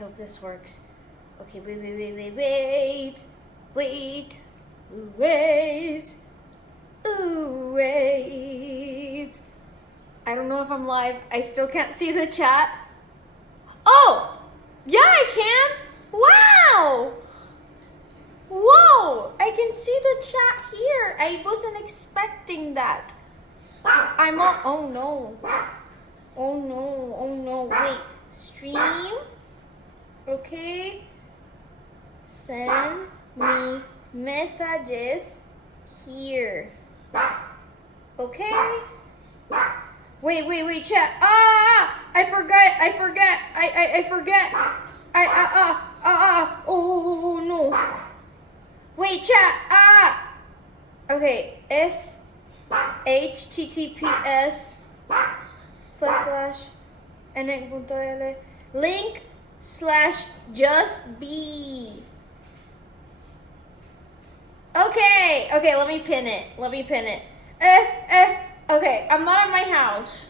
hope this works. Okay, wait. Ooh, wait. I don't know if I'm live. I still can't see the chat. Oh! Yeah, I can! Wow! Whoa! I can see the chat here. I wasn't expecting that. I'm on. Oh no. Oh no. Wait. Stream. Okay. Send me messages here. Okay. Wait, chat. I forget. Oh no. Wait, chat. Okay. https://nx.l/link/just be. Okay, let me pin it. Okay, I'm not at my house.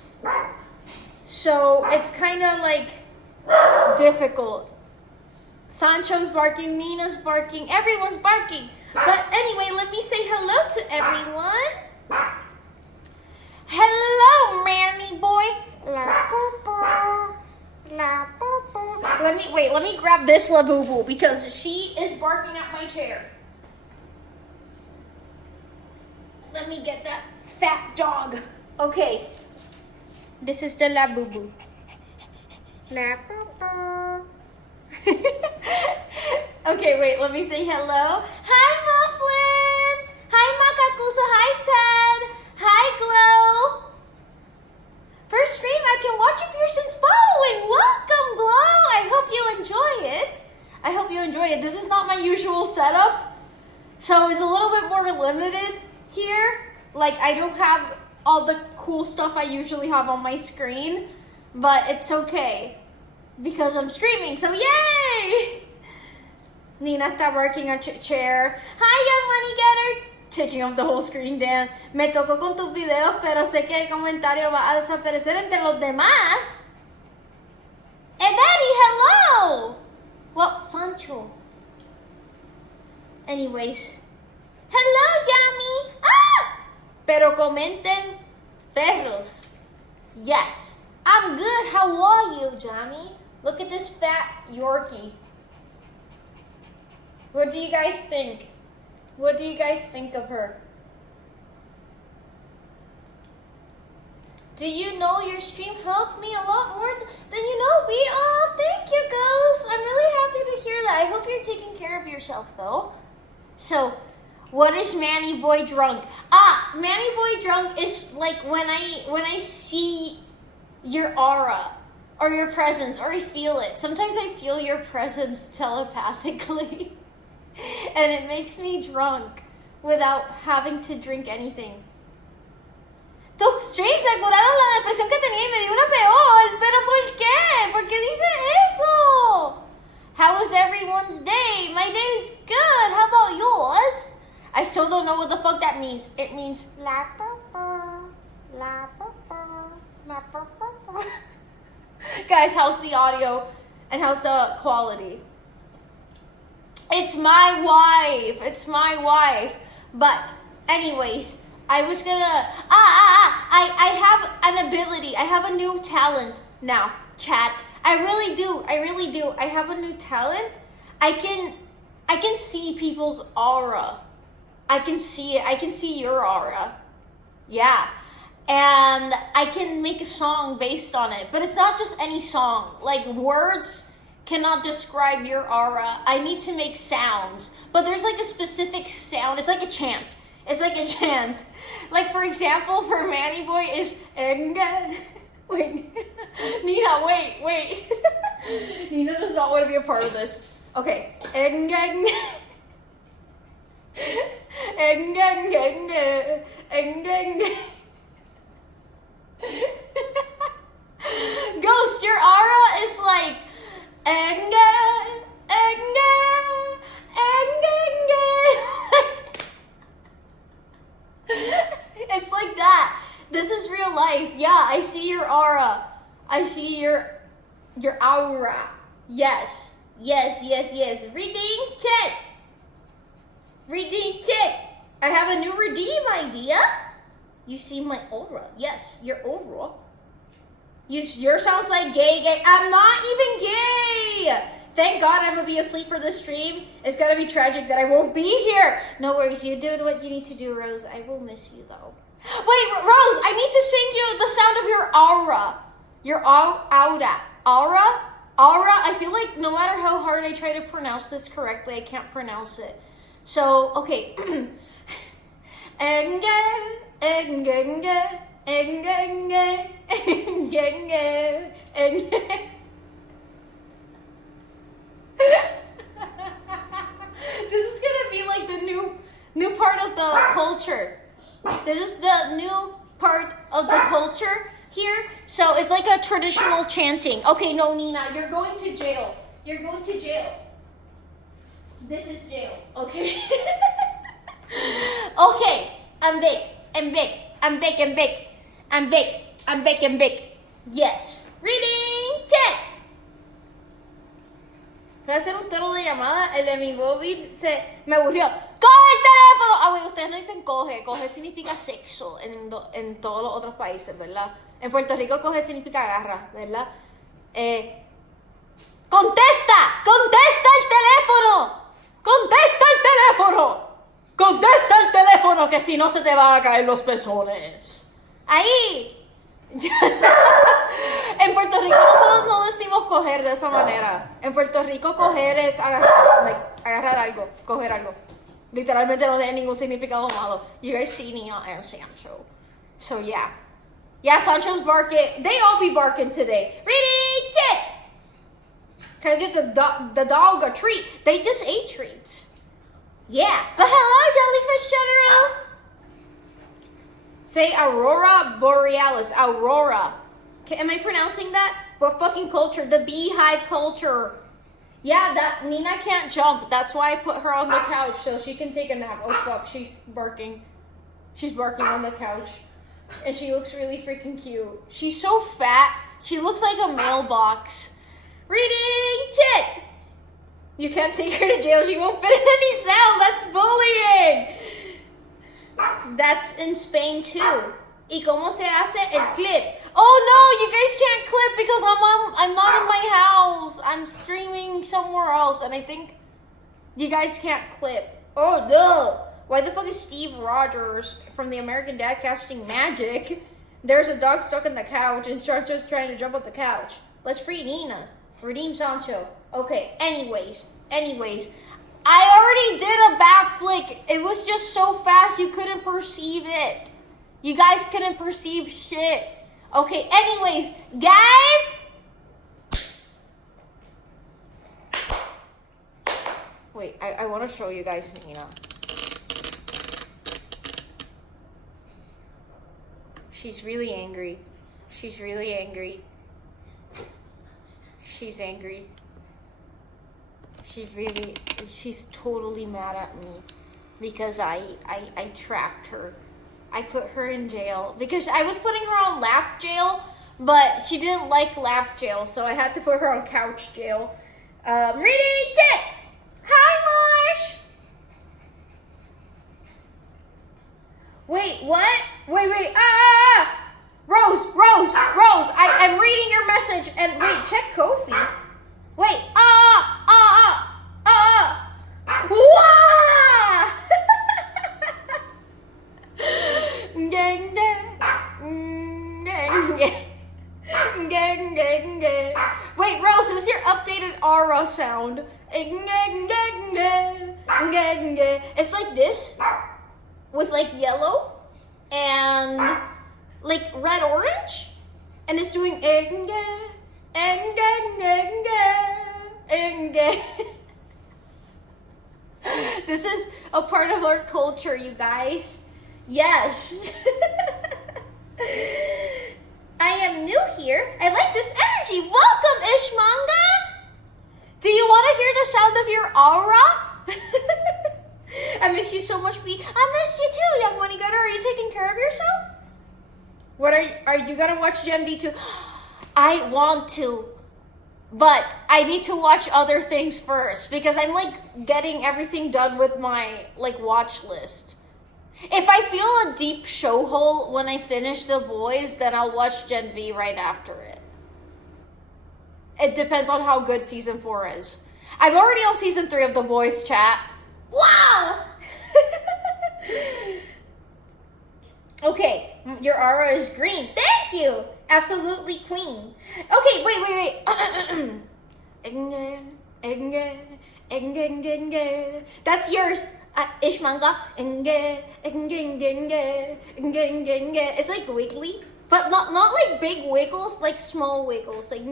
So it's kind of like difficult. Sancho's barking, Nina's barking, everyone's barking. But anyway, let me say hello to everyone. Hello, Manny boy. Let me grab this Labubu because she is barking at my chair. Let me get that fat dog. Okay. This is the Labubu. Okay, wait, let me say hello. Hi, Mufflin. Hi, Makakusa. Hi, Ted. Hi, Glow. First stream I can watch if you're since following. Welcome, Glow. I hope you enjoy it. This is not my usual setup, so it's a little bit more limited here. Like, I don't have all the cool stuff I usually have on my screen, but it's okay because I'm streaming, so yay! Nina está working her chair. Hi, young money getter. Taking up the whole screen, Dan. Me tocó con tus videos, pero sé que el comentario va a desaparecer entre los demás. Betty, hello! Well, Sancho. Anyways. Hello, Yami! Pero comenten, perros. Yes. I'm good. How are you, Yami? Look at this fat Yorkie. What do you guys think? What do you guys think of her? Do you know your stream helped me a lot more than you know me? Oh, thank you, Ghost. I'm really happy to hear that. I hope you're taking care of yourself, though. So, what is Manny Boy Drunk? Manny Boy Drunk is like when I see your aura or your presence, or I feel it. Sometimes I feel your presence telepathically. And it makes me drunk without having to drink anything. Tus streams me curaron la depresión que tenía y me dio una peor. ¿Pero por qué? ¿Por qué dice eso? How was everyone's day? My day's good. How about yours? I still don't know what the fuck that means. It means la purple, la purple, la purple. Guys, how's the audio and how's the quality? It's my wife. But anyways, I was gonna I have an ability. I have a new talent now, chat. I really do. I have a new talent. I can see people's aura. I can see it. I can see your aura. Yeah. And I can make a song based on it. But it's not just any song. Like, words cannot describe your aura. I need to make sounds. But there's like a specific sound. It's like a chant. Like, for example, for Manny Boy is wait. Nina, wait. Nina does not want to be a part of this. Okay. Ghost, your aura is like it's like that. This is real life. Yeah, I see your aura. I see your aura. Yes. Redeem chat. Redeem chat. I have a new redeem idea. You see my aura. Yes, your aura. Yours sounds like gay. I'm not even gay. Thank God I'm going to be asleep for the stream. It's going to be tragic that I won't be here. No worries. You're doing what you need to do, Rose. I will miss you, though. Wait, Rose, I need to sing you the sound of your aura. Your aura. Aura? Aura? I feel like no matter how hard I try to pronounce this correctly, I can't pronounce it. So, okay. Enge, enge, enge, enge, enge, enge, enge. This is gonna be like the new part of the culture. This is the new part of the culture here. So it's like a traditional chanting. Okay, no, Nina, you're going to jail. You're going to jail. This is jail. Okay. Okay. I'm big. I'm big. I'm big. I'm big. I'm big. I'm big. I'm big. Yes. Reading chat. Voy a hacer un tono de llamada. El de mi móvil me aburrió. ¡Coge el teléfono! Ah, bueno, ustedes no dicen coge. Coge significa sexo en todos los otros países, ¿verdad? En Puerto Rico coge significa agarra, ¿verdad? ¡Contesta! ¡Contesta el teléfono! ¡Contesta el teléfono! ¡Contesta el teléfono! Que si no se te van a caer los pezones. ¡Ahí! En Puerto Rico nosotros no decimos coger de esa manera. En Puerto Rico coger es agarrar algo, coger algo. Literalmente no tiene ningún significado malo. You guys see Nina and Sancho. So yeah. Yeah, Sancho's barking. They all be barking today. Ready, tit! Can I give the dog a treat? They just ate treats. Yeah. But hello, Jellyfish General. Say Aurora Borealis. Aurora. Am I pronouncing that? What fucking culture? The beehive culture. Yeah, that Nina can't jump. That's why I put her on the couch so she can take a nap. Oh fuck, she's barking. She's barking on the couch. And she looks really freaking cute. She's so fat. She looks like a mailbox. Reading tit. You can't take her to jail. She won't fit in any cell. That's bullying. That's in Spain too. ¿Y cómo se hace el clip? Oh no, you guys can't clip because I'm not in my house. I'm streaming somewhere else, and I think you guys can't clip. Oh no! Why the fuck is Steve Rogers from the American Dad casting magic? There's a dog stuck in the couch, and Sancho's trying to jump off the couch. Let's free Nina. Redeem Sancho. Okay. Anyways, I already did a bat flick. It was just so fast you couldn't perceive it. You guys couldn't perceive shit. Okay, anyways, guys. Wait, I want to show you guys Nina. She's really angry. She's really angry. She's angry. She's totally mad at me because I trapped her. I put her in jail because I was putting her on lap jail, but she didn't like lap jail, so I had to put her on couch jail. Reading tit! Hi, Marsh! Wait, what? Wait, Rose, I'm reading your message, and wait, check Ko-fi. Wait, Wah! Wait, Rose, is this your updated aura sound? It's like this, with like yellow and like red orange, and it's doing This is a part of our culture, you guys. Yes. I am new here. I like this energy. Welcome, Ishmanga. Do you want to hear the sound of your aura? I miss you so much, B. I miss you too, young money gutter. Are you taking care of yourself? What are you gonna watch Gen V 2? I want to. But I need to watch other things first because I'm like getting everything done with my like watch list. If I feel a deep show hole when I finish The Boys, then I'll watch Gen V right after it. It depends on how good season 4 is. I'm already on season 3 of The Boys, chat. Wow! Okay, your aura is green. Thank you! Absolutely queen. Okay, wait. That's yours. Ishmanga. It's like wiggly, but not like big wiggles, like small wiggles, like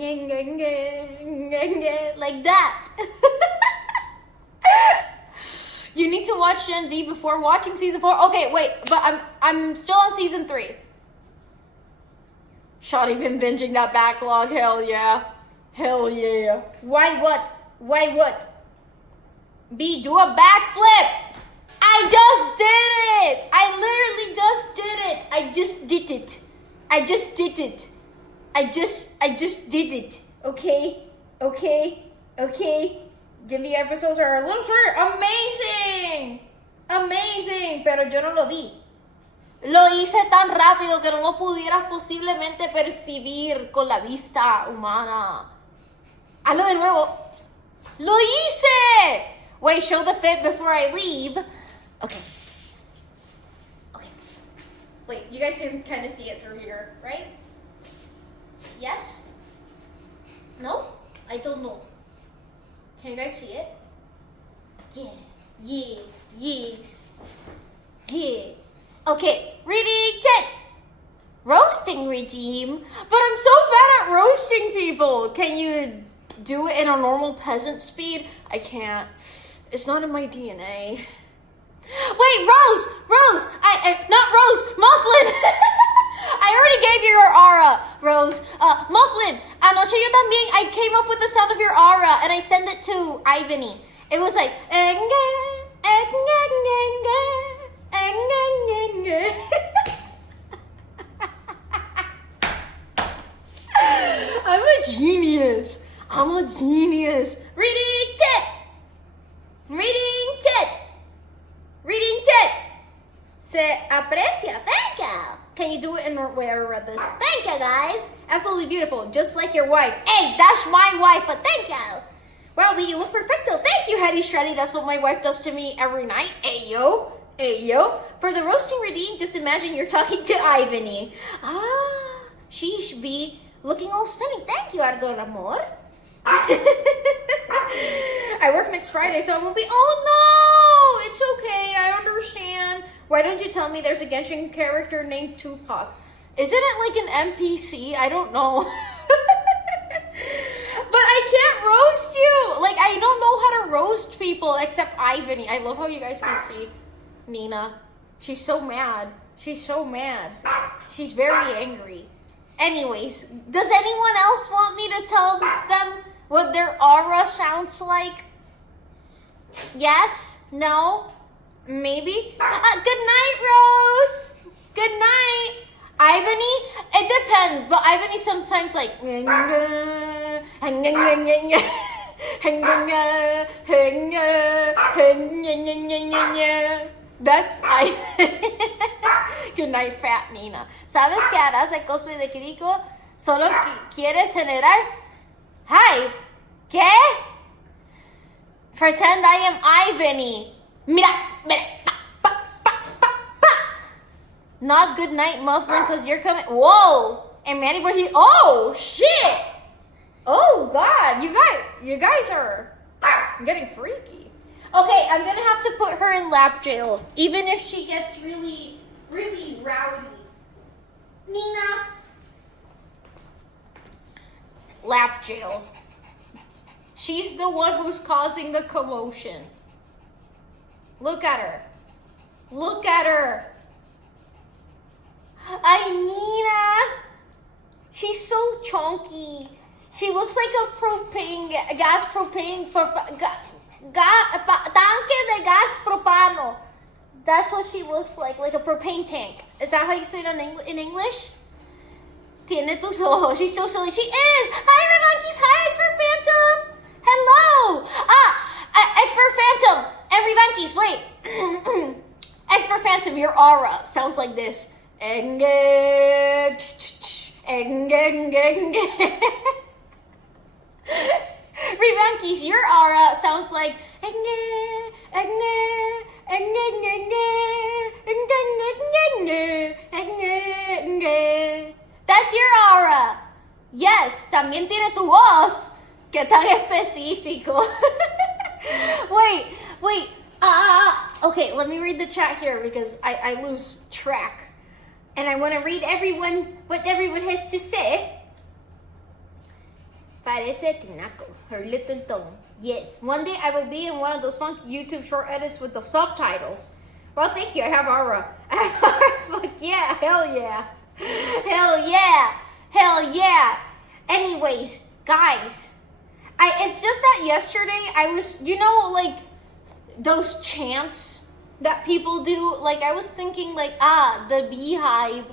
like that. You need to watch Gen V before watching season 4. Okay, wait, but I'm still on season 3. Shawty been binging that backlog. Hell yeah. Why what? B, do a backflip. I just did it. I literally just did it. I just did it. I just did it. Okay. Jimmy episodes are a little shorter. Amazing. Pero yo no lo vi. Lo hice tan rápido que no lo pudieras posiblemente percibir con la vista humana. Hazlo de nuevo. ¡Lo hice! Wait, show the fit before I leave. Okay. Wait, you guys can kind of see it through here, right? Yes? No? I don't know. Can you guys see it? Yeah. Okay, reading 10. Roasting regime. But I'm so bad at roasting people. Can you do it in a normal peasant speed? I can't. It's not in my DNA. Wait, Rose! Not Rose! Mufflin! I already gave you your aura, Rose. Mufflin, anoche yo también, I came up with the sound of your aura and I sent it to Ivany. It was like, I'm a genius. Reading tit. Se aprecia. Thank you. Can you do it in where I read this? Thank you, guys. Absolutely beautiful. Just like your wife. Hey, that's my wife, but thank you. Wow, you look perfecto. Thank you, Hetty Shreddy. That's what my wife does to me every night. Hey, yo. For the roasting redeem, just imagine you're talking to Ivany. She should be looking all stunning. Thank you, Ardor Amor. I work next Friday, so I won't be. Oh no! It's okay. I understand. Why don't you tell me there's a Genshin character named Tupac? Isn't it like an NPC? I don't know. But I can't roast you. Like, I don't know how to roast people except Ivany. I love how you guys can see Nina. She's so mad. She's very angry. Anyways, does anyone else want me to tell them what their aura sounds like? Yes? No? Maybe? Good night, Rose! Good night! Ivany? It depends, but Ivany sometimes like... That's Good night, fat Nina. ¿Sabes qué harás el cosplay de Kiriko? Solo quieres generar hype. ¿Qué? Pretend I am Ivany. Mira. Not good night, Mufflin, because you're coming. Whoa! And Manny Boy, oh shit! Oh god, you guys are getting freaky. Okay, I'm gonna have to put her in lap jail, even if she gets really, really rowdy. Nina. Lap jail. She's the one who's causing the commotion. Look at her. Nina. She's so chunky. She looks like a tanque de gas propano. That's what she looks like a propane tank. Is that how you say it in English? Tiene tus ojos. She's so silly. She is. Hi, Monkeys. Hi, Expert Fan. like this. Enge, Rebankies, your aura sounds like that's your aura. Yes, también tiene tu voz. Que tan específico. Wait. Okay, let me read the chat here because I lose track. And I want to read what everyone has to say. Parece tinaco, her little tongue. Yes, one day I will be in one of those fun YouTube short edits with the subtitles. Well, thank you, I have aura. It's like, yeah, hell yeah. Hell yeah. Anyways, guys, it's just that yesterday I was, like those chants that people do, like I was thinking like, the Beehive,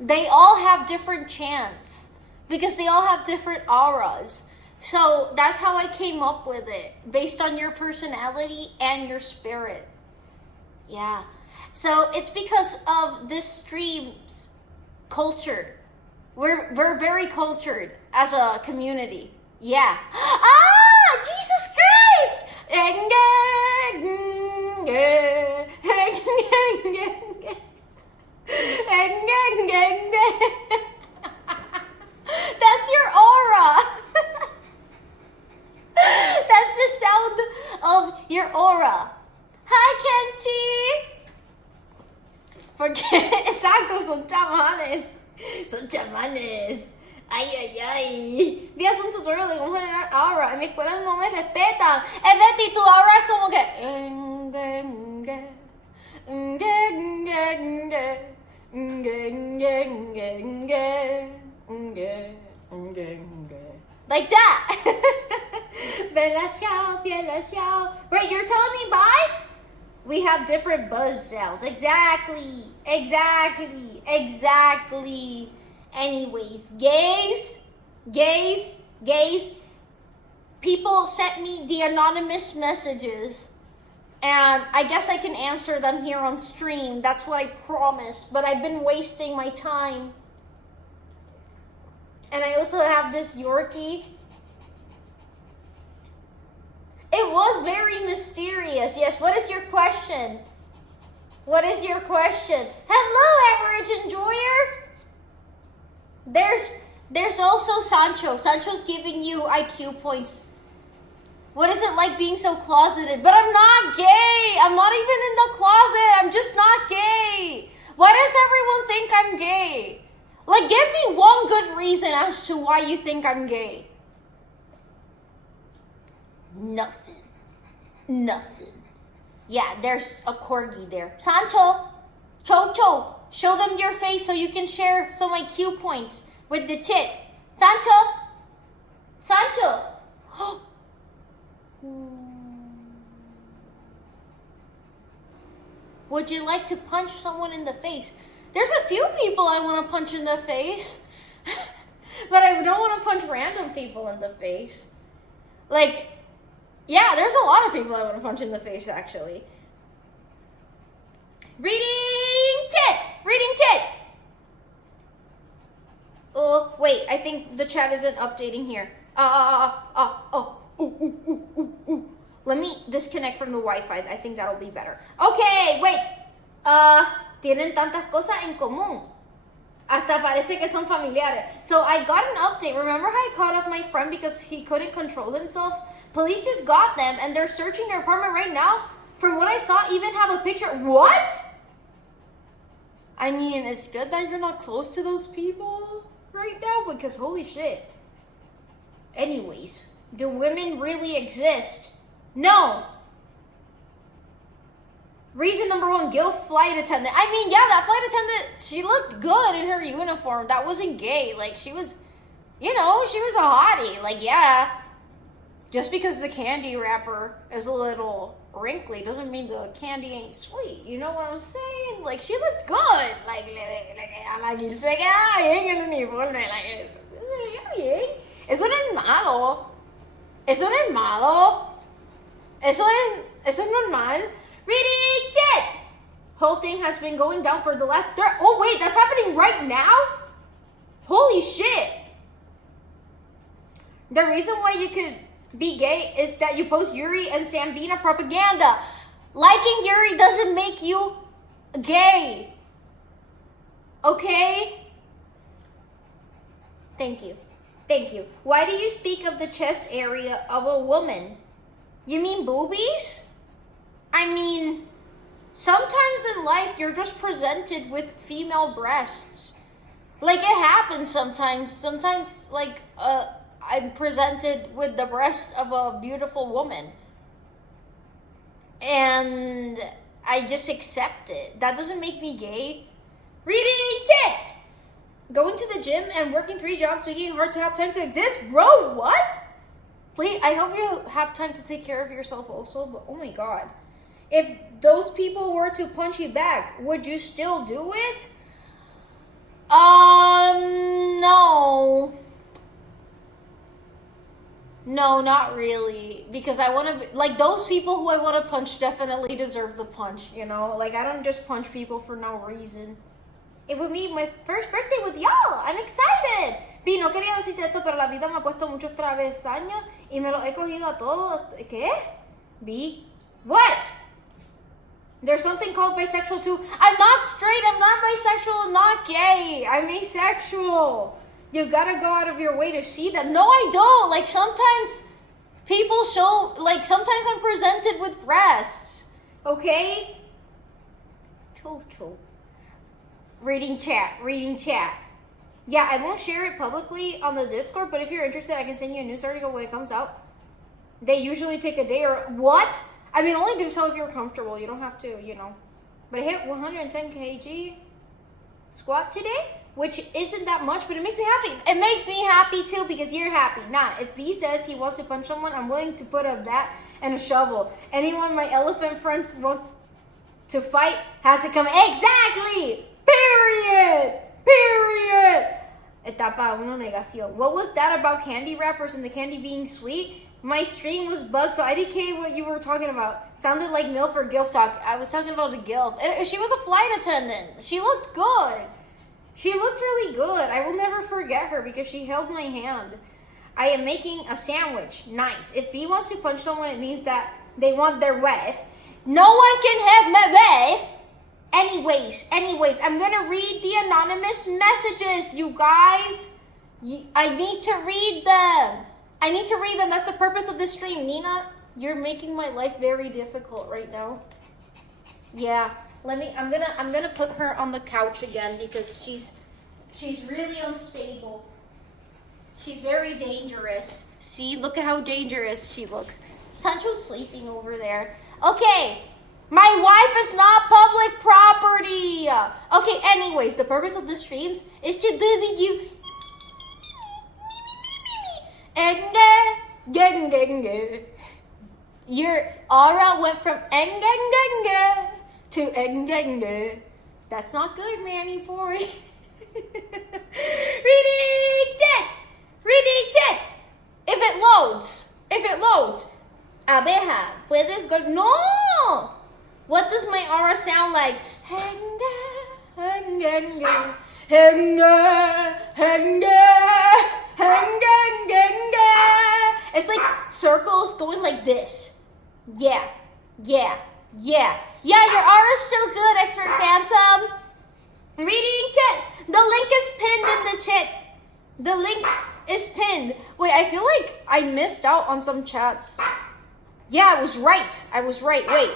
they all have different chants because they all have different auras. So that's how I came up with it, based on your personality and your spirit. Yeah. So it's because of this stream's culture. We're very cultured as a community. Yeah. Jesus Christ! That's your aura. That's the sound of your aura. Hi, Kenty. Exacto, son chamanes. Ay. Vi a hacer un tutorial de cómo generar aura. En mi escuela no me respetan. Betty, tu aura es como que... Like that. Bella xiao. Wait, you're telling me bye? We have different buzz sounds. Exactly. Anyways, gays, people sent me the anonymous messages, and I guess I can answer them here on stream. That's what I promised, but I've been wasting my time. And I also have this Yorkie. It was very mysterious. Yes, what is your question? Hello, average enjoyer. There's also Sancho. Sancho's giving you IQ points. What is it like being so closeted? But I'm not gay. I'm not even in the closet. I'm just not gay. Why does everyone think I'm gay? Like, give me one good reason as to why you think I'm gay. Nothing. Yeah, there's a corgi there. Sancho, Chocho, show them your face so you can share some IQ points with the chit. Sancho. Would you like to punch someone in the face? There's a few people I want to punch in the face. But I don't want to punch random people in the face. Like, yeah, there's a lot of people I want to punch in the face, actually. Reading tit. Oh, wait, I think the chat isn't updating here. Let me disconnect from the Wi-Fi. I think that'll be better. Okay, wait. Tienen tantas cosas en común. Hasta parece que son familiares. So I got an update. Remember how I caught off my friend because he couldn't control himself? Police just got them and they're searching their apartment right now. From what I saw, even have a picture. What? I mean, it's good that you're not close to those people right now because holy shit. Anyways, do women really exist? No. Reason number one, guilt flight attendant. I mean, yeah, that flight attendant, she looked good in her uniform. That wasn't gay. Like, she was, she was a hottie. Like, yeah. Just because the candy wrapper is a little wrinkly doesn't mean the candy ain't sweet. You know what I'm saying? Like, she looked good. Like a la Gil se queda bien el uniforme. Like, bien. Eso no es malo. Eso es normal. Reading tit. whole thing has been going down for the last... Oh, wait, that's happening right now? Holy shit. The reason why you could be gay is that you post Yuri and Sambina propaganda. Liking Yuri doesn't make you gay. Okay? Thank you. Thank you. Why do you speak of the chest area of a woman? You mean boobies? I mean, sometimes in life you're just presented with female breasts. Like, it happens sometimes. Sometimes, like, I'm presented with the breast of a beautiful woman. And I just accept it. That doesn't make me gay. Reading tit! Going to the gym and working 3 jobs, making it hard to have time to exist? Bro, what? Please, I hope you have time to take care of yourself also, but oh my god. If those people were to punch you back, would you still do it? No. No, not really. Because I want to, like, those people who I want to punch definitely deserve the punch, you know? Like, I don't just punch people for no reason. It would be my first birthday with y'all. I'm excited. Vi, no quería decirte esto, pero la vida me ha puesto muchos travesaños y me los he cogido a todos. ¿Qué? Vi? What? There's something called bisexual too. I'm not straight, I'm not bisexual, I'm not gay. I'm asexual. You gotta go out of your way to see them. No, I don't. Like, sometimes people show, like, sometimes I'm presented with breasts. Okay? Choo. Reading chat. Yeah, I won't share it publicly on the Discord, but if you're interested, I can send you a news article when it comes out. They usually take a day or... What? I mean, only do so if you're comfortable. You don't have to, you know. But I hit 110 kg squat today, which isn't that much, but it makes me happy. It makes me happy too because you're happy. Nah, if B says he wants to punch someone, I'm willing to put a bat and a shovel. Anyone my elephant friends wants to fight has to come. Exactly! Period! Etapa 1 negación. What was that about candy wrappers and the candy being sweet? My stream was bugged, so I didn't care what you were talking about. Sounded like MILF or GILF talk. I was talking about the GILF. She was a flight attendant. She looked good. She looked really good. I will never forget her because she held my hand. I am making a sandwich. Nice. If he wants to punch someone, it means that they want their wife. No one can have my wife. Anyways, I'm gonna read the anonymous messages, you guys. I need to read them. That's the purpose of this stream. Nina, you're making my life very difficult right now. Yeah. I'm gonna put her on the couch again because she's really unstable. She's very dangerous. See, look at how dangerous she looks. Sancho's sleeping over there. Okay. My wife is not public property. Okay, anyways, the purpose of the streams is to be with you. And your aura went from to That's not good, Manny boy. Reading tit. If it loads. Abeja, puedes go. No. What does my aura sound like? It's like circles going like this. Yeah. Your aura's still good, Expert Phantom. Reading chat. The link is pinned in the chat. The link is pinned. Wait, I feel like I missed out on some chats. Yeah, I was right. Wait.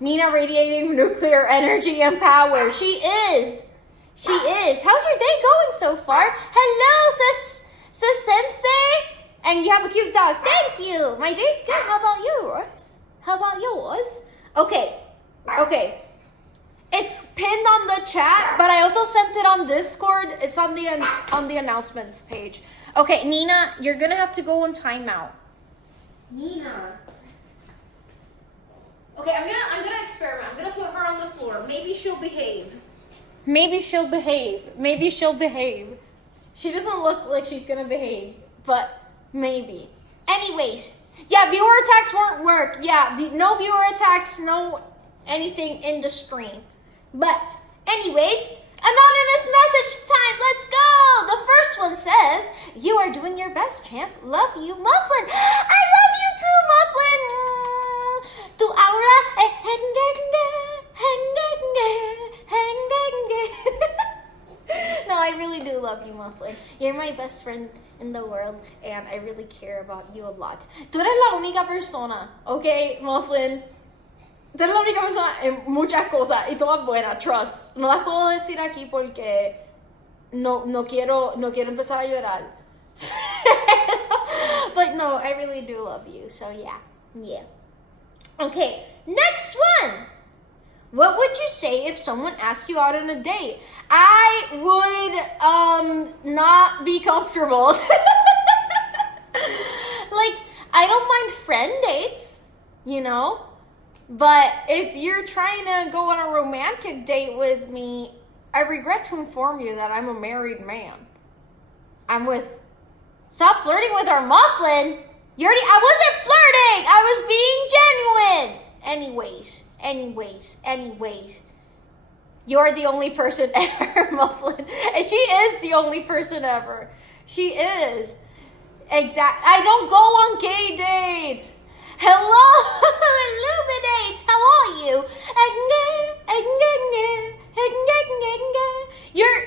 Nina radiating nuclear energy and power. She is. How's your day going so far? Hello, sis sensei. And you have a cute dog. Thank you. My day's good. How about yours? Okay. It's pinned on the chat, but I also sent it on Discord. It's on the announcements page. Okay, Nina, you're gonna have to go on timeout. Nina. Okay, I'm gonna experiment. I'm gonna put her on the floor. Maybe she'll behave. She doesn't look like she's gonna behave, but maybe. Anyways, yeah, viewer attacks won't work. Yeah, no viewer attacks, no anything in the screen. But anyways, anonymous message time. Let's go. The first one says, "You are doing your best, champ. Love you, Mufflin." I love you too, Mufflin. Tu aura. No, I really do love you, Mufflin. You're my best friend in the world, and I really care about you a lot. Tú eres la única persona, okay, Mufflin? Tú eres la única persona en muchas cosas y todas buenas, trust. No las puedo decir aquí porque no quiero empezar a llorar. But no, I really do love you, so yeah. Okay, next one. What would you say if someone asked you out on a date? I would not be comfortable. Like, I don't mind friend dates, but if you're trying to go on a romantic date with me, I regret to inform you that I'm a married man. Stop flirting with our Mufflin. I wasn't flirting. I was being genuine. Anyways. You're the only person ever, Mufflin. And she is the only person ever. She is. I don't go on gay dates. Hello, Illuminates. How are you?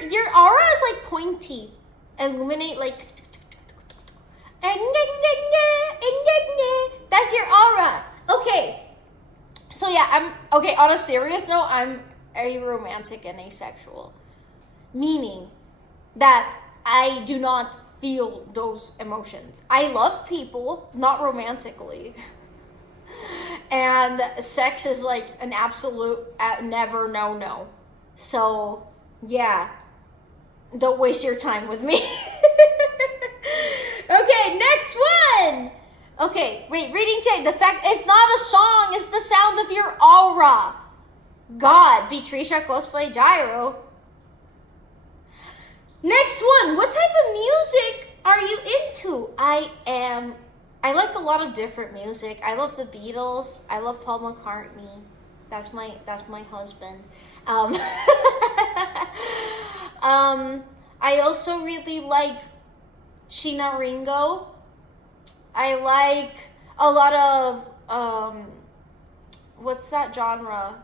Your aura is like pointy. Illuminate like. That's your aura. Okay. So yeah, on a serious note, I'm aromantic and asexual. Meaning that I do not feel those emotions. I love people, not romantically. And sex is like an absolute never, no. So, yeah. Don't waste your time with me. Okay, next one. Okay, wait, reading check. The fact it's not a song, it's the sound of your aura. God, Beatricia cosplay gyro. Next one. What type of music are you into? I like a lot of different music. I love the Beatles. I love Paul McCartney. That's my husband. I also really like Sheena Ringo. I like a lot of what's that genre?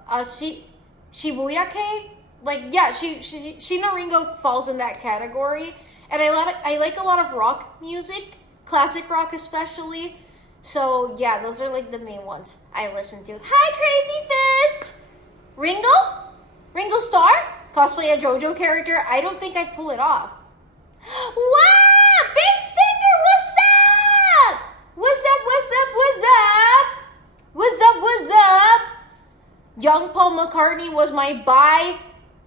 Shibuyake? Like, yeah, Sheena Ringo falls in that category. And I like a lot of rock music, classic rock especially. So, yeah, those are like the main ones I listen to. Hi, Crazy Fist! Ringo Starr? Cosplay a JoJo character? I don't think I'd pull it off. Wow! Base Finger, what's up? What's up? Young Paul McCartney was my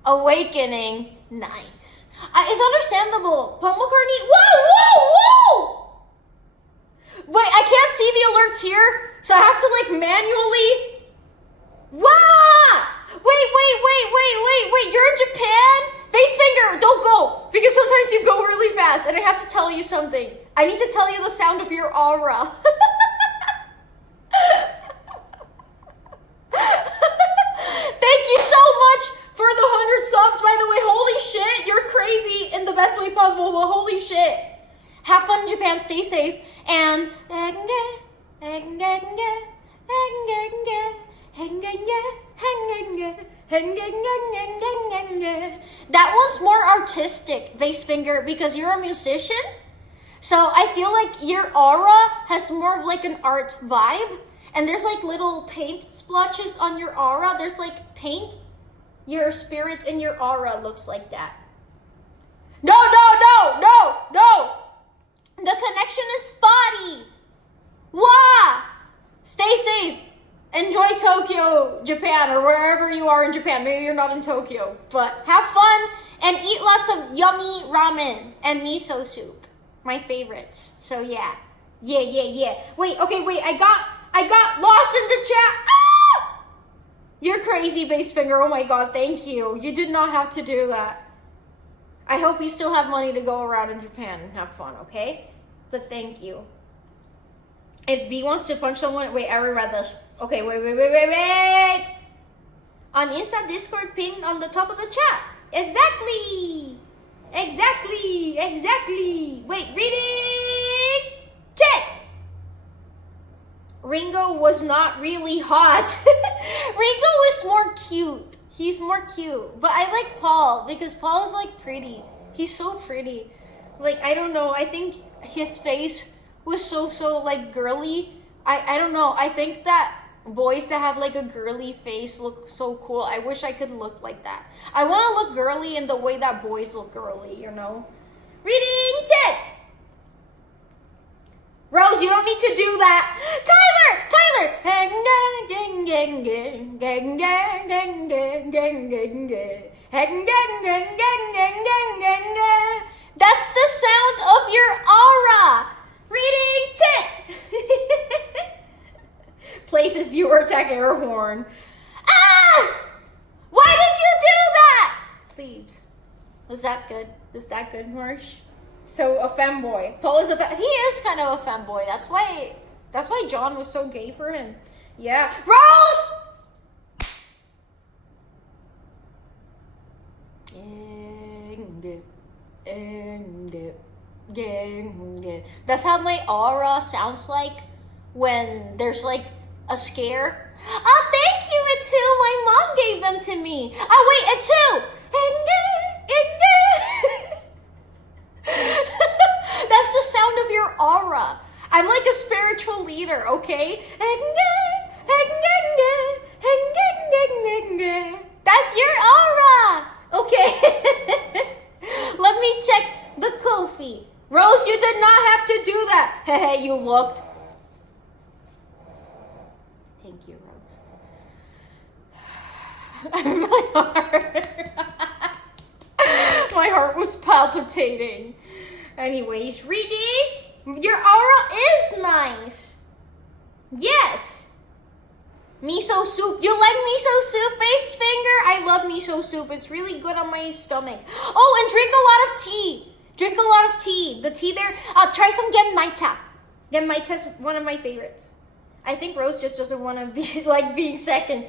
awakening. Nice. It's understandable. Paul McCartney. Whoa! Wait, I can't see the alerts here, so I have to like manually. Wow! Wait. You're in Japan? Base Finger, don't go. Because sometimes you go really fast, and I have to tell you something. I need to tell you the sound of your aura. Thank you so much for the 100 subs, by the way. Holy shit, you're crazy in the best way possible, but holy shit. Have fun in Japan, stay safe, and that one's more artistic, Base Finger, because you're a musician. So I feel like your aura has more of like an art vibe. And there's like little paint splotches on your aura. There's like paint. Your spirit in your aura looks like that. No. The connection is spotty. Wah! Stay safe. Enjoy Tokyo, Japan, or wherever you are in Japan. Maybe you're not in Tokyo. But have fun and eat lots of yummy ramen and miso soup. My favorites. So yeah. Wait, I got lost in the chat. Ah! You're crazy, Base Finger. Oh my god, thank you. You did not have to do that. I hope you still have money to go around in Japan and have fun, okay? But thank you. If B wants to punch someone... Wait, I already read this. Okay, wait. On Insta, Discord, pinned on the top of the chat. Exactly. Wait, reading. Check. Ringo was not really hot. Ringo is more cute. He's more cute. But I like Paul because Paul is like pretty. He's so pretty. Like, I don't know. I think his face was so like girly. I don't know. I think that boys that have like a girly face look so cool. I wish I could look like that. I want to look girly in the way that boys look girly, you know? Reading Tit! Rose, you don't need to do that. Tyler! That's the sound of your aura. Reading Tit. Places viewer tech air horn. Ah! Why did you do that? Please. Was that good? Was that good, Marsh? So a femboy. Paul is he is kind of a femboy. That's why John was so gay for him. Yeah. Rose! That's how my aura sounds like when there's like a scare. Oh, thank you, Atu. My mom gave them to me. Oh, wait, Atu. That's the sound of your aura. I'm like a spiritual leader, okay? That's your aura. Okay. Let me check the Ko-fi. Rose, you did not have to do that. Hey, you looked. Thank you, Rose. My heart was palpitating. Anyways, reading. Your aura is nice. Yes. Miso soup. You like miso soup, Face Finger? I love miso soup. It's really good on my stomach. Oh, and drink a lot of tea. Drink a lot of tea. The tea there. Try some Genmaicha. Genmaicha is one of my favorites. I think Rose just doesn't want to be like being second.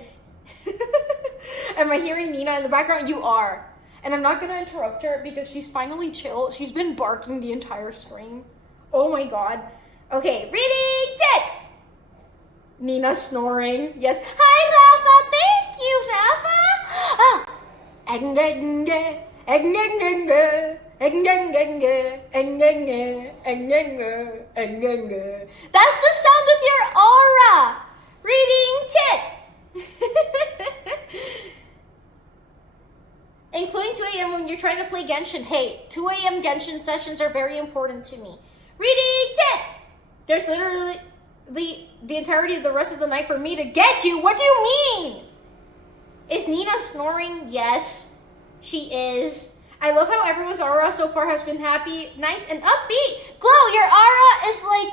Am I hearing Nina in the background? You are. And I'm not going to interrupt her because she's finally chill. She's been barking the entire stream. Oh my god. Okay, reading Tit! Nina snoring. Yes. Hi, Rafa. Thank you, Rafa. That's the sound of your aura. Reading Tit. Including 2 a.m. when you're trying to play Genshin. Hey, 2 a.m. Genshin sessions are very important to me. Reading Tit! There's literally the entirety of the rest of the night for me to get you. What do you mean? Is Nina snoring? Yes, she is. I love how everyone's aura so far has been happy, nice, and upbeat. Glow, your aura is like...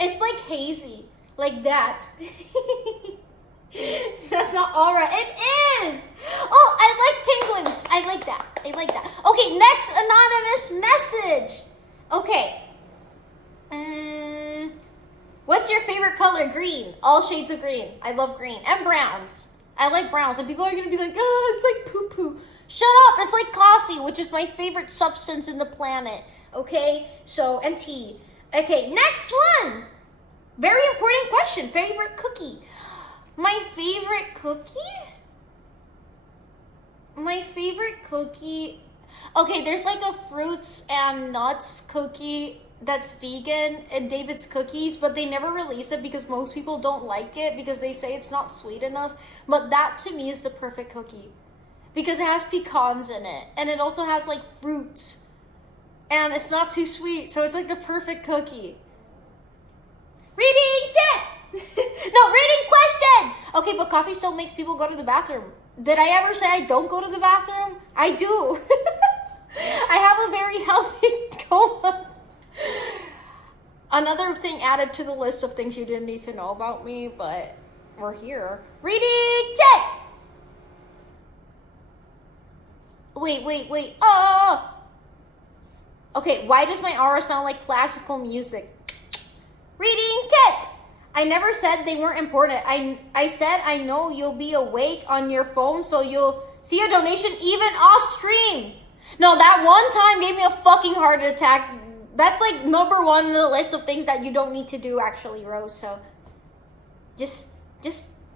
It's like hazy, like that. That's not aura. It is. Oh, I like penguins. I like that. Okay, next anonymous message. Okay. What's your favorite color? Green. All shades of green. I love green. And browns. I like browns. And people are going to be like, oh, it's like poo-poo. Shut up. It's like coffee, which is my favorite substance in the planet. Okay? So, and tea. Okay, next one. Very important question. Favorite cookie. My favorite cookie. Okay, there's like a fruits and nuts cookie that's vegan in David's Cookies, but they never release it because most people don't like it because they say it's not sweet enough. But that to me is the perfect cookie because it has pecans in it and it also has like fruits and it's not too sweet, so it's like the perfect cookie. Reading Tit! No, reading question! Okay, but coffee still makes people go to the bathroom. Did I ever say I don't go to the bathroom? I do. I have a very healthy coma. Another thing added to the list of things you didn't need to know about me, but we're here. Reading Tit! Wait. Okay, why does my aura sound like classical music? Reading tit! I never said they weren't important. I said I know you'll be awake on your phone, so you'll see a donation even off stream. No, that one time gave me a fucking heart attack. That's like number one on the list of things that you don't need to do, actually, Rose. So just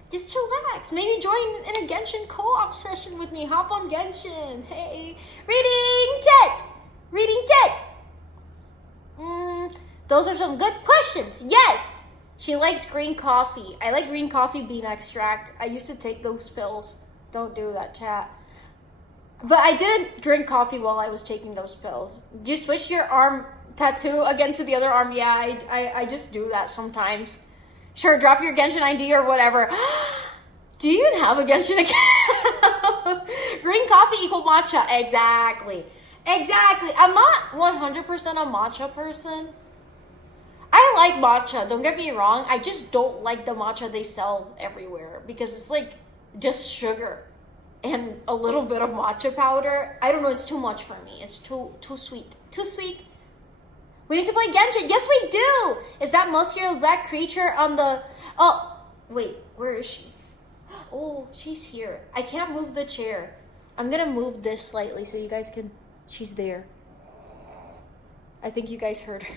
chillax. Maybe join in a Genshin co-op session with me. Hop on Genshin. Hey, reading tit. Reading tit. Those are some good questions. Yes. She likes green coffee. I like green coffee bean extract. I used to take those pills. Don't do that, chat. But I didn't drink coffee while I was taking those pills. Do you switch your arm tattoo again to the other arm? Yeah, I just do that sometimes. Sure, drop your Genshin ID or whatever. Do you even have a Genshin account? Green coffee equal matcha. Exactly. I'm not 100% a matcha person. I like matcha, don't get me wrong. I just don't like the matcha they sell everywhere because it's like just sugar and a little bit of matcha powder. I don't know, it's too much for me. It's too sweet. Too sweet. We need to play Genshin. Yes, we do. Is that muscular black creature on the... Oh, wait, where is she? Oh, she's here. I can't move the chair. I'm gonna move this slightly so you guys can... She's there. I think you guys heard her.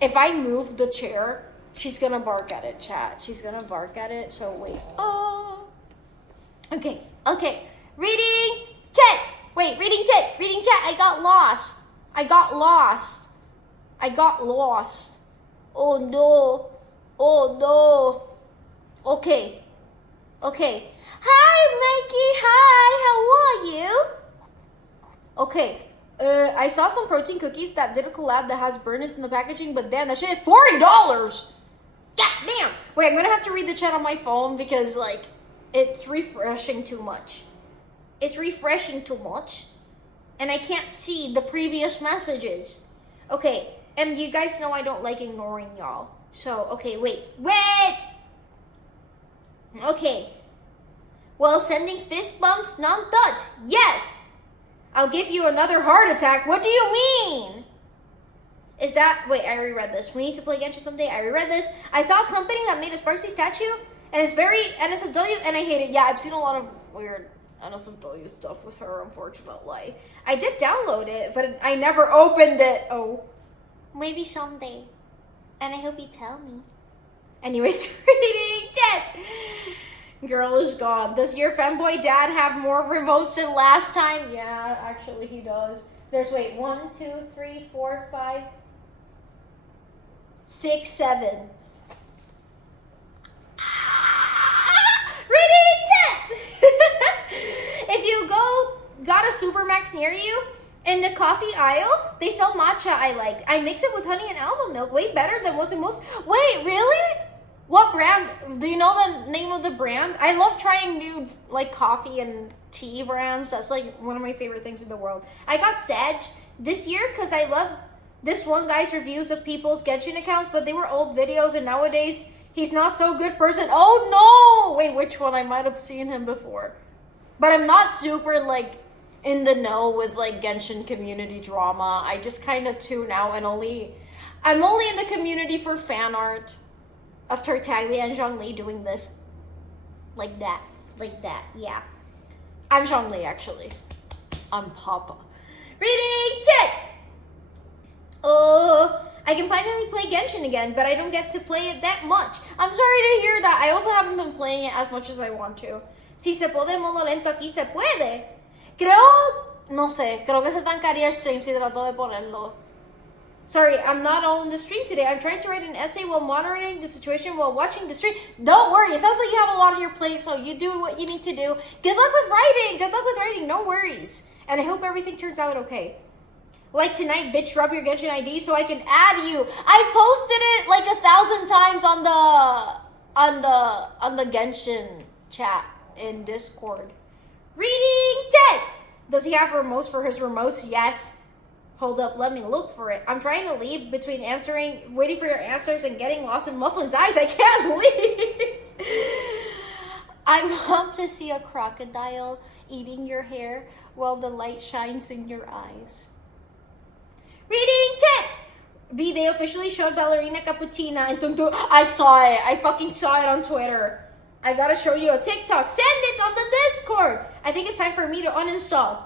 If I move the chair, she's gonna bark at it, chat. She's gonna bark at it, so wait. Oh. Okay. Reading tit. Wait, reading tit. Reading chat. I got lost. Oh no. Okay. Hi, Mikey. Hi, how are you? Okay. I saw some protein cookies that did a collab that has burners in the packaging, but damn, that shit is $40! God damn! Wait, I'm gonna have to read the chat on my phone because, like, it's refreshing too much. And I can't see the previous messages. Okay, and you guys know I don't like ignoring y'all. So, okay, wait. Okay. Well, sending fist bumps, non-touch. Yes! I'll give you another heart attack. What do you mean? Is that... Wait, I reread this. We need to play Genshin someday. I reread this. I saw a company that made a Sparksy statue, and it's a W, and I hate it. Yeah, I've seen a lot of weird NSFW stuff with her, unfortunately. I did download it, but I never opened it. Oh. Maybe someday. And I hope you tell me. Anyways, reading tit. Girl is gone. Does your femboy dad have more remotes than last time? Yeah, actually he does. There's, 1, 2, 3, 4, 5, 6, 7. Reading tit! If you got a Supermax near you, in the coffee aisle, they sell matcha I like. I mix it with honey and almond milk. Way better than most. Wait, really? What brand? Do you know the name of the brand? I love trying new, like, coffee and tea brands. That's, like, one of my favorite things in the world. I got Sedge this year because I love this one guy's reviews of people's Genshin accounts, but they were old videos, and nowadays, he's not so good person. Oh, no! Wait, which one? I might have seen him before. But I'm not super, like, in the know with, like, Genshin community drama. I just kind of tune out and I'm only in the community for fan art of Tartaglia and Zhongli doing this. Like that, yeah. I'm Zhongli, actually. I'm Papa. Reading tit! I can finally play Genshin again, but I don't get to play it that much. I'm sorry to hear that. I also haven't been playing it as much as I want to. Si se puede modo lento aquí, se puede. Creo que se trancaría el stream si trato de ponerlo. Sorry, I'm not all in the stream today. I'm trying to write an essay while monitoring the situation while watching the stream. Don't worry. It sounds like you have a lot on your plate, so you do what you need to do. Good luck with writing. No worries. And I hope everything turns out okay. Like tonight, bitch, drop your Genshin ID so I can add you. I posted it like 1,000 times on the Genshin chat in Discord. Reading Ted. Does he have remotes for his remotes? Yes. Hold up, let me look for it. I'm trying to leave between waiting for your answers and getting lost in Mufflin's eyes. I can't leave. I want to see a crocodile eating your hair while the light shines in your eyes. Reading tit! B, they officially showed Ballerina Cappuccina and Tung Tung. I saw it. I fucking saw it on Twitter. I gotta show you a TikTok. Send it on the Discord. I think it's time for me to uninstall.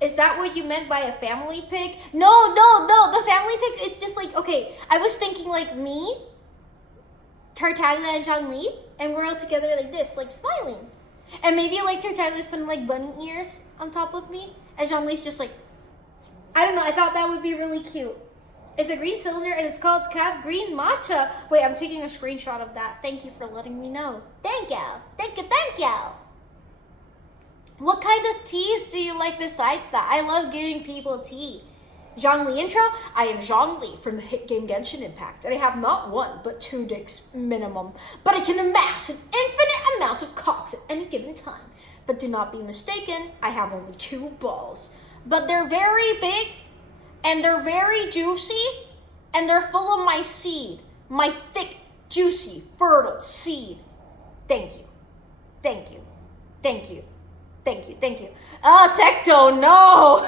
Is that what you meant by a family pic? No. The family pic, it's just like, okay, I was thinking like me, Tartaglia and Zhongli, and we're all together like this, like smiling. And maybe like Tartaglia's putting like bunny ears on top of me, and Zhongli's just like, I don't know, I thought that would be really cute. It's a green cylinder and it's called Cav Green Matcha. Wait, I'm taking a screenshot of that. Thank you for letting me know. Thank you. What kind of teas do you like besides that? I love giving people tea. Zhongli intro. I am Zhongli from the hit game Genshin Impact, and I have not one, but 2 dicks minimum. But I can amass an infinite amount of cocks at any given time. But do not be mistaken, I have only 2 balls. But they're very big, and they're very juicy, and they're full of my seed. My thick, juicy, fertile seed. Thank you. Oh, Tecto, no!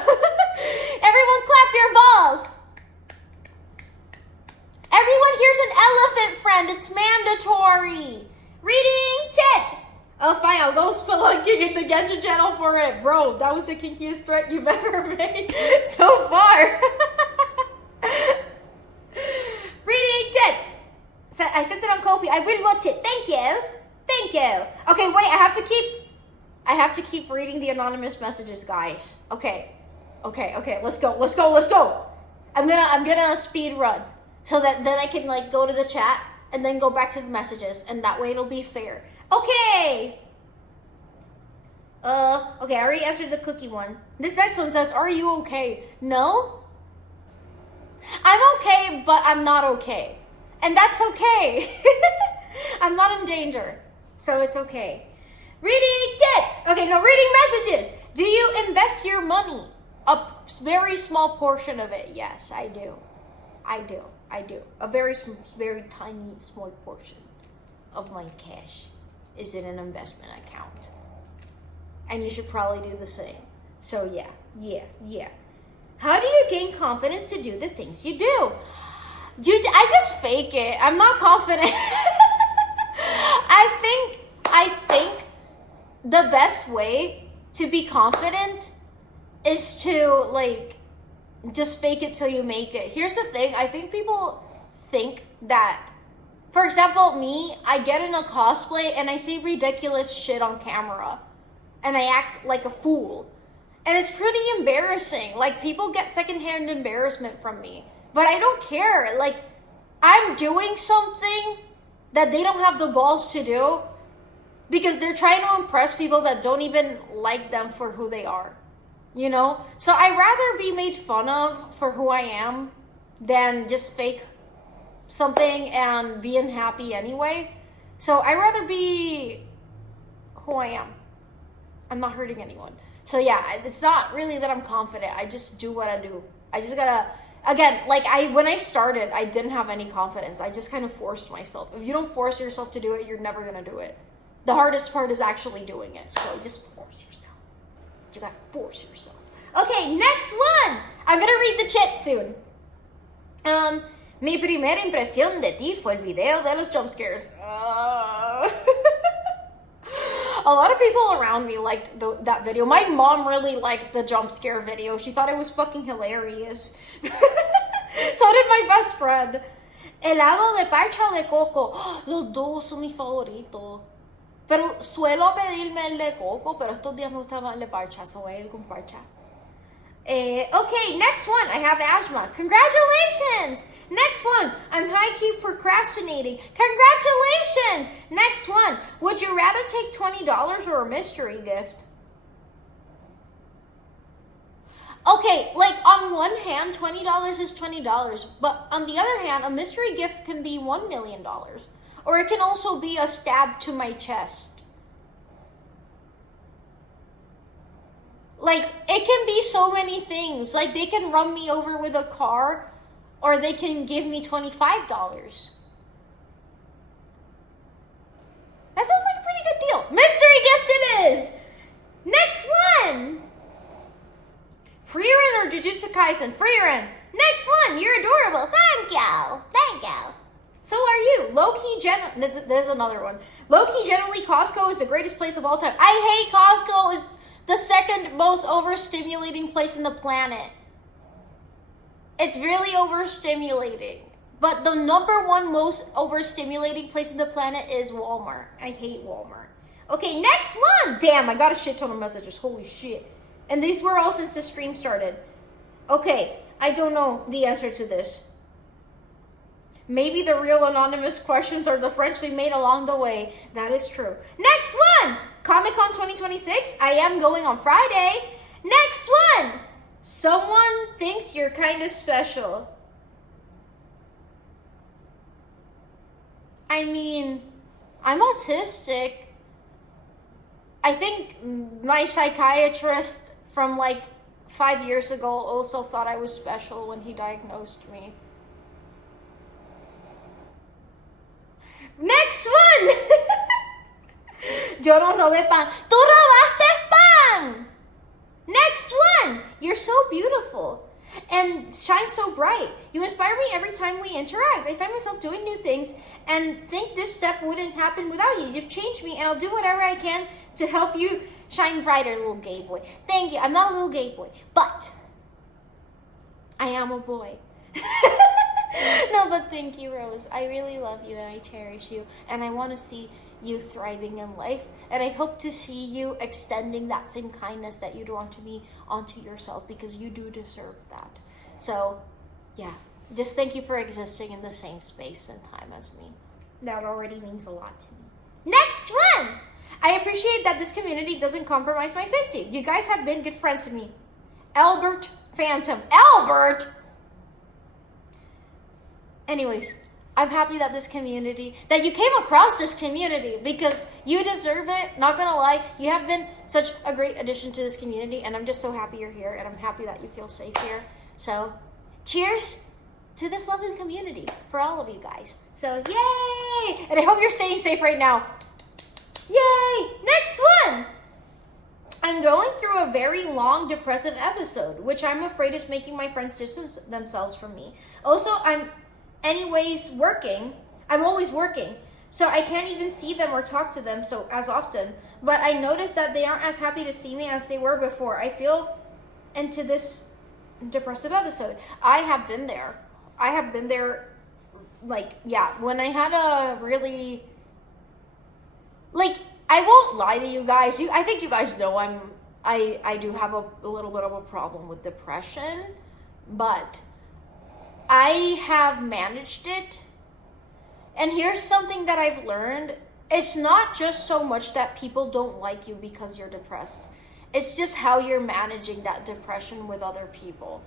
Everyone clap your balls! Everyone, here's an elephant friend. It's mandatory. Reading tit. Oh, fine, I'll go spelunking in the Genshin channel for it. Bro, that was the kinkiest threat you've ever made so far. Reading tit. So I sent it on Ko-fi. I will watch it. Thank you. Okay, wait, I have to keep reading the anonymous messages, guys. Okay, let's go. I'm gonna speed run so that then I can like go to the chat and then go back to the messages, and that way it'll be fair. Okay, I already answered the cookie one. This next one says, are you okay? No? I'm okay, but I'm not okay. And that's okay. I'm not in danger, so it's okay. Reading tit. Okay, no, reading messages. Do you invest your money? A very small portion of it, yes, I do. A very tiny, small portion of my cash is in an investment account. And you should probably do the same. So yeah. How do you gain confidence to do the things you do? Dude, I just fake it. I'm not confident. I think the best way to be confident is to like just fake it till you make it. Here's the thing. I think people think that, for example, me, I get in a cosplay and I say ridiculous shit on camera and I act like a fool. And it's pretty embarrassing. Like, people get secondhand embarrassment from me. But I don't care. Like, I'm doing something that they don't have the balls to do because they're trying to impress people that don't even like them for who they are. You know? So I'd rather be made fun of for who I am than just fake something and be unhappy anyway. So I'd rather be who I am. I'm not hurting anyone. So yeah, it's not really that I'm confident. I just do what I do. I just gotta, again, like when I started, I didn't have any confidence. I just kind of forced myself. If you don't force yourself to do it, you're never gonna do it. The hardest part is actually doing it. So just force yourself. You gotta force yourself. Okay, next one. I'm gonna read the chat soon. Mi primera impresión de ti fue el video de los jump scares. A lot of people around me liked that video. My mom really liked the jump scare video. She thought it was fucking hilarious. So did my best friend. Helado de parcha o de coco. Los dos son mis favoritos. Pero suelo pedirme el de coco, pero estos días me gusta más el de parcha, so voy a ir con parcha. Okay, next one. I have asthma. Congratulations! Next one. I'm high-key procrastinating. Congratulations! Next one. Would you rather take $20 or a mystery gift? Okay, like on one hand, $20 is $20, but on the other hand, a mystery gift can be $1 million. Or it can also be a stab to my chest. Like, it can be so many things. Like, they can run me over with a car, or they can give me $25. That sounds like a pretty good deal. Mystery gift it is! Next one! Freer Jujutsu Kaisen, Frieren. Next one, you're adorable. Thank you. Thank you. So are you. Low-key, there's another one. Low-key, generally, Costco is the greatest place of all time. I hate Costco. Is the second most overstimulating place in the planet. It's really overstimulating. But the number one most overstimulating place in the planet is Walmart. I hate Walmart. Okay, next one. Damn, I got a shit ton of messages. Holy shit. And these were all since the stream started. Okay, I don't know the answer to this. Maybe the real anonymous questions are the friends we made along the way. That is true. Next one. Comic-Con 2026. I am going on Friday. Next one. Someone thinks you're kind of special. I mean, I'm autistic. I think my psychiatrist from like 5 years ago also thought I was special when he diagnosed me. Next one! Yo no robé pan. ¡Tú robaste pan! Next one! You're so beautiful and shine so bright. You inspire me every time we interact. I find myself doing new things and think this step wouldn't happen without you. You've changed me and I'll do whatever I can to help you shine brighter, little gay boy. Thank you. I'm not a little gay boy, but I am a boy. No, but thank you, Rose. I really love you and I cherish you and I want to see you thriving in life, and I hope to see you extending that same kindness that you do onto me onto yourself, because you do deserve that. So yeah, just thank you for existing in the same space and time as me. That already means a lot to me. Next one! I appreciate that this community doesn't compromise my safety. You guys have been good friends to me. Albert Phantom. Albert! Anyways, I'm happy that that you came across this community, because you deserve it. Not gonna lie, you have been such a great addition to this community, and I'm just so happy you're here, and I'm happy that you feel safe here. So, cheers to this lovely community for all of you guys. So, yay! And I hope you're staying safe right now. Yay! Next one! I'm going through a very long depressive episode, which I'm afraid is making my friends distance themselves from me. Also, I'm always working, so I can't even see them or talk to them as often. But I noticed that they aren't as happy to see me as they were before. I feel into this depressive episode. I have been there. Like, yeah, when I had a really, like, I won't lie to you guys. I think you guys know I do have a little bit of a problem with depression, but I have managed it. And here's something that I've learned. It's not just so much that people don't like you because you're depressed. It's just how you're managing that depression with other people.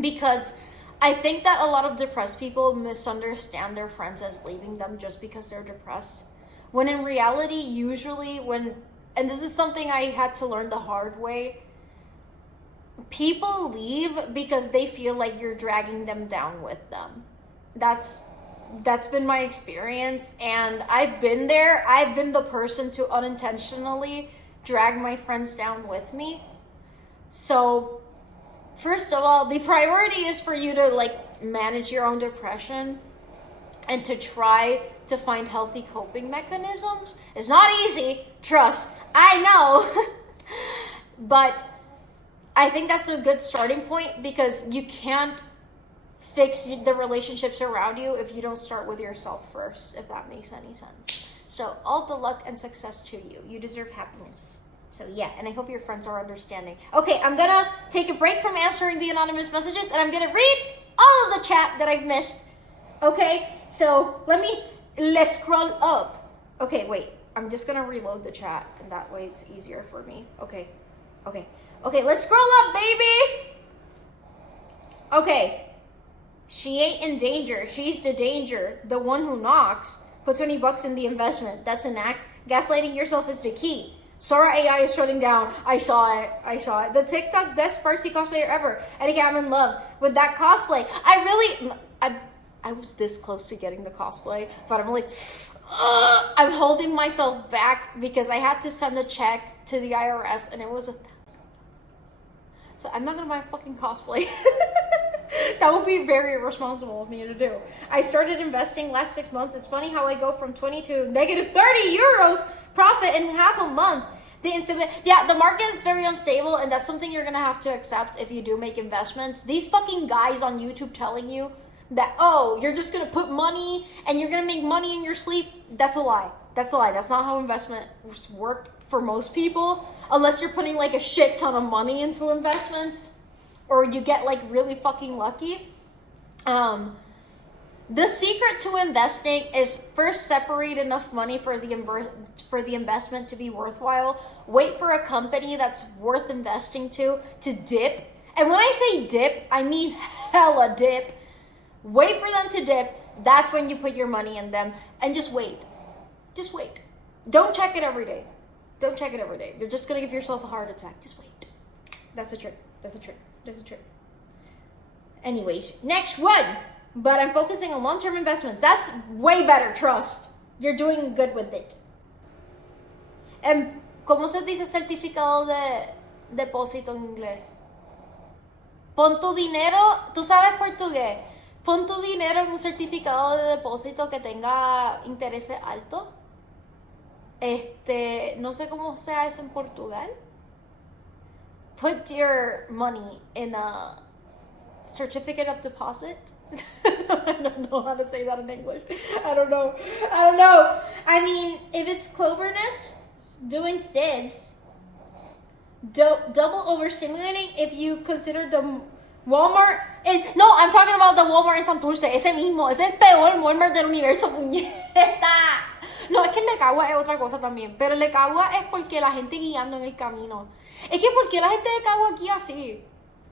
Because I think that a lot of depressed people misunderstand their friends as leaving them just because they're depressed. When in reality, usually and this is something I had to learn the hard way, people leave because they feel like you're dragging them down with them. That's been my experience, and I've been there. I've been the person to unintentionally drag my friends down with me. So, first of all, the priority is for you to manage your own depression and to try to find healthy coping mechanisms. It's not easy, trust. I know. But I think that's a good starting point, because you can't fix the relationships around you if you don't start with yourself first, if that makes any sense. So all the luck and success to you. You deserve happiness. So yeah, and I hope your friends are understanding. Okay, I'm gonna take a break from answering the anonymous messages, and I'm gonna read all of the chat that I've missed. Okay, so let's scroll up. Okay, wait, I'm just gonna reload the chat, and that way it's easier for me. Okay, let's scroll up, baby. Okay. She ain't in danger. She's the danger. The one who knocks. Put $20 in the investment. That's an act. Gaslighting yourself is the key. Sora AI is shutting down. I saw it. The TikTok best Sparksy cosplayer ever. Eddie, I'm in love with that cosplay. I was this close to getting the cosplay, but I'm like, I'm holding myself back because I had to send a check to the IRS, and it was So I'm not gonna buy a fucking cosplay. That would be very irresponsible of me to do. I started investing last 6 months. It's funny how I go from 20 to negative 30 euros profit in half a month. The market is very unstable, and that's something you're gonna have to accept if you do make investments. These fucking guys on YouTube telling you that, oh, you're just gonna put money and you're gonna make money in your sleep, that's a lie. That's a lie. That's not how investments work for most people, unless you're putting like a shit ton of money into investments or you get like really fucking lucky. The secret to investing is first separate enough money for the investment to be worthwhile. Wait for a company that's worth investing to dip. And when I say dip, I mean hella dip. Wait for them to dip. That's when you put your money in them. And just wait. Just wait. Don't check it every day. Don't check it every day. You're just going to give yourself a heart attack. Just wait. That's a trick. That's a trick. That's a trick. Anyways, next one. But I'm focusing on long-term investments. That's way better, trust. You're doing good with it. ¿Cómo se dice certificado de depósito en inglés? Pon tu dinero, tú sabes portugués. Pon tu dinero en un certificado de depósito que tenga intereses altos. No sé cómo sea eso en Portugal. Put your money in a certificate of deposit. I don't know how to say that in English. I don't know. I mean, if it's cleverness, doing stibs, double overstimulating, if you consider the Walmart... No, I'm talking about the Walmart en Santurce. Ese mismo. Es el peor Walmart del universo, puñeta. No, es que el Lecagua es otra cosa también. Pero el Lecagua es porque la gente guiando en el camino. Es que ¿por qué la gente de Cagua guía así?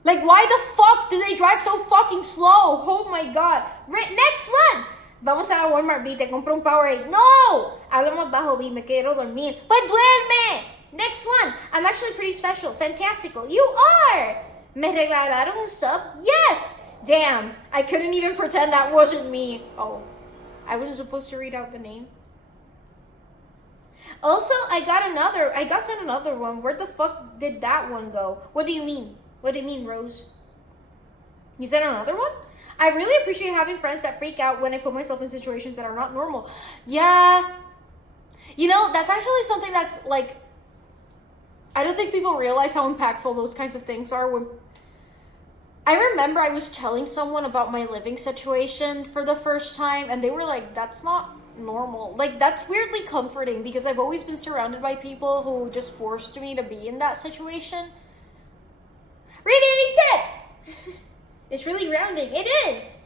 Like, why the fuck do they drive so fucking slow? Oh my god. Next one. Vamos a la Walmart, B, te compro un Powerade. No! Habla más bajo, B, me quiero dormir. Pues duerme! Next one. I'm actually pretty special. Fantastical. You are! Me regalaron un sub? Yes! Damn. I couldn't even pretend that wasn't me. Oh. I wasn't supposed to read out the name. Also, I got sent another one. Where the fuck did that one go? What do you mean? What do you mean, Rose? You sent another one? I really appreciate having friends that freak out when I put myself in situations that are not normal. Yeah. You know, that's actually something that's like, I don't think people realize how impactful those kinds of things are. When I remember I was telling someone about my living situation for the first time, and they were like, that's not normal. Like, that's weirdly comforting because I've always been surrounded by people who just forced me to be in that situation. Reading tit! It's really rounding. It is!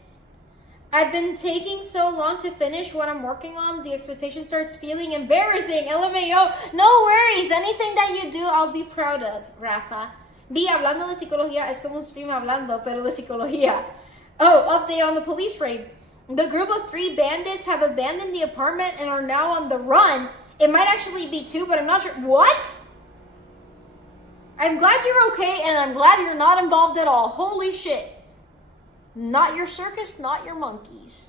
I've been taking so long to finish what I'm working on, the expectation starts feeling embarrassing. LMAO. No worries. Anything that you do, I'll be proud of, Rafa. B, hablando de psicología, es como un stream hablando, pero de psicología. Oh, update on the police raid. The group of 3 bandits have abandoned the apartment and are now on the run. It might actually be 2, but I'm not sure. What? I'm glad you're okay, and I'm glad you're not involved at all. Holy shit. Not your circus, not your monkeys.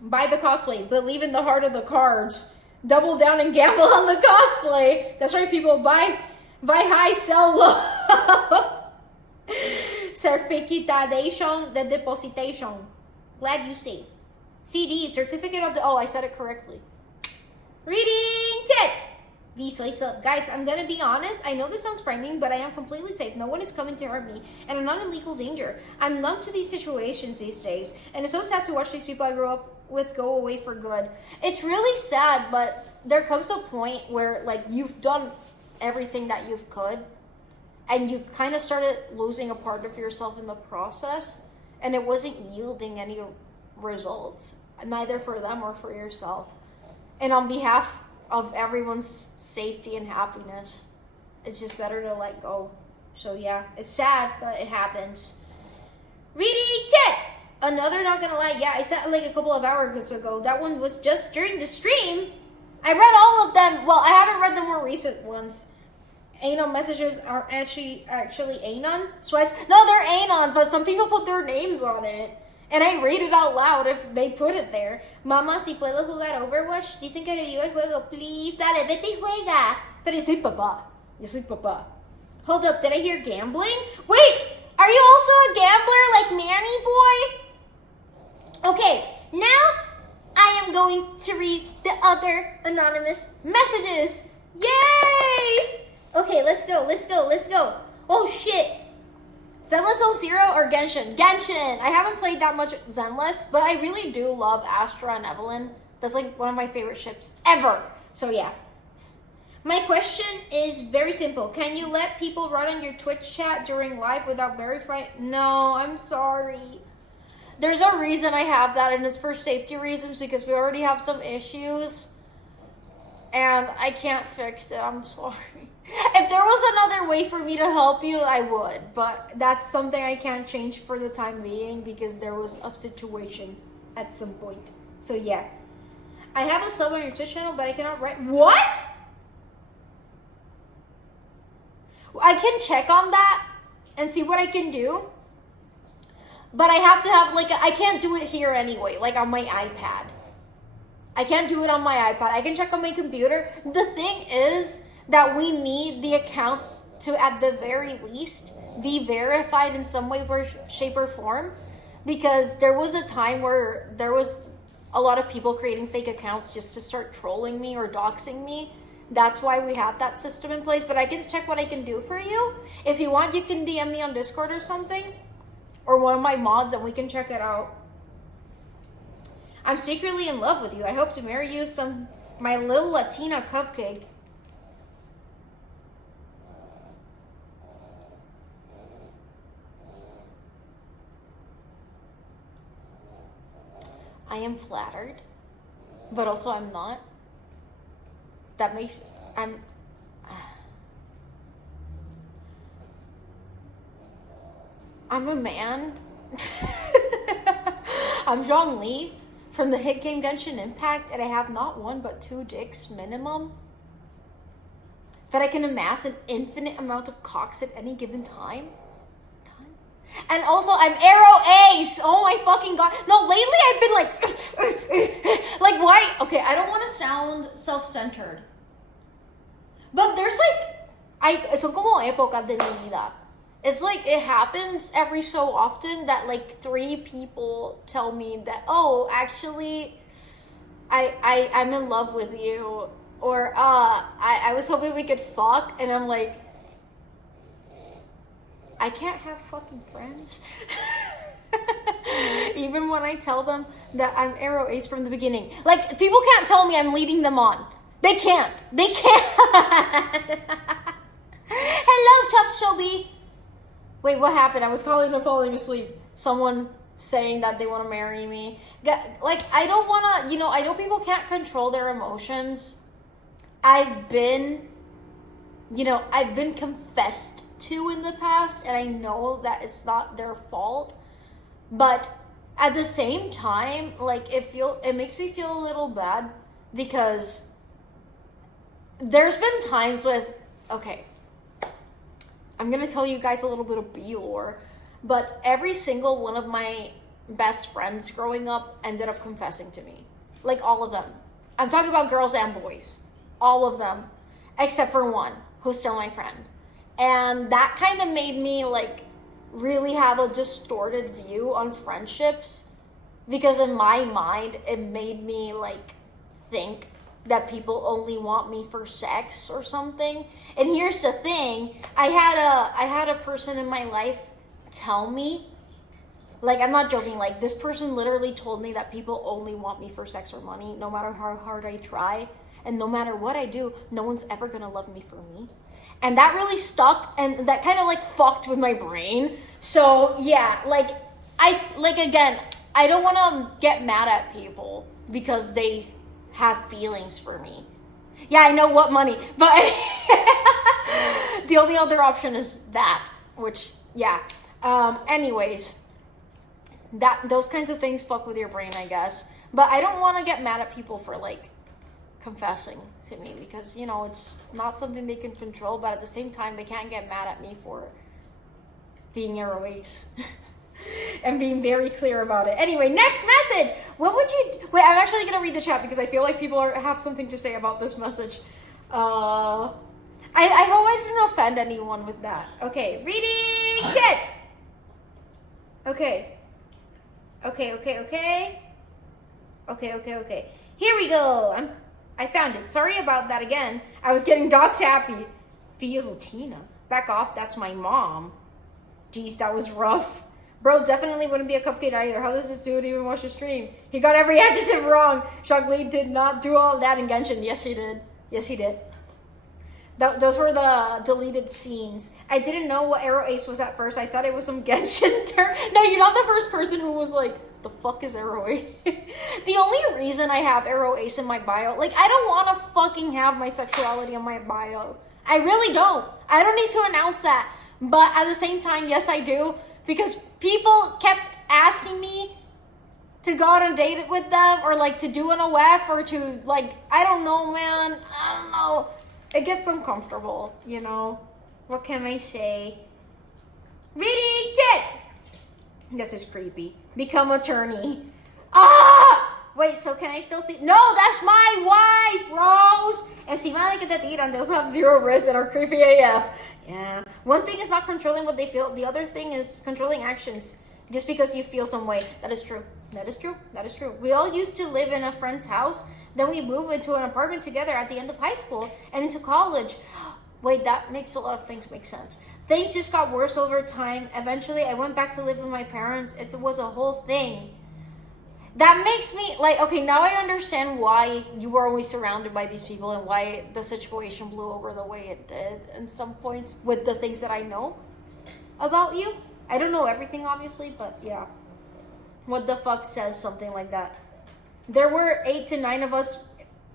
Buy the cosplay. Believe in the heart of the cards. Double down and gamble on the cosplay. That's right, people. Buy high, sell low. Certification de depositation. Glad you saved. CD, certificate of the... Oh, I said it correctly. Reading tit. Visa. Guys, I'm gonna be honest. I know this sounds frightening, but I am completely safe. No one is coming to hurt me, and I'm not in legal danger. I'm numb to these situations these days, and it's so sad to watch these people I grew up with go away for good. It's really sad, but there comes a point where, like, you've done everything that you could, and you kind of started losing a part of yourself in the process, and it wasn't yielding any results, neither for them or for yourself. And on behalf of everyone's safety and happiness, it's just better to let go. So yeah, it's sad, but it happens. Reading tit! Another, not gonna lie, yeah, I said like a couple of hours ago. That one was just during the stream. I read all of them. Well, I haven't read the more recent ones. Anon messages are actually Anon sweats. No, they're Anon, but some people put their names on it. And I read it out loud if they put it there. Mama, si puedo jugar Overwatch. Dicen que revivo el juego. Please, dale, vete y juega. Pero yo soy papá. Hold up, did I hear gambling? Wait, are you also a gambler like Manny Boy? Okay, now I am going to read the other anonymous messages. Yay! Okay, let's go. Oh shit. Zenless 0 or Genshin? Genshin! I haven't played that much Zenless, but I really do love Astra and Evelyn. That's like one of my favorite ships ever. So yeah. My question is very simple. Can you let people run on your Twitch chat during live without verifying? No, I'm sorry. There's a reason I have that, and it's for safety reasons because we already have some issues. And I can't fix it. I'm sorry. If there was another way for me to help you, I would. But that's something I can't change for the time being because there was a situation at some point. So yeah. I have a sub on your Twitch channel, but I cannot write. What? I can check on that and see what I can do. But I have to have I can't do it here anyway, like on my iPad. I can't do it on my iPad. I can check on my computer. The thing is that we need the accounts to, at the very least, be verified in some way, shape, or form. Because there was a time where there was a lot of people creating fake accounts just to start trolling me or doxing me. That's why we have that system in place. But I can check what I can do for you. If you want, you can DM me on Discord or something. Or one of my mods and we can check it out. I'm secretly in love with you. I hope to marry you, my little Latina cupcake. I am flattered, but also I'm not. That makes I'm a man. I'm Zhongli from the hit game Genshin Impact, and I have not one but 2 dicks minimum. That I can amass an infinite amount of cocks at any given time. And also, I'm Arrow Ace! Oh my fucking god. No, lately I've been like, why? Okay, I don't want to sound self-centered. But there's son como época de mi vida. It's like, it happens every so often that 3 people tell me that, oh, actually, I'm in love with you. Or, I was hoping we could fuck. And I'm like, I can't have fucking friends. Even when I tell them that I'm Arrow Ace from the beginning. People can't tell me I'm leading them on. They can't. Hello, Top Shobi. Wait, what happened? I was calling and falling asleep. Someone saying that they want to marry me. I don't want to, I know people can't control their emotions. I've been confessed to in the past, and I know that it's not their fault. But at the same time, it makes me feel a little bad because there's been times okay, I'm gonna tell you guys a little bit of B-lore, but every single one of my best friends growing up ended up confessing to me. All of them. I'm talking about girls and boys. All of them. Except for one, who's still my friend. And that kind of made me, really have a distorted view on friendships. Because in my mind, it made me, think that people only want me for sex or something. And here's the thing. I had a person in my life tell me, I'm not joking, this person literally told me that people only want me for sex or money, no matter how hard I try. And no matter what I do, no one's ever gonna love me for me. And that really stuck, and that kind of fucked with my brain. So yeah, again, I don't want to get mad at people because they have feelings for me. Yeah, I know what money, but the only other option is that, which, yeah. Anyways, those kinds of things fuck with your brain, I guess. But I don't want to get mad at people for confessing to me because it's not something they can control, but at the same time they can't get mad at me for being Arrow Ace and being very clear about it. Anyway, next message. What would you wait, I'm actually gonna read the chat because I feel like people have something to say about this message. I hope I didn't offend anyone with that. Okay, reading tit. Okay. Okay. Here we go. I found it. Sorry about that again. I was getting dogs happy. Fia's Latina. Back off, that's my mom. Jeez, that was rough. Bro, definitely wouldn't be a cupcake either. How does this dude even watch the stream? He got every adjective wrong. Shockly did not do all that in Genshin. Yes, he did. Yes, he did. Those were the deleted scenes. I didn't know what Arrow Ace was at first. I thought it was some Genshin term. No, you're not the first person who was like, the fuck is Arrow Ace? The only reason I have Arrow Ace in my bio, like, I don't want to fucking have my sexuality in my bio. I really don't. I don't need to announce that. But at the same time, yes, I do. Because people kept asking me to go on a date with them or, like, to do an OF or to, like, I don't know, man. I don't know. It gets uncomfortable, you know? What can I say? Reading tit! This is creepy. Become attorney. Ah! Wait, so can I still see? No, that's my wife, Rose! And si mali que te tiran, they also have zero risk and are creepy AF. Yeah. One thing is not controlling what they feel. The other thing is controlling actions. Just because you feel some way. That is true. That is true. That is true. We all used to live in a friend's house. Then we moved into an apartment together at the end of high school and into college. Wait, that makes a lot of things make sense. Things just got worse over time. Eventually, I went back to live with my parents. It was a whole thing. That makes me, like, okay, now I understand why you were always surrounded by these people and why the situation blew over the way it did in some points with the things that I know about you. I don't know everything, obviously, but yeah. What the fuck says something like that? There were 8 to 9 of us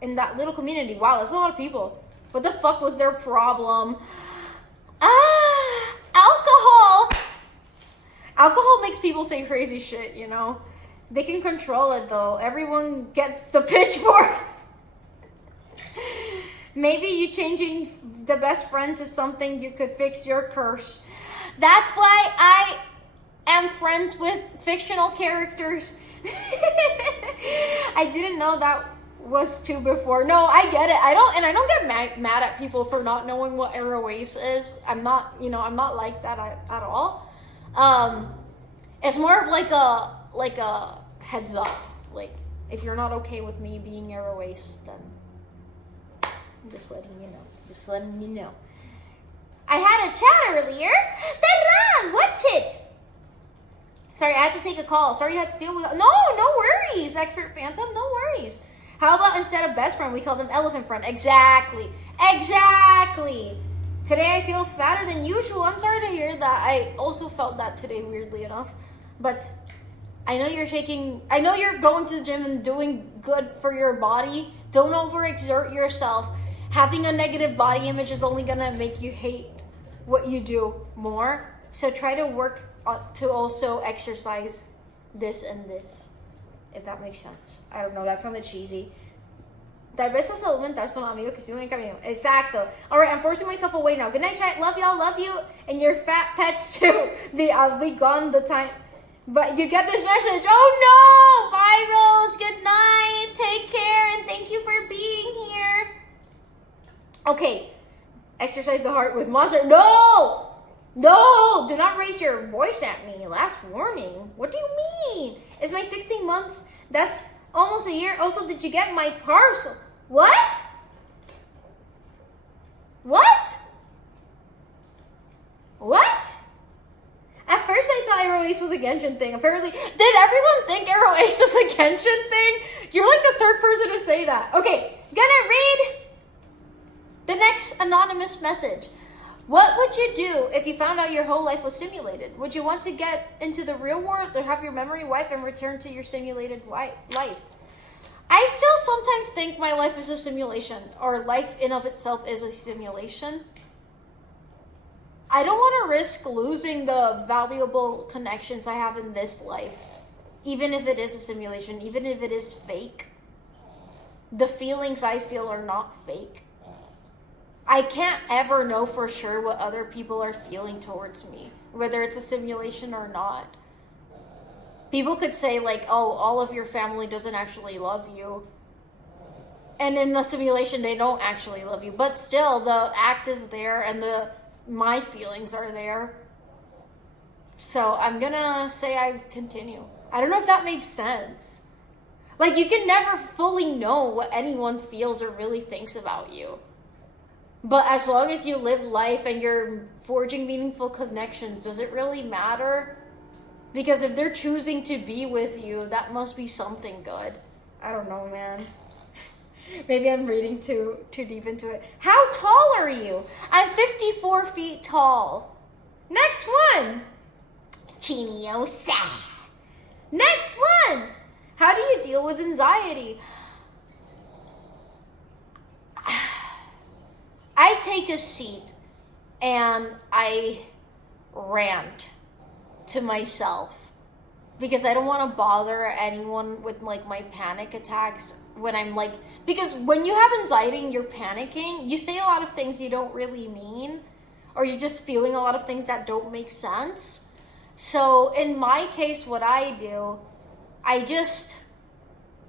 in that little community. Wow, that's a lot of people. What the fuck was their problem? Alcohol! Alcohol makes people say crazy shit, you know? They can control it, though. Everyone gets the pitchforks. Maybe you changing the best friend to something you could fix your curse. That's why I am friends with fictional characters. I didn't know that was too before. No, I get it. I don't get mad at people for not knowing what Arrow Ace is. I'm not like that at all. It's more of like a heads up. Like, if you're not okay with me being Arrow Ace, then I'm just letting you know. Just letting you know. I had a chat earlier. Terran, what's it? Sorry, I had to take a call. Sorry you had to deal with... No worries, Expert Phantom. No worries. How about instead of best friend, we call them elephant friend? Exactly. Today I feel fatter than usual. I'm sorry to hear that. I also felt that today, weirdly enough. But I know you're going to the gym and doing good for your body. Don't overexert yourself. Having a negative body image is only going to make you hate what you do more. So try to work to also exercise this and this, if that makes sense. I don't know, that sounded cheesy. Tal vez a salud mental son amigos que siguen el camino. Exacto. Alright, I'm forcing myself away now. Good night, chat. Love y'all, love you, and your fat pets too. I'll be gone the time. But you get this message. Oh no! Bye, Rose. Good night. Take care, and thank you for being here. Okay. Exercise the heart with monster. No! No! Do not raise your voice at me. Last warning. What do you mean? It's my 16 months. That's almost a year. Also, did you get my parcel? What? What? What? At first, I thought Arrow Ace was a Genshin thing. Apparently, did everyone think Arrow Ace was a Genshin thing? You're like the third person to say that. Okay, gonna read the next anonymous message. What would you do if you found out your whole life was simulated? Would you want to get into the real world or have your memory wiped and return to your simulated life? I still sometimes think my life is a simulation, or life in of itself is a simulation. I don't want to risk losing the valuable connections I have in this life, even if it is a simulation, even if it is fake. The feelings I feel are not fake. I can't ever know for sure what other people are feeling towards me, whether it's a simulation or not. People could say like, oh, all of your family doesn't actually love you. And in the simulation, they don't actually love you. But still, the act is there and my feelings are there. So I'm gonna say I continue. I don't know if that makes sense. Like, you can never fully know what anyone feels or really thinks about you. But as long as you live life and you're forging meaningful connections, does it really matter? Because if they're choosing to be with you, that must be something good. I don't know, man. Maybe I'm reading too deep into it. How tall are you? I'm 54 feet tall. Next one. Chiniosa. Next one. How do you deal with anxiety? I take a seat and I rant to myself because I don't want to bother anyone with like my panic attacks when I'm like, because when you have anxiety and you're panicking, you say a lot of things you don't really mean, or you're just spewing a lot of things that don't make sense. So in my case, what I do, I just,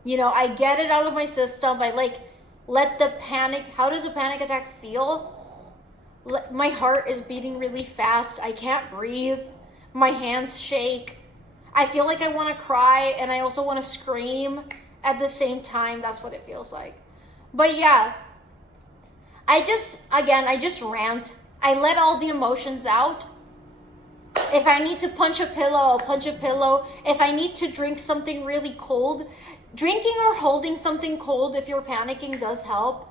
I get it out of my system. I like let the panic, how does a panic attack feel? My heart is beating really fast. I can't breathe. My hands shake. I feel like I want to cry and I also want to scream at the same time. That's what it feels like. But yeah, I just rant. I let all the emotions out. If I need to punch a pillow, I'll punch a pillow. If I need to drink something really cold, drinking or holding something cold if you're panicking does help.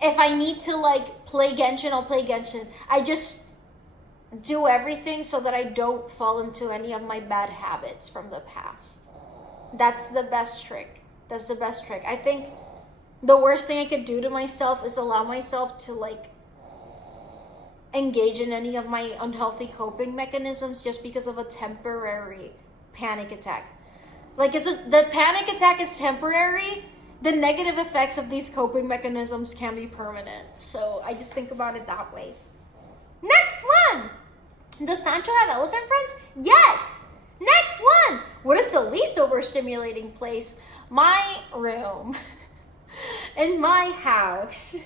If I need to like play Genshin, I'll play Genshin. I just do everything so that I don't fall into any of my bad habits from the past. That's the best trick. I think the worst thing I could do to myself is allow myself to like engage in any of my unhealthy coping mechanisms just because of a temporary panic attack. Like, the panic attack is temporary, the negative effects of these coping mechanisms can be permanent. So I just think about it that way. Next one! Does Sancho have elephant friends? Yes! Next one! What is the least overstimulating place? My room. In my house.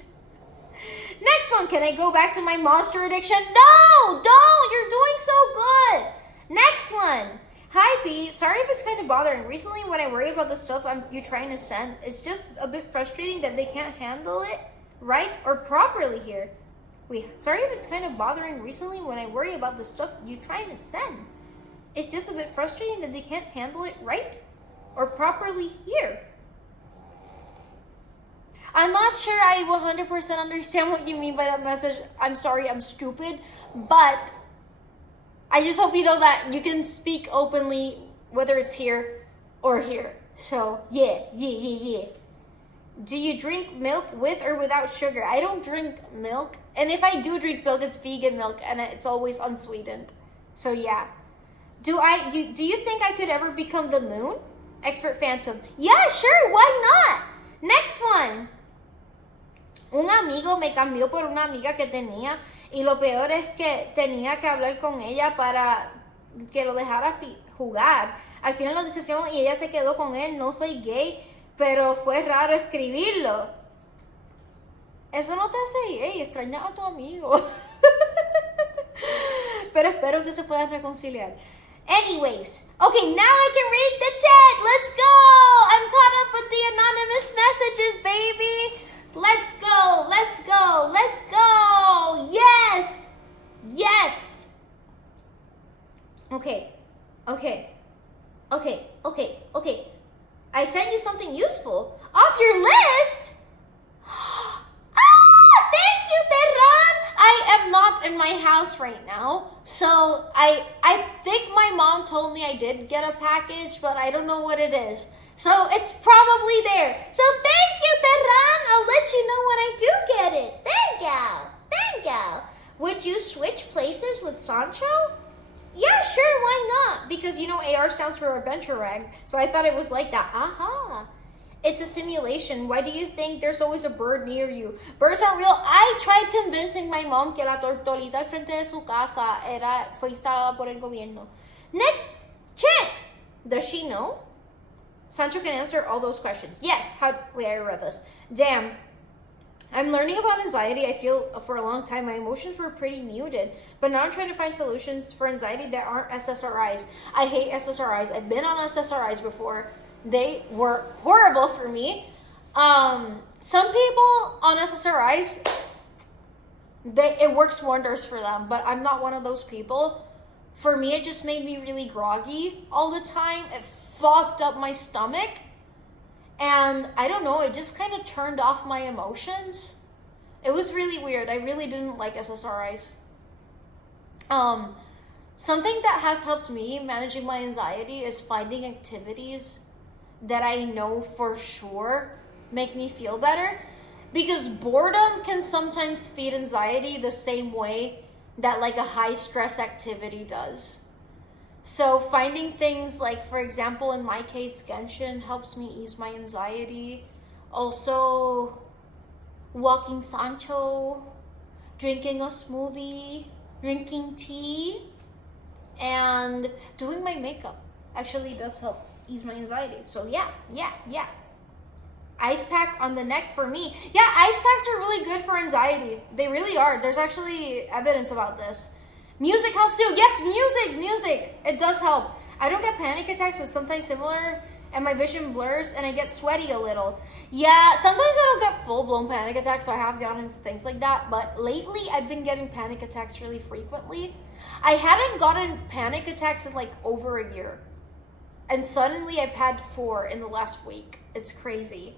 Next one, can I go back to my monster addiction? No! Don't! You're doing so good! Next one. Hi, P. Sorry if it's kind of bothering. Recently, when I worry about the stuff you're trying to send, it's just a bit frustrating that they can't handle it right or properly here. Wait, sorry if it's kind of bothering. Recently, when I worry about the stuff you're trying to send, it's just a bit frustrating that they can't handle it right or properly here. I'm not sure I 100% understand what you mean by that message. I'm sorry, I'm stupid, but I just hope you know that you can speak openly, whether it's here or here. So, yeah. Do you drink milk with or without sugar? I don't drink milk. And if I do drink milk, it's vegan milk and it's always unsweetened. So, yeah. Do you think I could ever become the moon? Expert Phantom. Yeah, sure, why not? Next one. Un amigo me cambió por una amiga que tenía. Y lo peor es que tenía que hablar con ella para que lo dejara jugar. Al final la decisión y ella se quedó con él. No soy gay, pero fue raro escribirlo. Eso no te hace gay, extrañas a tu amigo. Pero espero que se puedan reconciliar. Anyways, okay, now I can read the chat. Let's go. I'm caught up with the anonymous messages, baby. Let's go. Yes. Okay. I sent you something useful. Off your list? Thank you, Terran. I am not in my house right now. So I think my mom told me I did get a package, but I don't know what it is. So it's probably there. So thank you, Terran. I'll let you know when I do get it. Thank you. Would you switch places with Sancho? Yeah, sure, why not? Because, AR stands for Adventure Rag. So I thought it was like that. Aha. It's a simulation. Why do you think there's always a bird near you? Birds aren't real. I tried convincing my mom que la tortolita al frente de su casa fue instalada por el gobierno. Next, chat. Does she know? Sancho can answer all those questions. Yes. Wait, I read this. Damn. I'm learning about anxiety. I feel for a long time my emotions were pretty muted, but now I'm trying to find solutions for anxiety that aren't SSRIs. I hate SSRIs. I've been on SSRIs before. They were horrible for me. Some people on SSRIs, it works wonders for them, but I'm not one of those people. For me, it just made me really groggy all the time. It fucked up my stomach. And I don't know, it just kind of turned off my emotions. It was really weird. I really didn't like SSRIs. Something that has helped me managing my anxiety is finding activities that I know for sure make me feel better. Because boredom can sometimes feed anxiety the same way that like a high stress activity does. So finding things like, for example, in my case, Genshin helps me ease my anxiety. Also, walking Sancho, drinking a smoothie, drinking tea, and doing my makeup actually does help ease my anxiety. So yeah. Ice pack on the neck for me. Yeah, ice packs are really good for anxiety. They really are. There's actually evidence about this. Music helps too. Yes, music. It does help. I don't get panic attacks, but sometimes similar, and my vision blurs, and I get sweaty a little. Yeah, sometimes I don't get full-blown panic attacks, so I have gotten into things like that, but lately I've been getting panic attacks really frequently. I hadn't gotten panic attacks in like over a year, and suddenly I've had 4 in the last week. It's crazy.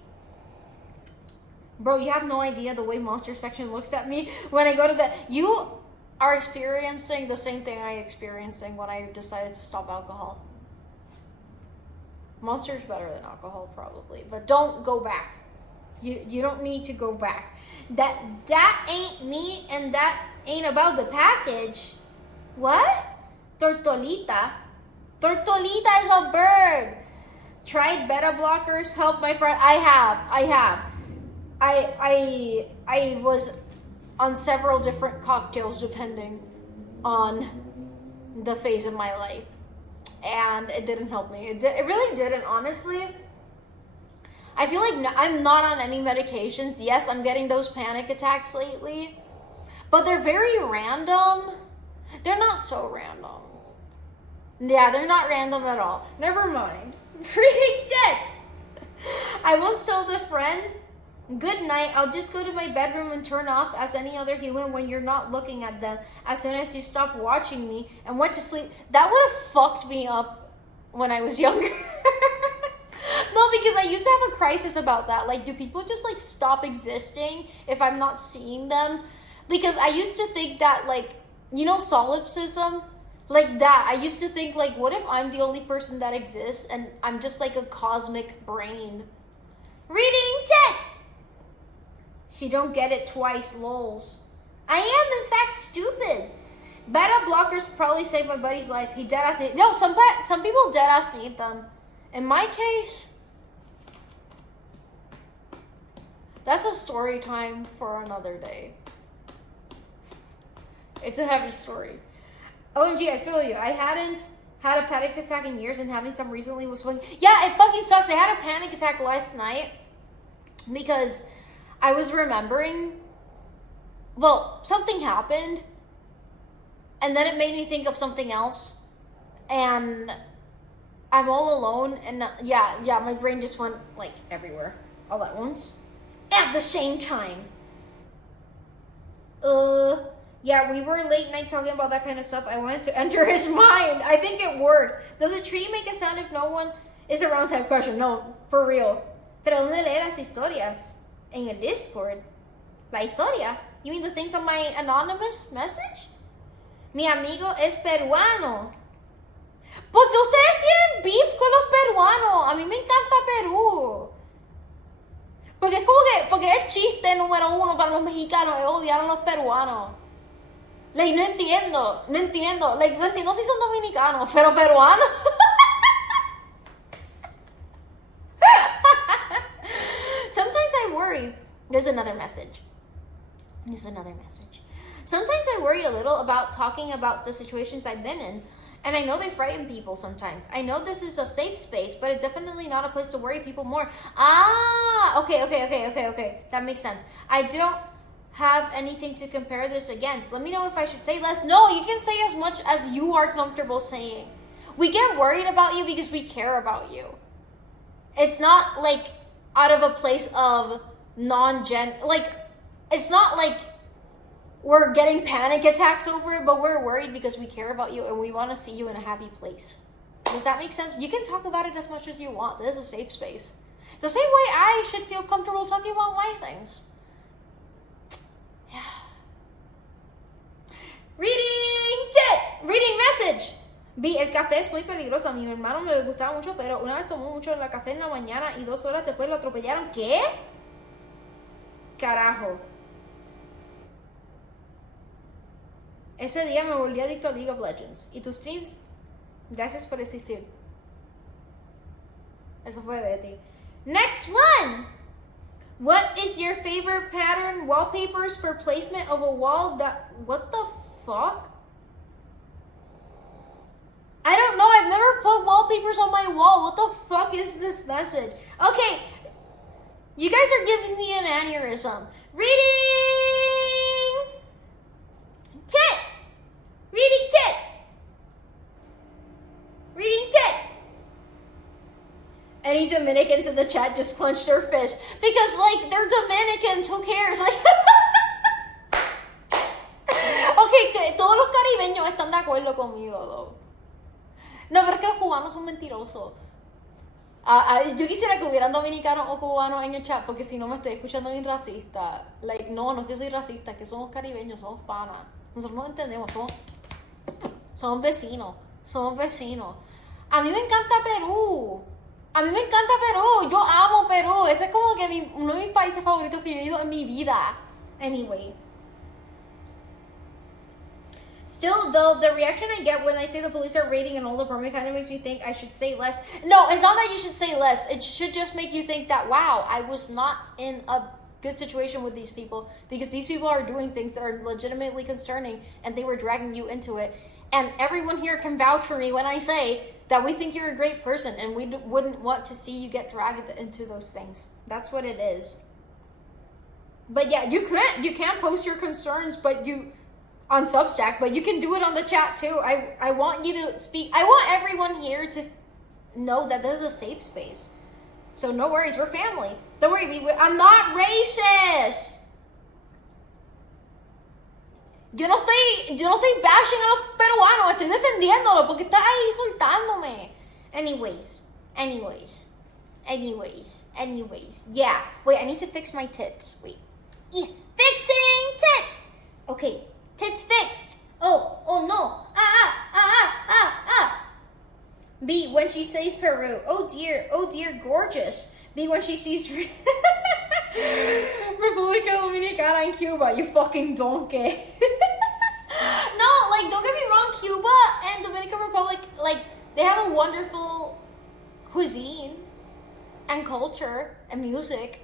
Bro, you have no idea the way Monster Section looks at me when I go to the... You are experiencing the same thing I'm experiencing when I decided to stop alcohol. Monster's better than alcohol, probably, but don't go back. You don't need to go back. That ain't me, and that ain't about the package. What? Tortolita? Tortolita is a bird. Tried beta blockers, help my friend. I have. I was on several different cocktails depending on the phase of my life, and it didn't help me. It really didn't, honestly. I feel like I'm not on any medications. Yes, I'm getting those panic attacks lately, but they're very random. They're not so random. Yeah, they're not random at all. Never mind. Reading debt. I once told a friend, "Good night, I'll just go to my bedroom and turn off as any other human when you're not looking at them as soon as you stop watching me," and went to sleep. That would have fucked me up when I was younger. No, because I used to have a crisis about that. Like, do people just like stop existing if I'm not seeing them? Because I used to think that, like, you know, solipsism? Like that. I used to think, like, what if I'm the only person that exists and I'm just like a cosmic brain? Reading Tet! She don't get it twice, lols. I am, in fact, stupid. Beta blockers probably saved my buddy's life. He deadass need... No, some people deadass need them. In my case, that's a story time for another day. It's a heavy story. OMG, I feel you. I hadn't had a panic attack in years, and having some recently was fun. Yeah, it fucking sucks. I had a panic attack last night because I was remembering, well, something happened, and then it made me think of something else, and I'm all alone, and yeah, my brain just went, like, everywhere, all at once, at the same time. Yeah, we were late night talking about that kind of stuff. I wanted to enter his mind. I think it worked. Does a tree make a sound if no one is around type question? No, for real. Pero ¿dónde lee las historias? En el Discord. La historia? You mean the things on my anonymous message? Mi amigo es peruano. Porque ustedes tienen beef con los peruanos. A mí me encanta Perú. Porque es como que, porque el chiste número 1 para los mexicanos es odiar a los peruanos. Like, no entiendo. Like, no entiendo si son dominicanos, pero peruanos. Sometimes I worry. There's another message. Sometimes I worry a little about talking about the situations I've been in. And I know they frighten people sometimes. I know this is a safe space, but it's definitely not a place to worry people more. Okay. That makes sense. I don't have anything to compare this against. Let me know if I should say less. No, you can say as much as you are comfortable saying. We get worried about you because we care about you. It's not like out of a place of it's not like we're getting panic attacks over it, but we're worried because we care about you and we want to see you in a happy place. Does that make sense? You can talk about it as much as you want. This is a safe space. The same way I should feel comfortable talking about my things. Yeah. Reading message. Vi, el café es muy peligroso. A mi hermano me gustaba mucho, pero una vez tomó mucho la café en la mañana y 2 horas después lo atropellaron. ¿Qué? Carajo. Ese día me volví adicto a League of Legends. ¿Y tus streams? Gracias por existir. Eso fue Betty. Next one! What is your favorite pattern wallpapers for placement of a wall that... What the fuck? I don't know. I've never put wallpapers on my wall. What the fuck is this message? Okay. You guys are giving me an aneurysm. Reading tit. Any Dominicans in the chat just clenched their fist because, like, they're Dominicans. Who cares? Like, okay, todos los caribeños están de acuerdo conmigo, though. No, pero es que los cubanos son mentirosos. Yo quisiera que hubieran dominicanos o cubanos en el chat, porque si no me estoy escuchando bien racista. Like, no es que soy racista, es que somos caribeños, somos panas. Nosotros nos entendemos, somos vecinos. A mí me encanta Perú. Yo amo Perú. Ese es como que uno de mis países favoritos que yo he ido en mi vida. Anyway. Still, though, the reaction I get when I say the police are raiding an old apartment kind of makes me think I should say less. No, it's not that you should say less. It should just make you think that, wow, I was not in a good situation with these people because these people are doing things that are legitimately concerning and they were dragging you into it. And everyone here can vouch for me when I say that we think you're a great person and we wouldn't want to see you get dragged into those things. That's what it is. But yeah, you can't post your concerns, but on Substack, but you can do it on the chat too. I want you to speak. I want everyone here to know that this is a safe space. So no worries, we're family. Don't worry, I'm not racist. Yo no estoy bashing a los peruanos, estoy defendiéndolo porque está ahí insultándome. Anyways. Yeah, wait, I need to fix my tits. Wait. Yeah. Fixing tits. Okay, tits fixed. Oh no. B, when she says Peru. Oh dear, gorgeous. B, when she sees República Dominicana and Cuba, you fucking donkey. No, like, don't get me wrong, Cuba and Dominican Republic, like, they have a wonderful cuisine and culture and music.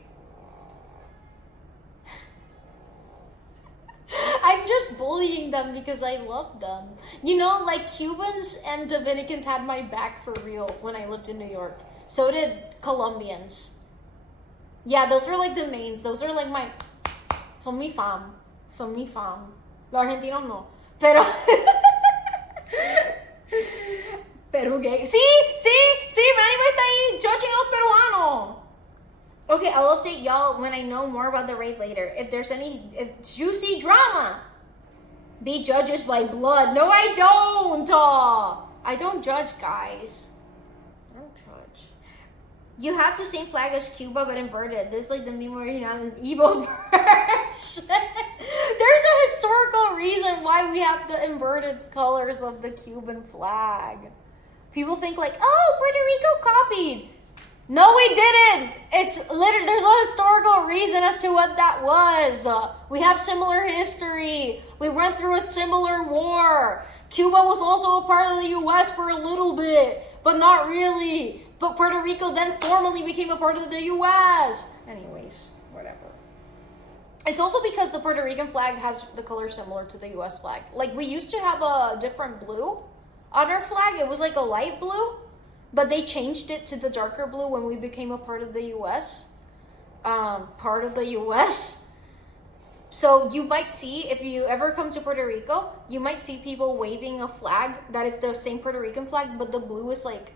I'm just bullying them because I love them. You know, like, Cubans and Dominicans had my back for real when I lived in New York. So did Colombians. Yeah, those were like the mains. Those are like son mi fam. Los argentinos no. Pero gay. Sí, Manny está ahí judging a los peruanos. Okay, I'll update y'all when I know more about the raid later. If juicy drama. B judges by blood. No, I don't. I don't judge, guys. I don't judge. You have the same flag as Cuba, but inverted. This is like the meme original and evil version. There's a historical reason why we have the inverted colors of the Cuban flag. People think like, oh, Puerto Rico copied. No, we didn't. It's literally, there's a historical reason as to what that was. We have similar history. We went through a similar war. Cuba was also a part of the U.S. for a little bit, but not really. But Puerto Rico then formally became a part of the U.S. Anyways, whatever. It's also because the Puerto Rican flag has the color similar to the U.S. flag. Like, we used to have a different blue on our flag. It was like a light blue, but they changed it to the darker blue when we became a part of the U.S. So you might see, if you ever come to Puerto Rico, you might see people waving a flag that is the same Puerto Rican flag, but the blue is like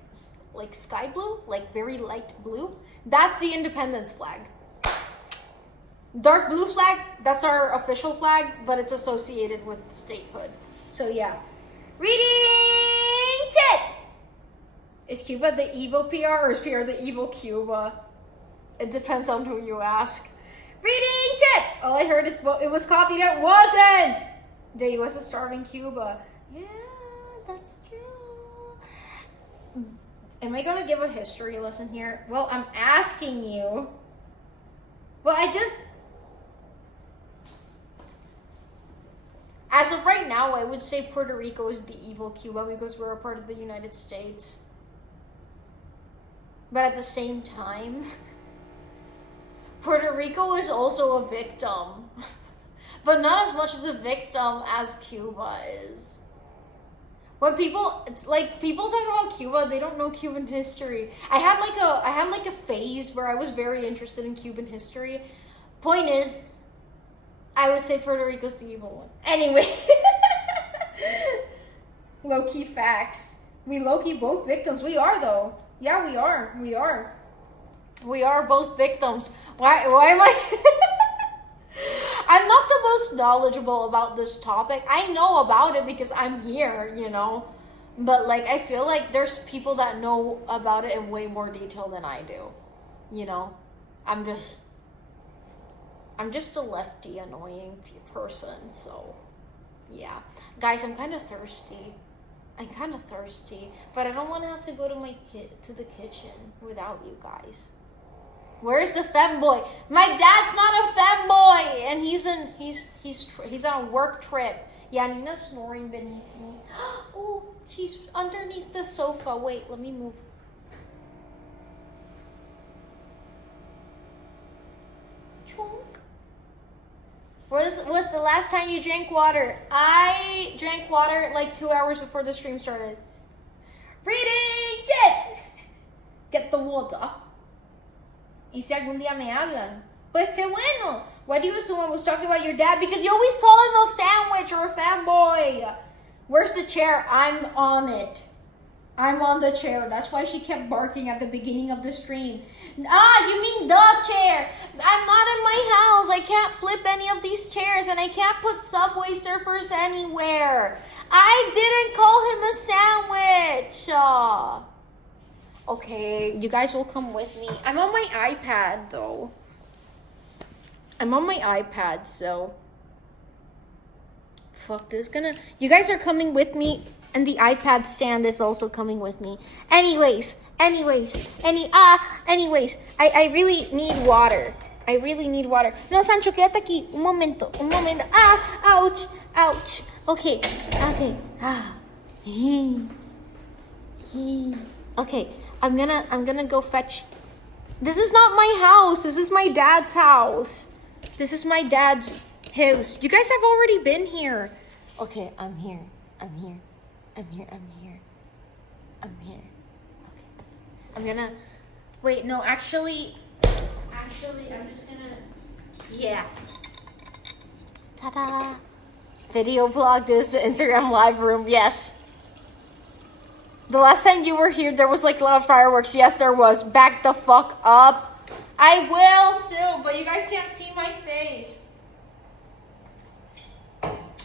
sky blue, like very light blue. That's the independence flag. Dark blue flag, that's our official flag, but it's associated with statehood. So yeah. Reading tit! Is Cuba the evil PR or is PR the evil Cuba? It depends on who you ask. Reading tit! All I heard is, well, it was copied. It wasn't! The U.S. is starving Cuba. Yeah, that's true. Am I gonna give a history lesson here? Well, I'm asking you. Well, as of right now, I would say Puerto Rico is the evil Cuba because we're a part of the United States. But at the same time, Puerto Rico is also a victim. But not as much as a victim as Cuba is. When people talk about Cuba, they don't know Cuban history. I had like a phase where I was very interested in Cuban history. Point is, I would say Puerto Rico's the evil one. Anyway. Low-key facts. We low-key both victims. We are though. Yeah, we are. We are both victims. Why am I... I'm not the most knowledgeable about this topic. I know about it because I'm here, you know. But, like, I feel like there's people that know about it in way more detail than I do. You know? I'm just a lefty, annoying person, so... Yeah. Guys, I'm kind of thirsty. But I don't want to have to go to the kitchen without you guys. Where's the femboy? My dad's not a femboy, and he's on a work trip. Yeah, Nina's snoring beneath me. Oh, she's underneath the sofa. Wait, let me move. Chonk. What's the last time you drank water? I drank water like 2 hours before the stream started. Reading tit. Get the water. Y si algún día me hablan, pues qué bueno. Why do you assume I was talking about your dad? Because you always call him a sandwich or a fanboy. Where's the chair? I'm on it. I'm on the chair. That's why she kept barking at the beginning of the stream. Ah, you mean the chair. I'm not in my house. I can't flip any of these chairs, and I can't put Subway Surfers anywhere. I didn't call him a sandwich. Okay, you guys will come with me. I'm on my iPad, though. So... Fuck this. You guys are coming with me, and the iPad stand is also coming with me. Anyways. I really need water. No, Sancho, quédate aquí. Un momento. Ouch. Okay. Okay. I'm gonna go fetch. This is not my house. This is my dad's house. This is my dad's house. You guys have already been here. Okay, I'm here. Okay. I'm gonna wait, no, actually I'm just gonna, yeah. Ta-da. Video vlog this Instagram live room, yes. The last time you were here, there was like a lot of fireworks. Yes, there was. Back the fuck up. I will soon, but you guys can't see my face.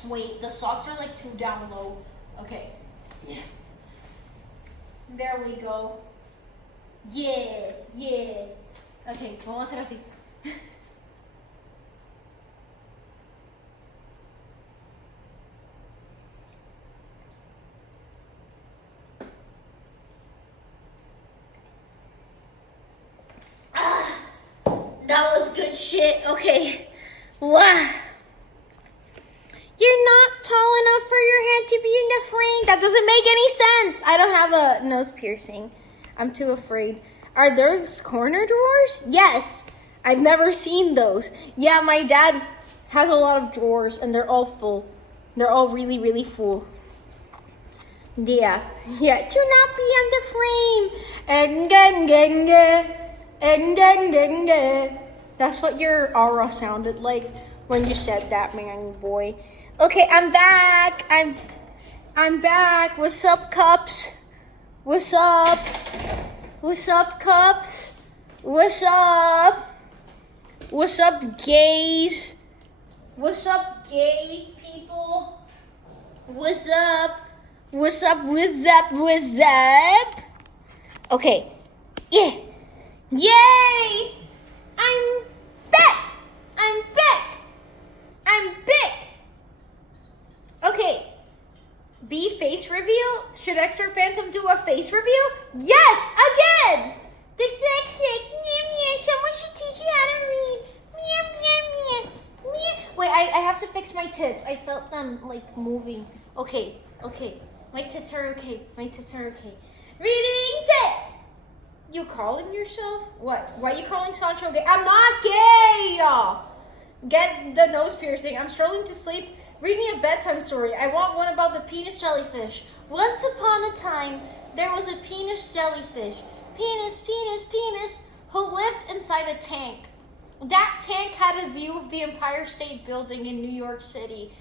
Wait, the socks are like too down low. Okay. Yeah. There we go. Yeah. Okay, vamos a hacer así. That was good shit. Okay. Wow. You're not tall enough for your head to be in the frame. That doesn't make any sense. I don't have a nose piercing. I'm too afraid. Are those corner drawers? Yes. I've never seen those. Yeah, my dad has a lot of drawers and they're all full. They're all really, really full. Yeah, yeah. Do not be on the frame. And that's what your aura sounded like when you said that, Manny boy. Okay, I'm back. I'm back. What's up, Cups? What's up? What's up, Cups? What's up? What's up, gays? What's up, gay people? What's up? What's up? What's up? What's up? Okay. Yeah. Yay! I'm back! I'm back! I'm back! Okay. B face reveal? Should Expert Phantom do a face reveal? Yes! Again! Dyslexic. Someone should teach you how to read. Wait, I have to fix my tits. I felt them like moving. Okay. My tits are okay. Reading tit! You calling yourself? What? Why are you calling Sancho gay? I'm not gay! Get the nose piercing. I'm struggling to sleep. Read me a bedtime story. I want one about the penis jellyfish. Once upon a time, there was a penis jellyfish. Penis, who lived inside a tank. That tank had a view of the Empire State Building in New York City,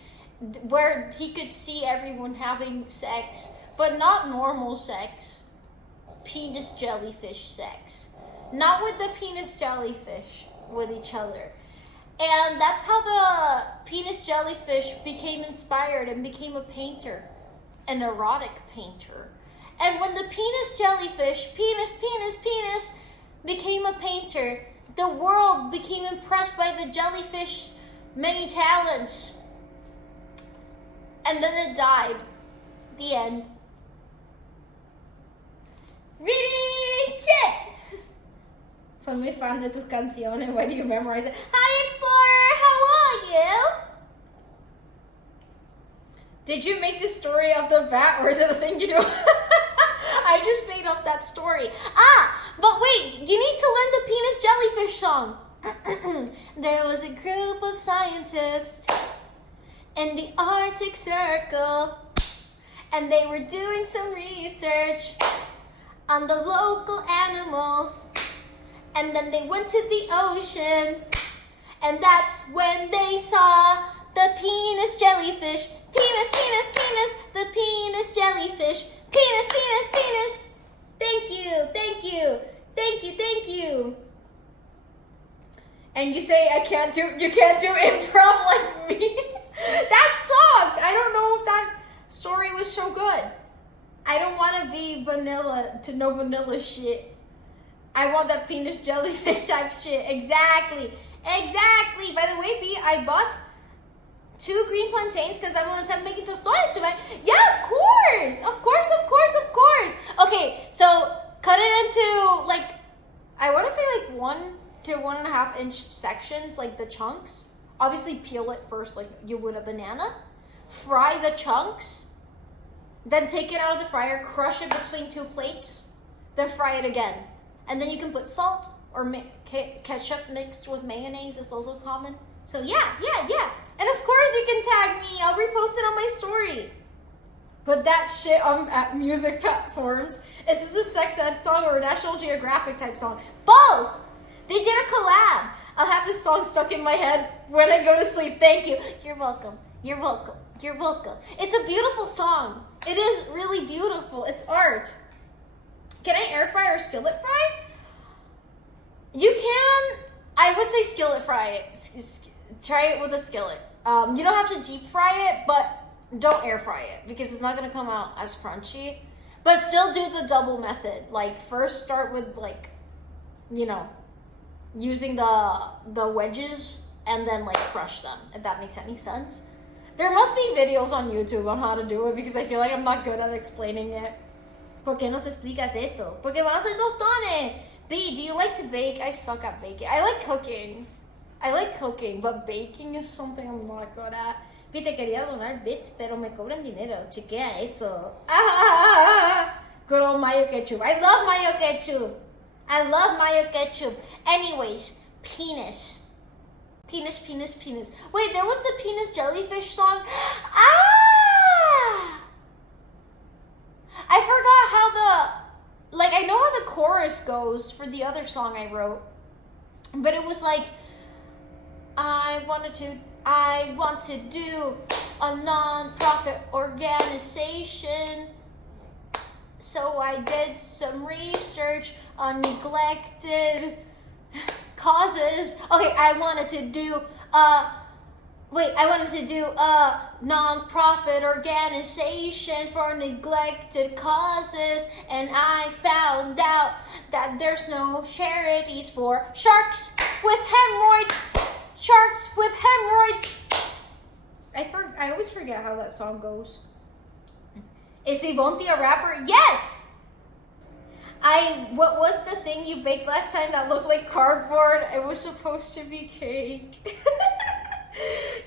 where he could see everyone having sex, but not normal sex. Penis jellyfish sex. Not with the penis jellyfish, with each other. And that's how the penis jellyfish became inspired and became a painter, an erotic painter. And when the penis jellyfish, penis, became a painter, the world became impressed by the jellyfish's many talents. And then it died. The end. Reading tit! Soy muy fan de tus canciones. Why do you memorize it? Hi, Explorer! How are you? Did you make this story of the bat, or is it a thing you do? I just made up that story. But wait, you need to learn the penis jellyfish song. There was a group of scientists in the Arctic Circle, and they were doing some research on the local animals. And then they went to the ocean, and that's when they saw the penis jellyfish. Penis, the penis jellyfish. Penis. Thank you. And you say you can't do improv like me. That sucked. I don't know if that story was so good. I don't want to be vanilla to no vanilla shit. I want that penis jellyfish type shit. Exactly. By the way, B, I bought 2 green plantains because I will attempt making tostones tonight. Yeah, of course. Okay, so cut it into like, I want to say like 1 to 1.5 inch sections, like the chunks. Obviously peel it first like you would a banana. Fry the chunks. Then take it out of the fryer, crush it between 2 plates. Then fry it again. And then you can put salt or ketchup mixed with mayonnaise is also common. So yeah. And of course you can tag me. I'll repost it on my story. Put that shit on at music platforms. Is this a sex ed song or a National Geographic type song? Both! They did a collab. I'll have this song stuck in my head when I go to sleep. Thank you. You're welcome. It's a beautiful song. It is really beautiful. It's art. Can I air fry or skillet fry? You can. I would say skillet fry it. Try it with a skillet. You don't have to deep fry it, but don't air fry it because it's not going to come out as crunchy. But still do the double method. Like first start with like, using the wedges and then like crush them, if that makes any sense. There must be videos on YouTube on how to do it because I feel like I'm not good at explaining it. ¿Por qué nos explicas eso? Porque van a ser tostones. B, do you like to bake? I suck at baking. I like cooking, but baking is something I'm not good at. B, te quería donar bits, pero me cobran dinero. Chequea eso. Good old mayo ketchup. I love mayo ketchup. Anyways, penis. Wait, there was the penis jellyfish song. goes for the other song I wrote. But it was like, I want to do a non-profit organization. So I did some research on neglected causes. Okay, I wanted to do a non-profit organization for neglected causes, and I found out that there's no charities for sharks with hemorrhoids. Sharks with hemorrhoids. I always forget how that song goes. Is Ivonne a rapper? Yes! What was the thing you baked last time that looked like cardboard? It was supposed to be cake.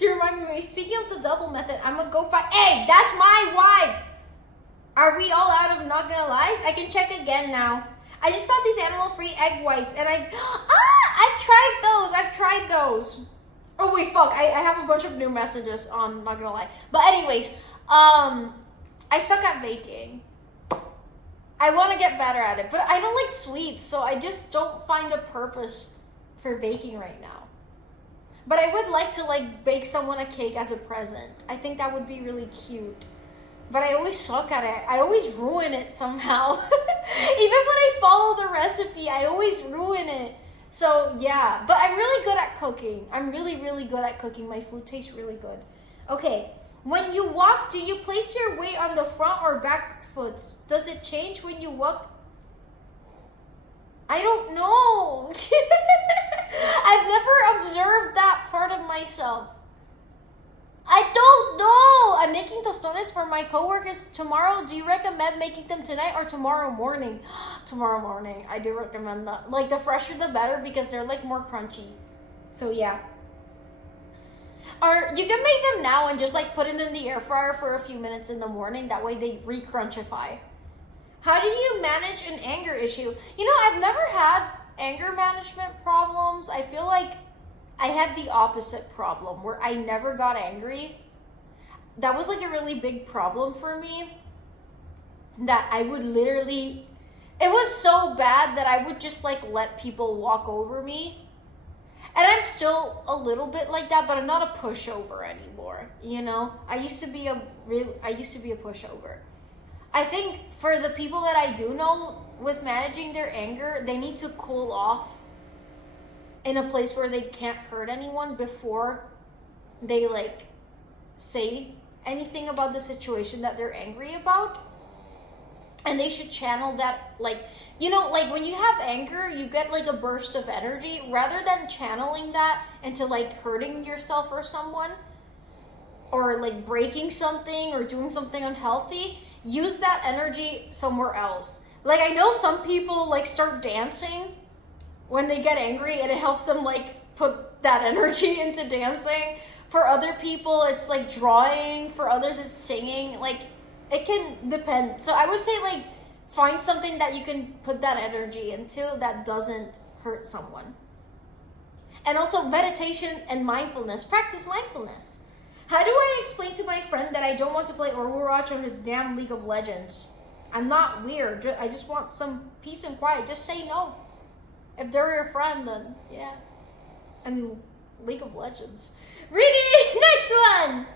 You remind me, speaking of the double method, I'm gonna go find, hey, that's my wife! Are we all out of not gonna lies? I can check again now. I just got these animal-free egg whites, and I've tried those. Oh wait, fuck, I have a bunch of new messages on not gonna lie. But anyways, I suck at baking. I want to get better at it, but I don't like sweets, so I just don't find a purpose for baking right now. But I would like to bake someone a cake as a present. I think that would be really cute. But I always suck at it. I always ruin it somehow. Even when I follow the recipe, I always ruin it. So yeah, but I'm really good at cooking. I'm really, really good at cooking. My food tastes really good. Okay, when you walk, do you place your weight on the front or back foot? Does it change when you walk? I don't know. I've never observed that part of myself. I don't know. I'm making tostones for my coworkers tomorrow. Do you recommend making them tonight or tomorrow morning? Tomorrow morning. I do recommend that. The fresher the better because they're more crunchy. So yeah. Or you can make them now and just put them in the air fryer for a few minutes in the morning. That way they re-crunchify. How do you manage an anger issue? I've never had anger management problems. I feel like I had the opposite problem where I never got angry. That was a really big problem for me. That I would literally, it was so bad that I would just let people walk over me. And I'm still a little bit like that, but I'm not a pushover anymore. I used to be a pushover. I think for the people that I do know with managing their anger, they need to cool off in a place where they can't hurt anyone before they say anything about the situation that they're angry about. And they should channel that when you have anger, you get a burst of energy. Rather than channeling that into hurting yourself or someone, or breaking something or doing something unhealthy, use that energy somewhere else. I know some people start dancing when they get angry, and it helps them put that energy into dancing. For other people, it's drawing. For others, it's singing. It can depend. So I would say find something that you can put that energy into that doesn't hurt someone. And also meditation and mindfulness. Practice mindfulness. How do I explain to my friend that I don't want to play Overwatch or his damn League of Legends? I'm not weird. I just want some peace and quiet. Just say no. If they're your friend, then yeah. And League of Legends. Ready? Next one!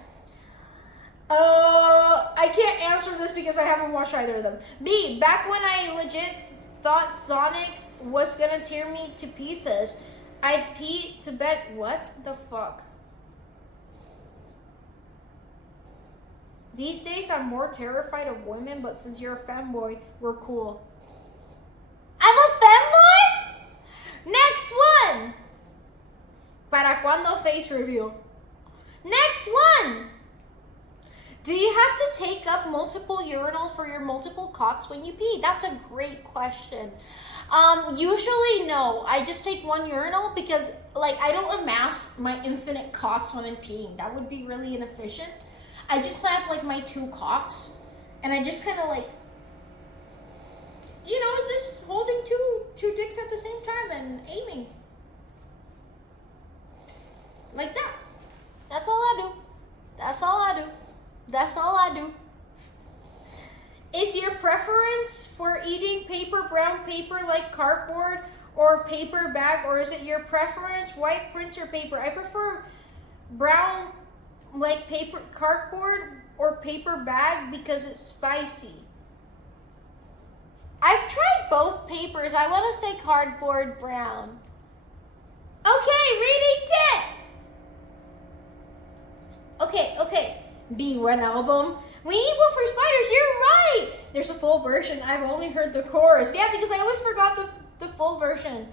I can't answer this because I haven't watched either of them. B, back when I legit thought Sonic was gonna tear me to pieces, I'd pee to bed. What the fuck? These days I'm more terrified of women, but since you're a fanboy, we're cool. I'm a fanboy? Next one! ¿Para cuándo face review? Next one! Do you have to take up multiple urinals for your multiple cocks when you pee? That's a great question. Usually no. I just take one urinal because I don't amass my infinite cocks when I'm peeing. That would be really inefficient. I just have my two cocks, and I just kind of is just holding two dicks at the same time and aiming. Psst, like that. That's all I do. That's all I do. That's all I do. Is your preference for eating paper, brown paper like cardboard, or paper bag, or is it your preference white printer paper? I prefer brown like paper, cardboard, or paper bag because it's spicy. I've tried both papers. I want to say cardboard brown. Okay, reading tit. Okay. B1 album. We need one for spiders. You're right. There's a full version. I've only heard the chorus. Yeah, because I always forgot the full version.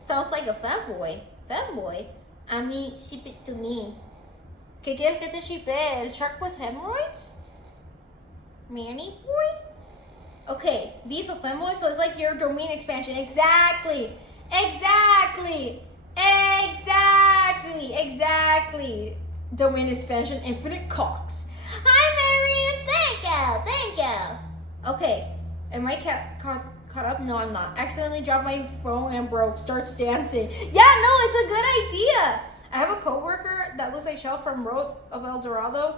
Sounds like a femboy. Femboy? I mean, ship it to me. ¿Qué quieres que te shipe? ¿El shark with hemorrhoids? Manny boy? Okay, B's a femboy, so it's like your domain expansion. Exactly. Domain expansion, infinite cocks. Hi, Marius. Thank you. Okay, am I caught up? No, I'm not. Accidentally dropped my phone and broke. Starts dancing. Yeah, no, it's a good idea. I have a coworker that looks like Shell from Road of El Dorado,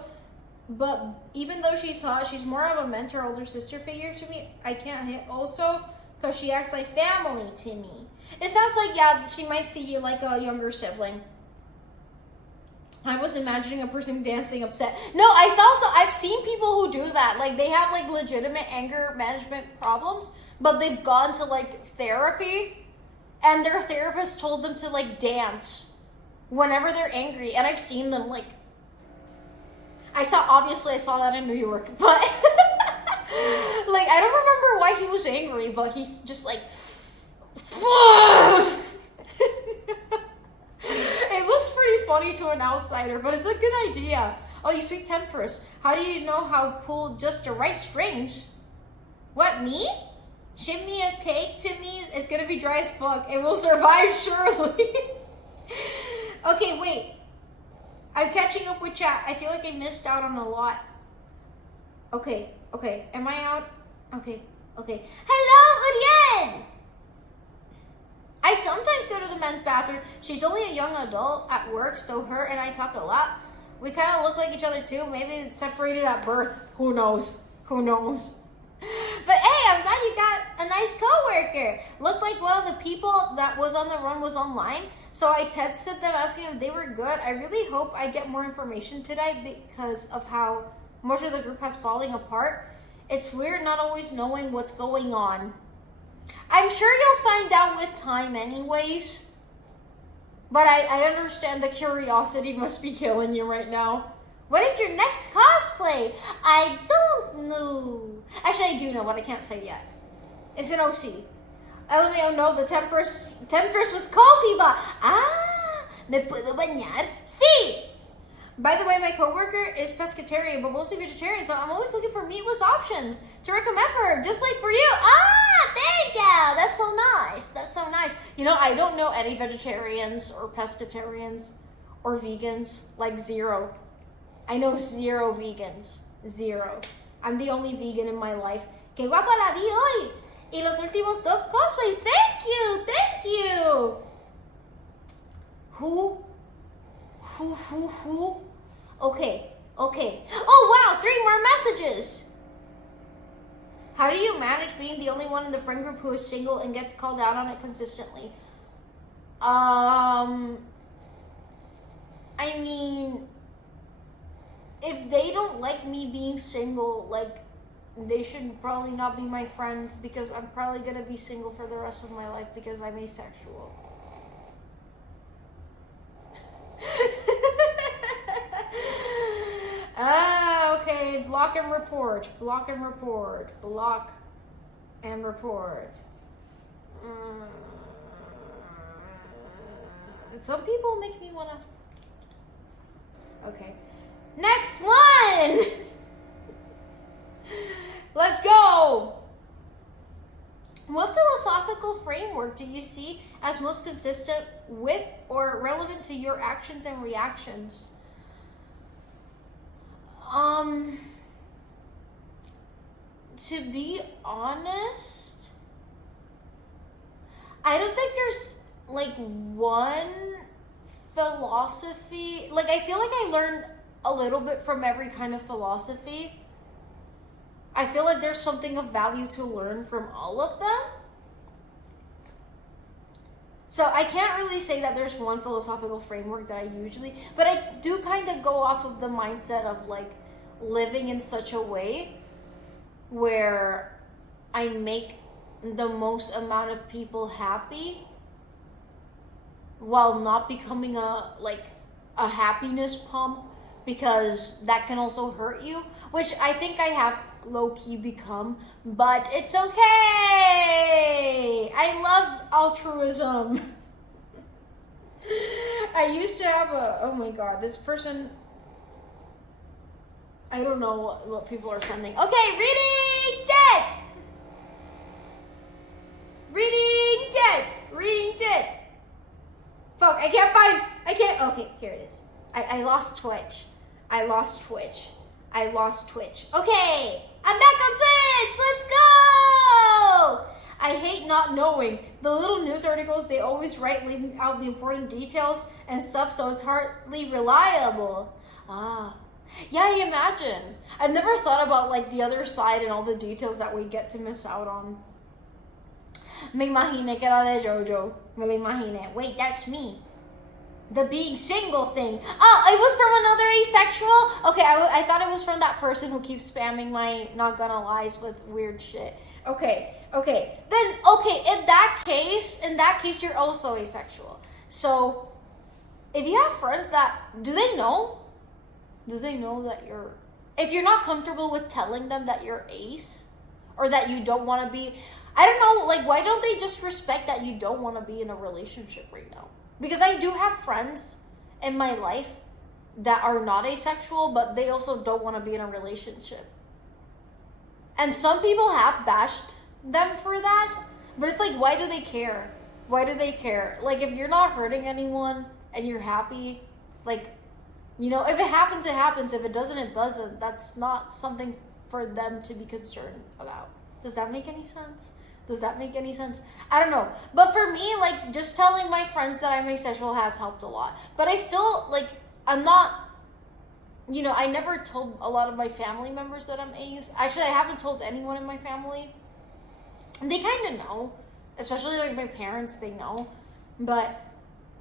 but even though she's hot, she's more of a mentor, older sister figure to me. I can't hit also because she acts like family to me. It sounds like, yeah, she might see you like a younger sibling. I was imagining a person dancing upset. No, I've seen people who do that. Like, they have like legitimate anger management problems, but they've gone to like therapy, and their therapist told them to like dance whenever they're angry. And I've seen them like, I saw that in New York, but like, I don't remember why he was angry, but he's just like, it looks pretty funny to an outsider, but it's a good idea. Oh, you sweet temptress. How do you know how to pull just the right strings? What, me? Ship me a cake to me. It's gonna be dry as fuck. It will survive surely. Okay, wait. I'm catching up with chat. I feel like I missed out on a lot. Okay. Am I out? Okay. Hello, Uriel! I sometimes go to the men's bathroom. She's only a young adult at work, so her and I talk a lot. We kind of look like each other too. Maybe it's separated at birth. Who knows? But hey, I'm glad you got a nice coworker. Looked like one of the people that was on the run was online. So I texted them asking if they were good. I really hope I get more information today because of how much of the group has falling apart. It's weird not always knowing what's going on. I'm sure you'll find out with time anyways. But I understand the curiosity must be killing you right now. What is your next cosplay? I don't know. Actually, I do know, but I can't say yet. It's an OC. LMAO, no, the Temptress was coffee, but... ¿me puedo bañar? Sí! By the way, my coworker is pescatarian, but mostly vegetarian, so I'm always looking for meatless options to recommend for her, just like for you. Thank you! That's so nice. You know, I don't know any vegetarians or pescatarians or vegans, like zero. I know zero vegans. Zero. I'm the only vegan in my life. ¡Qué guapa la vi hoy! Y los últimos dos cosplays. Thank you! Who? Okay. Oh wow, 3 more messages! How do you manage being the only one in the friend group who is single and gets called out on it consistently? I mean, if they don't like me being single, like, they should probably not be my friend because I'm probably gonna be single for the rest of my life because I'm asexual. Okay, block and report. Some people make me wanna... Okay. Next one! Let's go! What philosophical framework do you see as most consistent with or relevant to your actions and reactions? To be honest, I don't think there's like one philosophy. Like, I feel like I learned a little bit from every kind of philosophy. I feel like there's something of value to learn from all of them. So I can't really say that there's one philosophical framework that I usually, but I do kind of go off of the mindset of like living in such a way where I make the most amount of people happy while not becoming a happiness pump, because that can also hurt you, which I think I have low-key become, but it's okay. I love altruism. I used to have oh my god, this person, I don't know what people are sending. Okay, reading debt. Fuck, I can't, okay, here it is. I lost Twitch. Okay, I'm back on Twitch. Let's go. I hate not knowing. The little news articles they always write, leaving out the important details and stuff, so it's hardly reliable. Yeah, I imagine. I've never thought about like the other side and all the details that we get to miss out on. Me imaginé que era de Jojo. Me lo imaginé. Wait, that's me. The being single thing. Oh, it was from another asexual? Okay, I thought it was from that person who keeps spamming my not gonna lies with weird shit. Okay. Then, in that case, you're also asexual. So, if you have friends that, do they know that you're, if you're not comfortable with telling them that you're ace, or that you don't want to be, I don't know, like, why don't they just respect that you don't want to be in a relationship right now? Because I do have friends in my life that are not asexual, but they also don't want to be in a relationship. And some people have bashed them for that, but it's like, why do they care? Like, if you're not hurting anyone and you're happy, like, you know, if it happens, it happens. If it doesn't, it doesn't. That's not something for them to be concerned about. Does that make any sense? I don't know. But for me, like, just telling my friends that I'm asexual has helped a lot. But I still, like, I'm not, you know, I never told a lot of my family members that I'm ace. Actually, I haven't told anyone in my family. They kind of know. Especially, like, my parents, they know. But,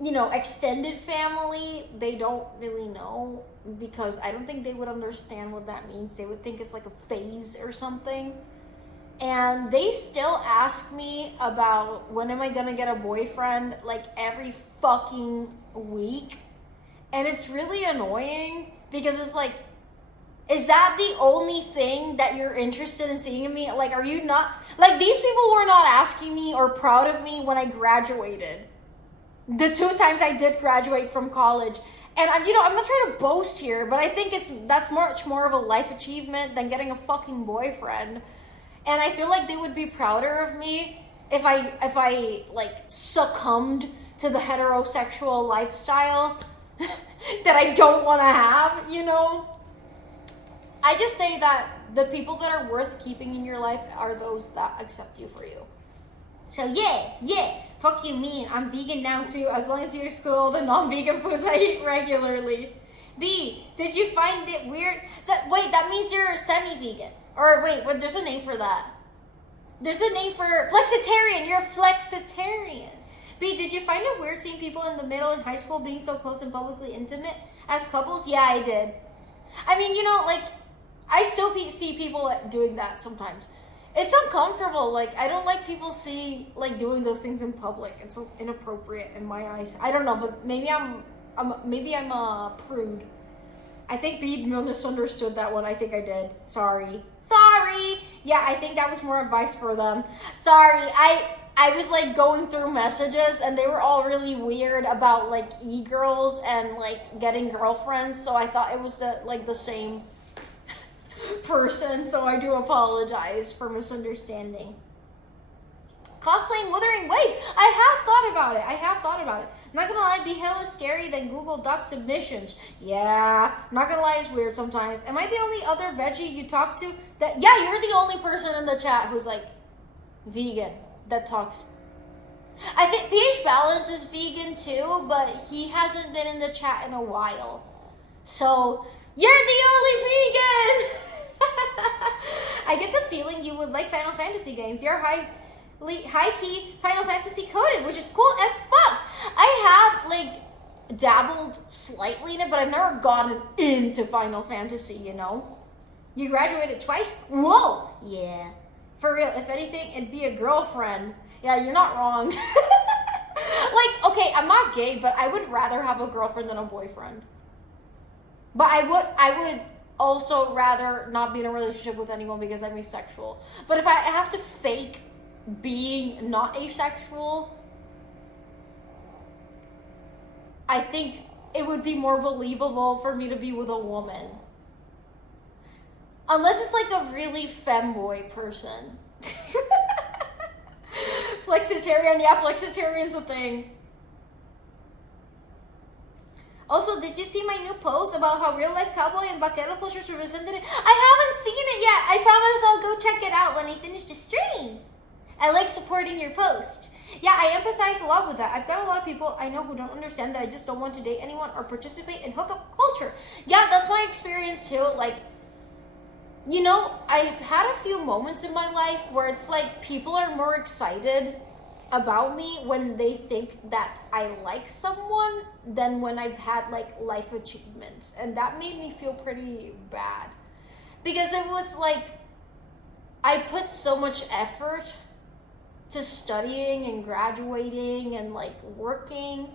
you know, extended family, they don't really know. Because I don't think they would understand what that means. They would think it's like a phase or something. And they still ask me about when am I gonna get a boyfriend, like, every fucking week. And it's really annoying because it's like, is that the only thing that you're interested in seeing in me? Like, are you not, like, these people were not asking me or proud of me when I graduated. The 2 times I did graduate from college. And I'm not trying to boast here, but I think that's much more of a life achievement than getting a fucking boyfriend. And I feel like they would be prouder of me if I like succumbed to the heterosexual lifestyle that I don't want to have, you know? I just say that the people that are worth keeping in your life are those that accept you for you. So yeah, fuck you mean. I'm vegan now too, as long as you exclude all the non-vegan foods I eat regularly. B, did you find it weird that means you're semi-vegan? Or wait, there's a name for that. There's a name for flexitarian. You're a flexitarian. B, did you find it weird seeing people in the middle in high school being so close and publicly intimate as couples? Yeah, I did. I mean, you know, like, I still see people doing that sometimes. It's uncomfortable. Like, I don't like people doing those things in public. It's so inappropriate in my eyes. I don't know, but maybe I'm a prude. I think B misunderstood that one. I think I did. Sorry. Yeah, I think that was more advice for them. Sorry. I was like going through messages and they were all really weird about like e-girls and like getting girlfriends. So I thought it was the same person. So I do apologize for misunderstanding. Cosplaying Wuthering Waves. I have thought about it. Not gonna lie, be hella scary than Google Doc submissions. Yeah, not gonna lie, it's weird sometimes. Am I the only other veggie you talk to that? Yeah, you're the only person in the chat who's like vegan that talks. I think PH Balance is vegan too, but he hasn't been in the chat in a while. So you're the only vegan. I get feeling you would like Final Fantasy games. You're high-key Final Fantasy coded, which is cool as fuck. I have, like, dabbled slightly in it, but I've never gotten into Final Fantasy, you know? You graduated twice? Whoa! Yeah. For real, if anything, it'd be a girlfriend. Yeah, you're not wrong. Like, okay, I'm not gay, but I would rather have a girlfriend than a boyfriend. But I would also rather not be in a relationship with anyone because I'm asexual. But if I have to fake being not asexual, I think it would be more believable for me to be with a woman. Unless it's like a really femboy person. Flexitarian, yeah, flexitarian's a thing. Also, did you see my new post about how real-life cowboy and vaquero cultures represented it? I haven't seen it yet. I promise I'll go check it out when I finish the stream. I like supporting your post. Yeah, I empathize a lot with that. I've got a lot of people I know who don't understand that I just don't want to date anyone or participate in hookup culture. Yeah, that's my experience too. Like, you know, I've had a few moments in my life where it's like people are more excited about me when they think that I like someone than when I've had like life achievements. And that made me feel pretty bad. Because it was like, I put so much effort to studying and graduating and like working,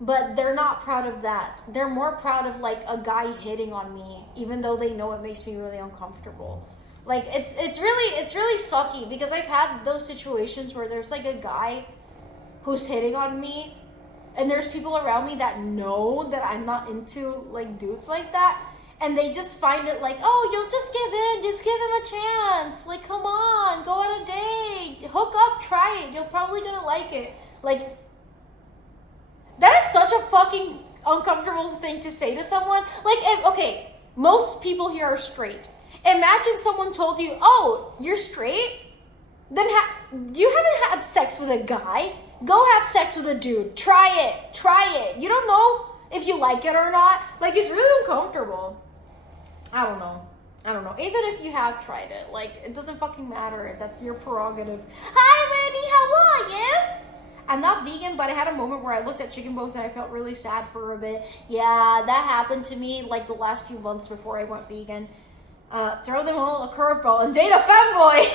but they're not proud of that. They're more proud of like a guy hitting on me, even though they know it makes me really uncomfortable. Like it's really sucky because I've had those situations where there's like a guy who's hitting on me and there's people around me that know that I'm not into like dudes like that, and they just find it like, oh, you'll just give him a chance, like, come on, go on a date, hook up, try it, you're probably gonna like it. Like, that is such a fucking uncomfortable thing to say to someone. Like, okay, most people here are straight. Imagine someone told you, oh, you're straight? Then you haven't had sex with a guy. Go have sex with a dude. Try it. You don't know if you like it or not. Like, it's really uncomfortable. I don't know. Even if you have tried it, like, it doesn't fucking matter. That's your prerogative. Hi, lady, how are you? I'm not vegan, but I had a moment where I looked at chicken bones and I felt really sad for a bit. Yeah, that happened to me, like, the last few months before I went vegan. Throw them all a curveball and date a femboy.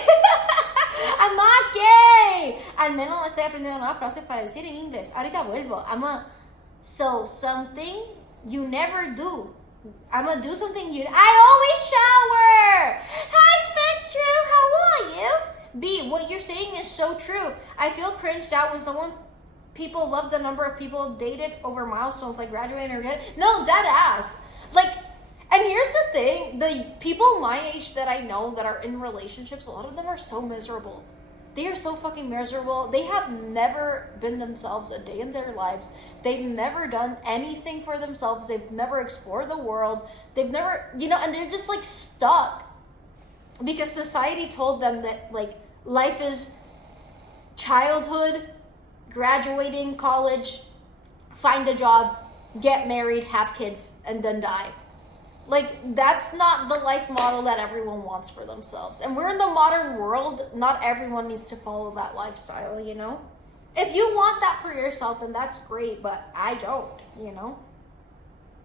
I'm not gay. Al menos estoy aprendiendo nuevas frases para decir en inglés. Ahorita vuelvo. So something you never do. I'm gonna do something I always shower. Hi, Spectrum. How are you? B, what you're saying is so true. I feel cringed out when people love the number of people dated over milestones like graduating or dead. No, that ass. Like, and here's the thing, the people my age that I know that are in relationships, a lot of them are so miserable. They are so fucking miserable. They have never been themselves a day in their lives. They've never done anything for themselves. They've never explored the world. They've never, and they're just like stuck. Because society told them that like life is childhood, graduating college, find a job, get married, have kids, and then die. Like, that's not the life model that everyone wants for themselves. And we're in the modern world. Not everyone needs to follow that lifestyle, you know? If you want that for yourself, then that's great, but I don't, you know?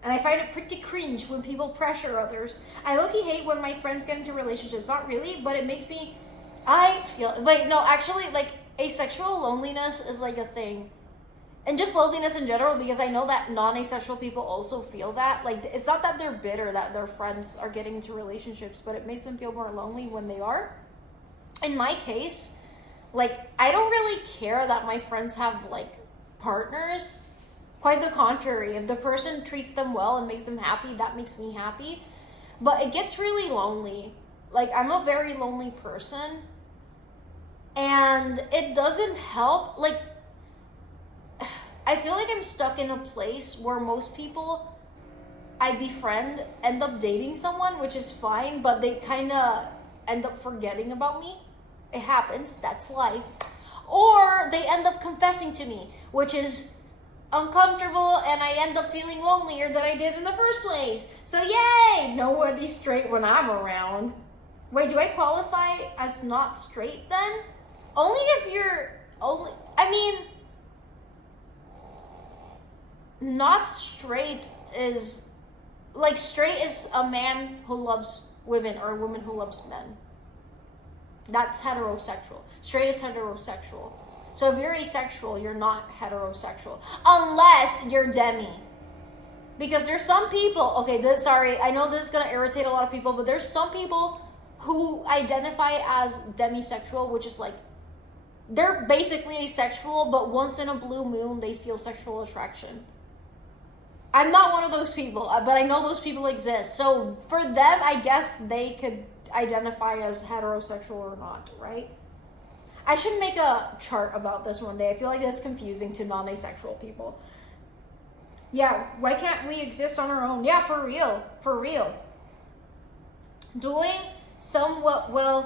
And I find it pretty cringe when people pressure others. I low-key hate when my friends get into relationships. Not really, but it makes me... actually, like, asexual loneliness is, like, a thing. And just loneliness in general, because I know that non-asexual people also feel that. Like, it's not that they're bitter that their friends are getting into relationships, but it makes them feel more lonely when they are. In my case, like, I don't really care that my friends have, like, partners. Quite the contrary. If the person treats them well and makes them happy, that makes me happy. But it gets really lonely. Like, I'm a very lonely person. And it doesn't help, like... I feel like I'm stuck in a place where most people I befriend end up dating someone, which is fine, but they kind of end up forgetting about me. It happens, that's life. Or they end up confessing to me, which is uncomfortable, and I end up feeling lonelier than I did in the first place. So yay! Nobody's straight when I'm around. Wait, do I qualify as not straight then? Only if you're I mean, not straight is like straight is a man who loves women or a woman who loves men. That's heterosexual. Straight is heterosexual. So if you're asexual, you're not heterosexual unless you're demi. Because there's some people, okay, sorry, I know this is gonna irritate a lot of people, but there's some people who identify as demisexual, which is like they're basically asexual, but once in a blue moon they feel sexual attraction. I'm not one of those people, but I know those people exist. So for them, I guess they could identify as heterosexual or not, right? I should make a chart about this one day. I feel like that's confusing to non-asexual people. Yeah, why can't we exist on our own? Yeah, for real, for real. Doing somewhat well,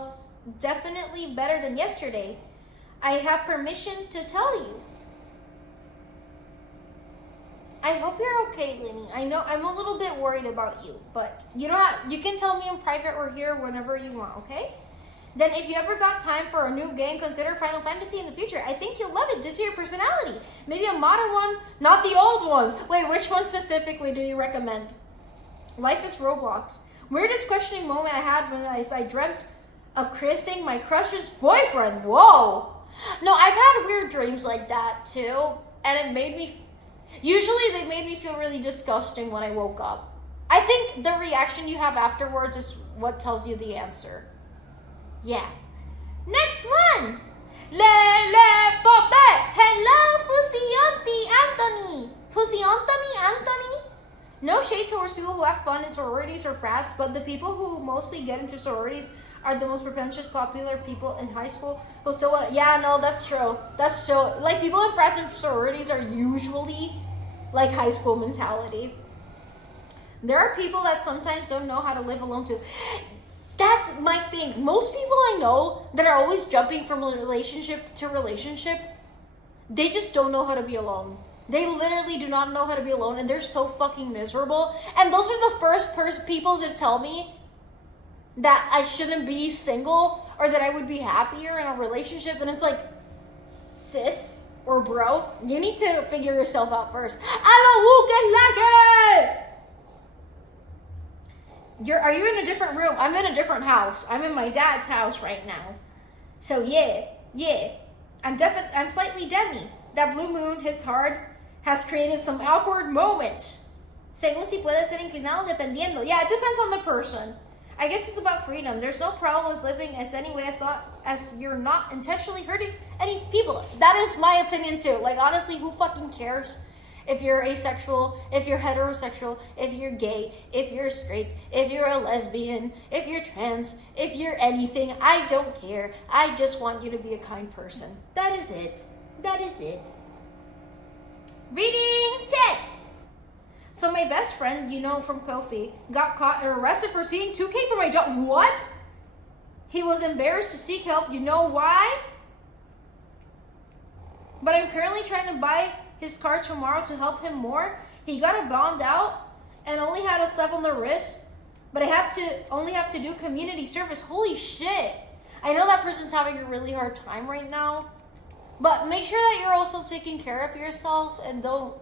definitely better than yesterday. I have permission to tell you. I hope you're okay, Lenny. I know I'm a little bit worried about you, but you can tell me in private or here whenever you want, okay? Then if you ever got time for a new game, consider Final Fantasy in the future. I think you'll love it due to your personality. Maybe a modern one, not the old ones. Wait, which one specifically do you recommend? Life is Roblox. Weirdest questioning moment I had when I dreamt of kissing my crush's boyfriend. Whoa! No, I've had weird dreams like that too, and it made me... Usually they made me feel really disgusting when I woke up. I think the reaction you have afterwards is what tells you the answer. Yeah. Next one! Lele Pope! Hello, Fusionti Anthony! Fusionti Anthony? No shade towards people who have fun in sororities or frats, but the people who mostly get into sororities are the most pretentious, popular people in high school who still want... Yeah, no, that's true. That's true. Like, people in frats and sororities are usually like high school mentality. There are people that sometimes don't know how to live alone too. That's my thing. Most people I know that are always jumping from relationship to relationship, they just don't know how to be alone. They literally do not know how to be alone, and they're so fucking miserable. And those are the first people to tell me that I shouldn't be single or that I would be happier in a relationship. And it's like, sis or bro, you need to figure yourself out first. Are you in a different room? I'm in a different house. I'm in my dad's house right now. So yeah. I'm slightly demi. That blue moon hits hard has created some awkward moments. Según si puede ser inclinado dependiendo. Yeah, it depends on the person. I guess it's about freedom. There's no problem with living as any way as you're not intentionally hurting any people. That is my opinion too. Like, honestly, who fucking cares? If you're asexual, if you're heterosexual, if you're gay, if you're straight, if you're a lesbian, if you're trans, if you're anything, I don't care. I just want you to be a kind person. That is it. That is it. Reading chat. So my best friend, from Kofi, got caught and arrested for stealing $2,000 from my job. What? He was embarrassed to seek help. You know why? But I'm currently trying to buy his car tomorrow to help him more. He got a bond out and only had a slap on the wrist, but I only have to do community service. Holy shit. I know that person's having a really hard time right now, but make sure that you're also taking care of yourself and don't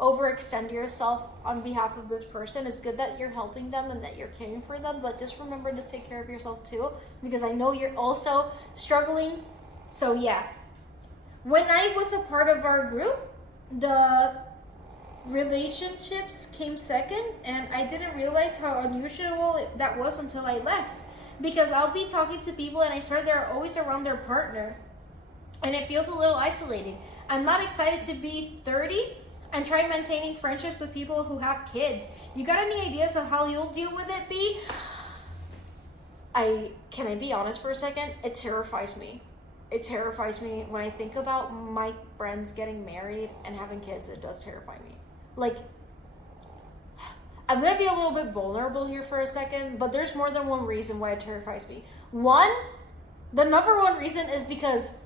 overextend yourself on behalf of this person. It's good that you're helping them and that you're caring for them, but just remember to take care of yourself too, because I know you're also struggling. So yeah. When I was a part of our group, the relationships came second, and I didn't realize how unusual that was until I left. Because I'll be talking to people and I swear they're always around their partner, and it feels a little isolating. I'm not excited to be 30 and try maintaining friendships with people who have kids. You got any ideas of how you'll deal with it, B? Can I be honest for a second? It terrifies me. It terrifies me when I think about my friends getting married and having kids. It does terrify me. Like, I'm going to be a little bit vulnerable here for a second, but there's more than one reason why it terrifies me. The number one reason is because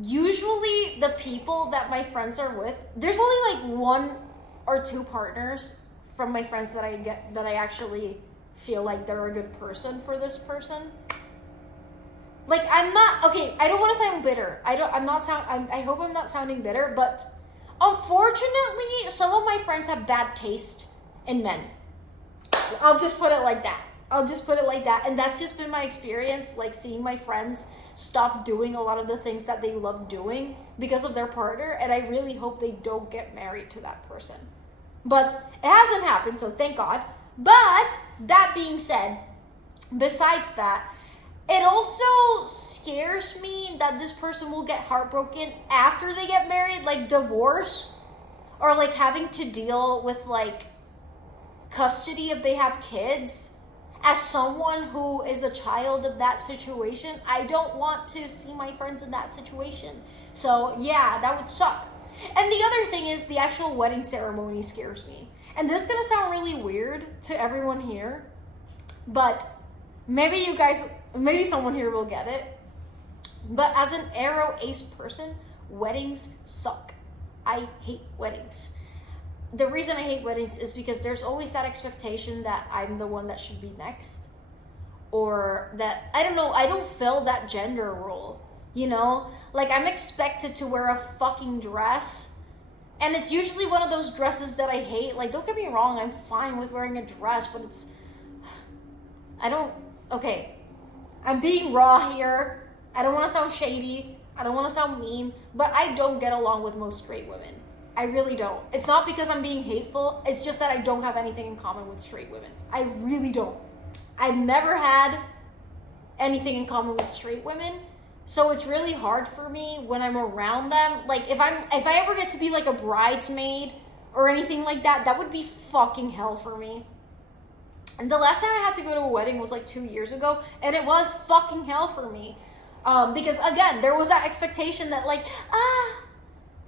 usually the people that my friends are with, there's only like 1 or 2 partners from my friends that I actually feel like they're a good person for this person. Like, I'm not, okay, I don't want to sound bitter. I hope I'm not sounding bitter, but unfortunately, some of my friends have bad taste in men. I'll just put it like that. And that's just been my experience, like seeing my friends stop doing a lot of the things that they love doing because of their partner, and I really hope they don't get married to that person. But it hasn't happened, so thank God. But that being said, besides that, it also scares me that this person will get heartbroken after they get married, like divorce, or like having to deal with like custody if they have kids. As someone who is a child of that situation, I don't want to see my friends in that situation. So yeah, that would suck. And the other thing is the actual wedding ceremony scares me. And this is gonna sound really weird to everyone here, but maybe someone here will get it. But as an Aro Ace person, weddings suck. I hate weddings. The reason I hate weddings is because there's always that expectation that I'm the one that should be next. Or that, I don't know, I don't fill that gender role. You know? Like, I'm expected to wear a fucking dress. And it's usually one of those dresses that I hate. Like, don't get me wrong, I'm fine with wearing a dress, but okay. I'm being raw here. I don't want to sound shady. I don't want to sound mean. But I don't get along with most straight women. I really don't. It's not because I'm being hateful. It's just that I don't have anything in common with straight women. I really don't. I've never had anything in common with straight women. So it's really hard for me when I'm around them. Like, if I ever get to be like a bridesmaid or anything like that, that would be fucking hell for me. And the last time I had to go to a wedding was like 2 years ago, and it was fucking hell for me. Because again, there was that expectation that like,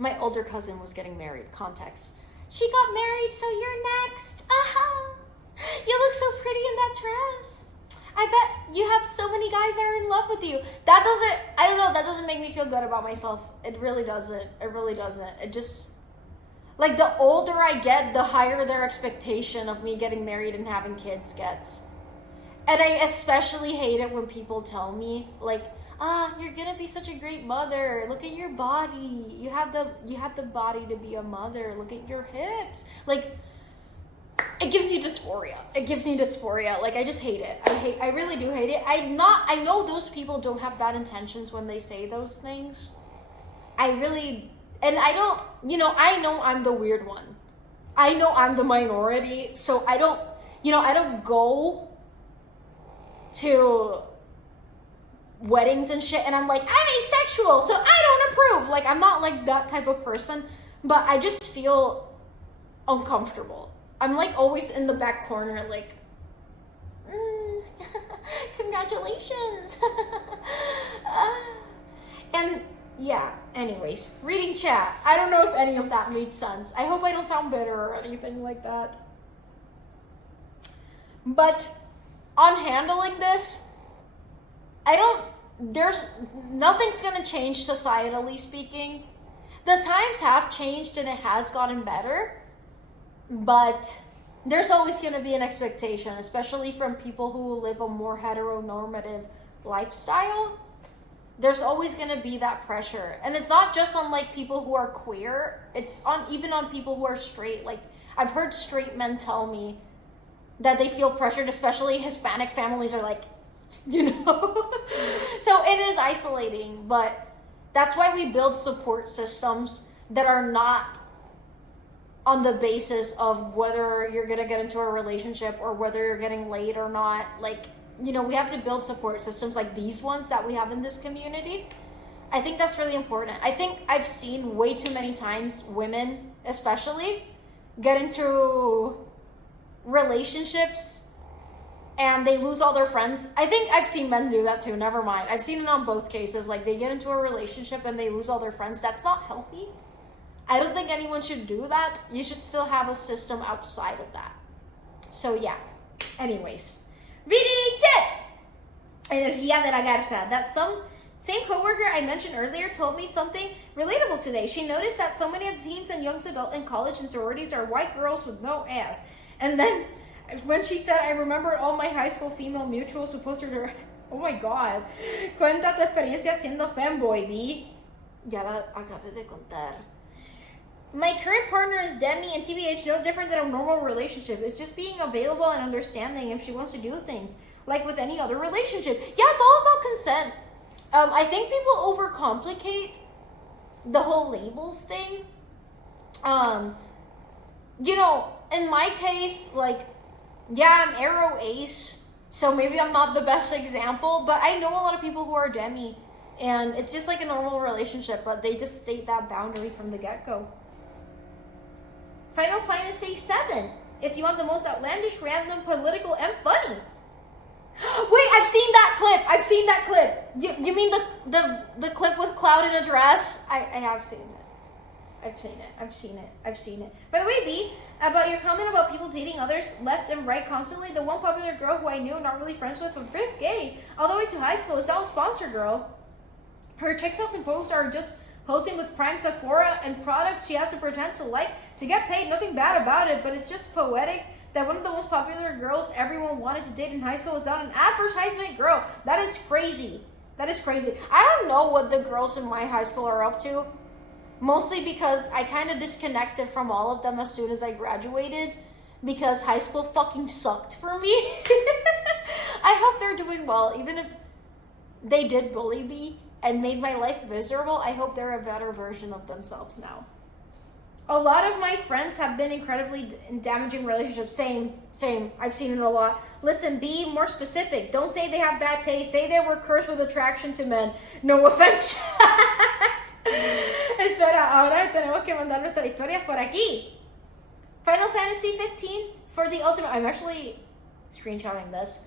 my older cousin was getting married. Context. She got married, so you're next. You look so pretty in that dress. I bet you have so many guys that are in love with you. That doesn't make me feel good about myself. It really doesn't. It just, like, the older I get, the higher their expectation of me getting married and having kids gets. And I especially hate it when people tell me, like, you're gonna be such a great mother. Look at your body. You have the body to be a mother. Look at your hips. Like, it gives me dysphoria. Like, I just hate it. I really do hate it. I know those people don't have bad intentions when they say those things. I know I'm the weird one. I know I'm the minority, so I don't go to weddings and shit and I'm like, I'm asexual, so I don't approve. Like, I'm not like that type of person, but I just feel uncomfortable. I'm like always in the back corner, like, congratulations. And yeah, anyways, reading chat. I don't know if any of that made sense. I hope I don't sound bitter or anything like that. But on handling this, nothing's gonna change societally speaking. The times have changed and it has gotten better, but there's always gonna be an expectation, especially from people who live a more heteronormative lifestyle. There's always gonna be that pressure. And it's not just on like people who are queer, it's even on people who are straight. Like, I've heard straight men tell me that they feel pressured, especially Hispanic families are like, you know. So it is isolating, but that's why we build support systems that are not on the basis of whether you're gonna get into a relationship or whether you're getting laid or not. Like, you know, we have to build support systems like these ones that we have in this community. I think that's really important. I think I've seen way too many times women especially get into relationships and they lose all their friends. I think I've seen men do that too, never mind. I've seen it on both cases. Like, they get into a relationship and they lose all their friends. That's not healthy. I don't think anyone should do that. You should still have a system outside of that. So yeah, anyways. Reading chat! Energía de la Garza. That same coworker I mentioned earlier told me something relatable today. She noticed that so many of the teens and young adults in college and sororities are white girls with no ass. And then When she said, I remember all my high school female mutuals who posted their... Oh my god. Cuenta tu experiencia siendo femboy, B. Ya la acabé de contar. My current partner is Demi, and TBH no different than a normal relationship. It's just being available and understanding if she wants to do things, like with any other relationship. Yeah, it's all about consent. I think people overcomplicate the whole labels thing. You know, in my case, like, yeah, I'm Arrow Ace, so maybe I'm not the best example, but I know a lot of people who are Demi, and it's just like a normal relationship, but they just state that boundary from the get-go. Final Fantasy VII. If you want the most outlandish, random, political, and funny. Wait, I've seen that clip. You mean the clip with Cloud in a dress? I have seen it. I've seen it. By the way, B, about your comment about people dating others left and right constantly, the one popular girl who I knew, not really friends with, from 5th grade all the way to high school is now a sponsor girl. Her TikToks and posts are just posting with Prime Sephora and products she has to pretend to like to get paid. Nothing bad about it, but it's just poetic that one of the most popular girls everyone wanted to date in high school is not an advertisement girl. That is crazy. I don't know what the girls in my high school are up to. Mostly because I kind of disconnected from all of them as soon as I graduated. Because high school fucking sucked for me. I hope they're doing well. Even if they did bully me and made my life miserable, I hope they're a better version of themselves now. A lot of my friends have been incredibly damaging relationships. Same. I've seen it a lot. Listen, be more specific. Don't say they have bad taste. Say they were cursed with attraction to men. No offense. Espera, ahora tenemos que mandar nuestras historias por aquí. Final Fantasy 15 for the ultimate. I'm actually screenshotting this.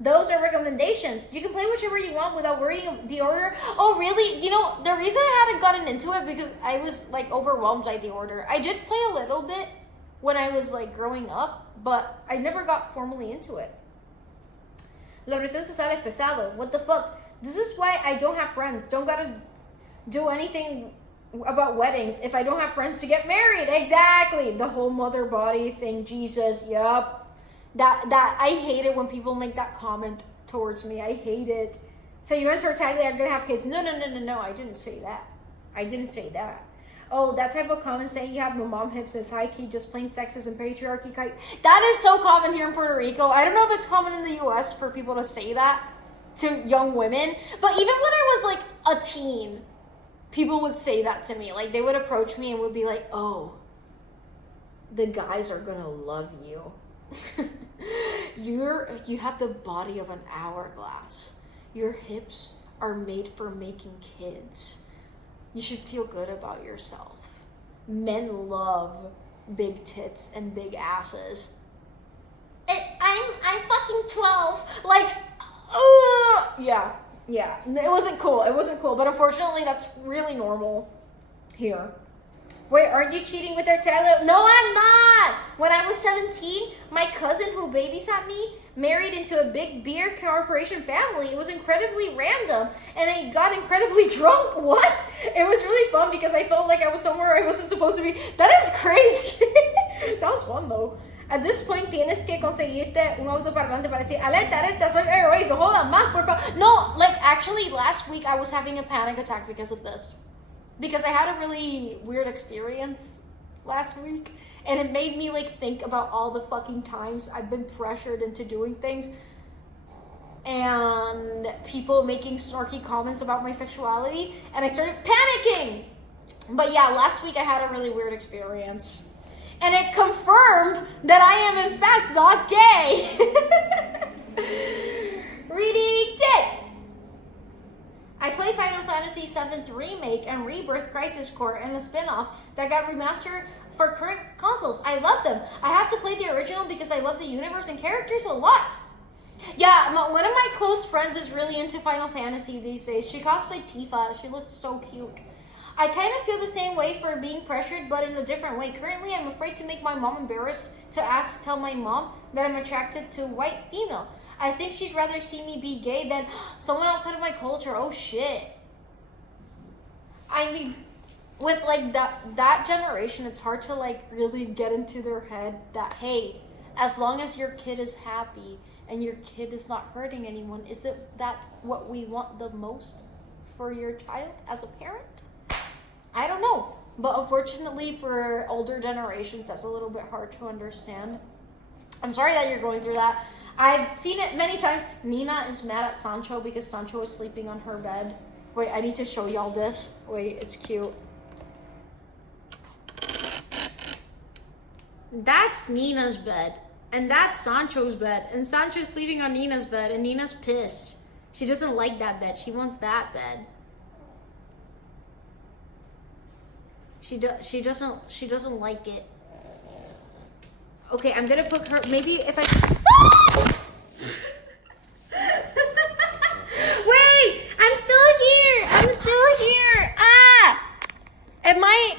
Those are recommendations. You can play whichever you want without worrying the order. Oh, really? You know, the reason I hadn't gotten into it because I was, like, overwhelmed by the order. I did play a little bit when I was, like, growing up, but I never got formally into it. La presión social es pesado. What the fuck? This is why I don't have friends. Don't gotta do anything about weddings if I don't have friends to get married. Exactly. The whole mother body thing. Jesus. Yup. That I hate it when people make that comment towards me. I hate it. So you enter Tartaglia, I'm gonna have kids. No. I didn't say that. Oh, that type of comment saying you have no mom hips is high-key just plain sexist and patriarchy. That is so common here in Puerto Rico. I don't know if it's common in the US for people to say that to young women. But even when I was like a teen, people would say that to me. Like, they would approach me and would be like, oh, the guys are gonna love you. You have the body of an hourglass. Your hips are made for making kids. You should feel good about yourself. Men love big tits and big asses. I'm fucking 12. Like, yeah. It wasn't cool. But unfortunately, that's really normal here. Wait, aren't you cheating with Tartaglia? No, I'm not! When I was 17, my cousin who babysat me married into a big beer corporation family. It was incredibly random, and I got incredibly drunk. What? It was really fun because I felt like I was somewhere I wasn't supposed to be. That is crazy. Sounds fun, though. At this point, tienes que conseguirte un autoparlante para decir, alerta, soy héroe, so hold on, más, por favor. No, like, actually, last week I was having a panic attack because of this. Because I had a really weird experience last week, and it made me, like, think about all the fucking times I've been pressured into doing things, and people making snarky comments about my sexuality, and I started panicking! But yeah, last week I had a really weird experience. And it confirmed that I am, in fact, not gay! Reading tit! I played Final Fantasy VII's Remake and Rebirth Crisis Core and a spin-off that got remastered for current consoles. I love them. I have to play the original because I love the universe and characters a lot. Yeah, one of my close friends is really into Final Fantasy these days. She cosplayed Tifa. She looked so cute. I kind of feel the same way for being pressured, but in a different way. Currently, I'm afraid to make my mom embarrassed to tell my mom that I'm attracted to white female. I think she'd rather see me be gay than someone outside of my culture. Oh, shit. I mean, with, like, that generation, it's hard to, like, really get into their head that, hey, as long as your kid is happy and your kid is not hurting anyone, isn't that what we want the most for your child as a parent? I don't know. But unfortunately for older generations, that's a little bit hard to understand. I'm sorry that you're going through that. I've seen it many times. Nina is mad at Sancho because Sancho is sleeping on her bed. Wait, I need to show y'all this. Wait, it's cute. That's Nina's bed. And that's Sancho's bed. And Sancho's sleeping on Nina's bed. And Nina's pissed. She doesn't like that bed. She wants that bed. She doesn't like it. Okay, I'm gonna put her. Maybe if I. Wait, I'm still here. I'm still here. Ah, am I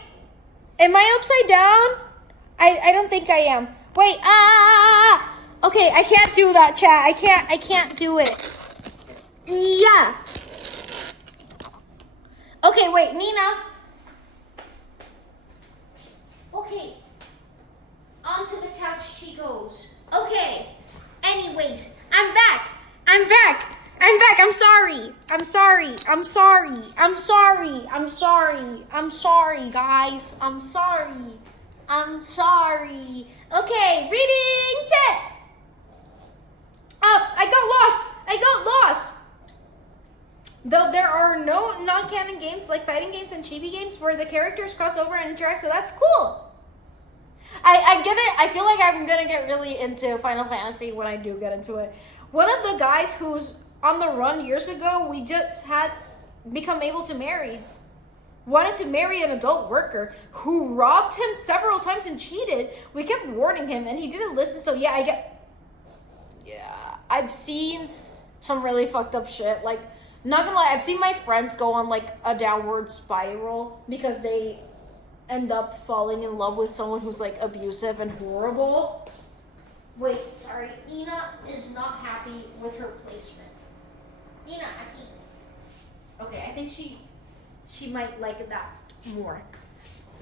upside down? I don't think I am. Wait. Ah. Okay, I can't do that, chat. I can't do it. Yeah. Okay, wait, Nina. Okay. Onto the couch she goes. Okay. Anyways, I'm back. I'm back. I'm back. I'm sorry. I'm sorry. I'm sorry. I'm sorry. I'm sorry. I'm sorry, guys. I'm sorry. I'm sorry. Okay, reading dead. Oh, I got lost. I got lost. Though there are no non-canon games like fighting games and chibi games where the characters cross over and interact, so that's cool. I get it. I feel like I'm gonna get really into Final Fantasy when I do get into it. One of the guys who's on the run years ago, we just had become able to marry. Wanted to marry an adult worker who robbed him several times and cheated. We kept warning him and he didn't listen, so yeah, I've seen some really fucked up shit. Like, not gonna lie, I've seen my friends go on like a downward spiral because they end up falling in love with someone who's like abusive and horrible. Wait, sorry. Nina is not happy with her placement. Nina, aquí. Okay, I think she might like that more.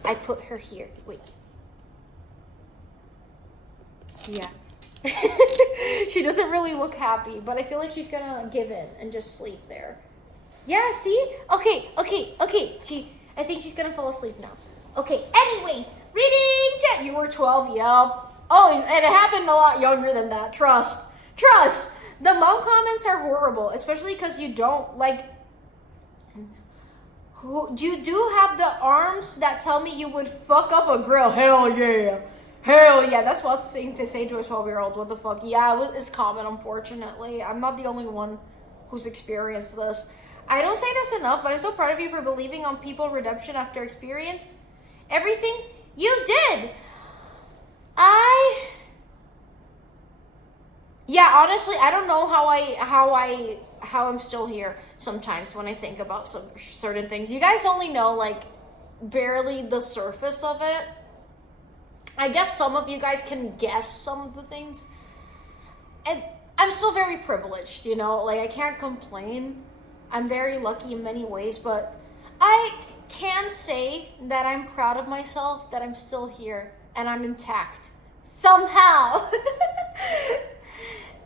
I put her here. Wait. Yeah. She doesn't really look happy, but I feel like she's gonna give in and just sleep there. Yeah, see? Okay. I think she's gonna fall asleep now. Okay, anyways, reading chat. You were 12, yup. Oh, and it happened a lot younger than that. Trust. The mom comments are horrible, especially because you don't, like, you do have the arms that tell me you would fuck up a girl. Hell yeah. That's what thing to say to a 12-year-old. What the fuck? Yeah, it's common, unfortunately. I'm not the only one who's experienced this. I don't say this enough, but I'm so proud of you for believing on people redemption after experience. Everything you did. Yeah, honestly, I don't know how I'm still here sometimes when I think about some certain things. You guys only know like barely the surface of it. I guess some of you guys can guess some of the things. And I'm still very privileged, you know? Like, I can't complain. I'm very lucky in many ways, but I can say that I'm proud of myself, that I'm still here, and I'm intact. Somehow.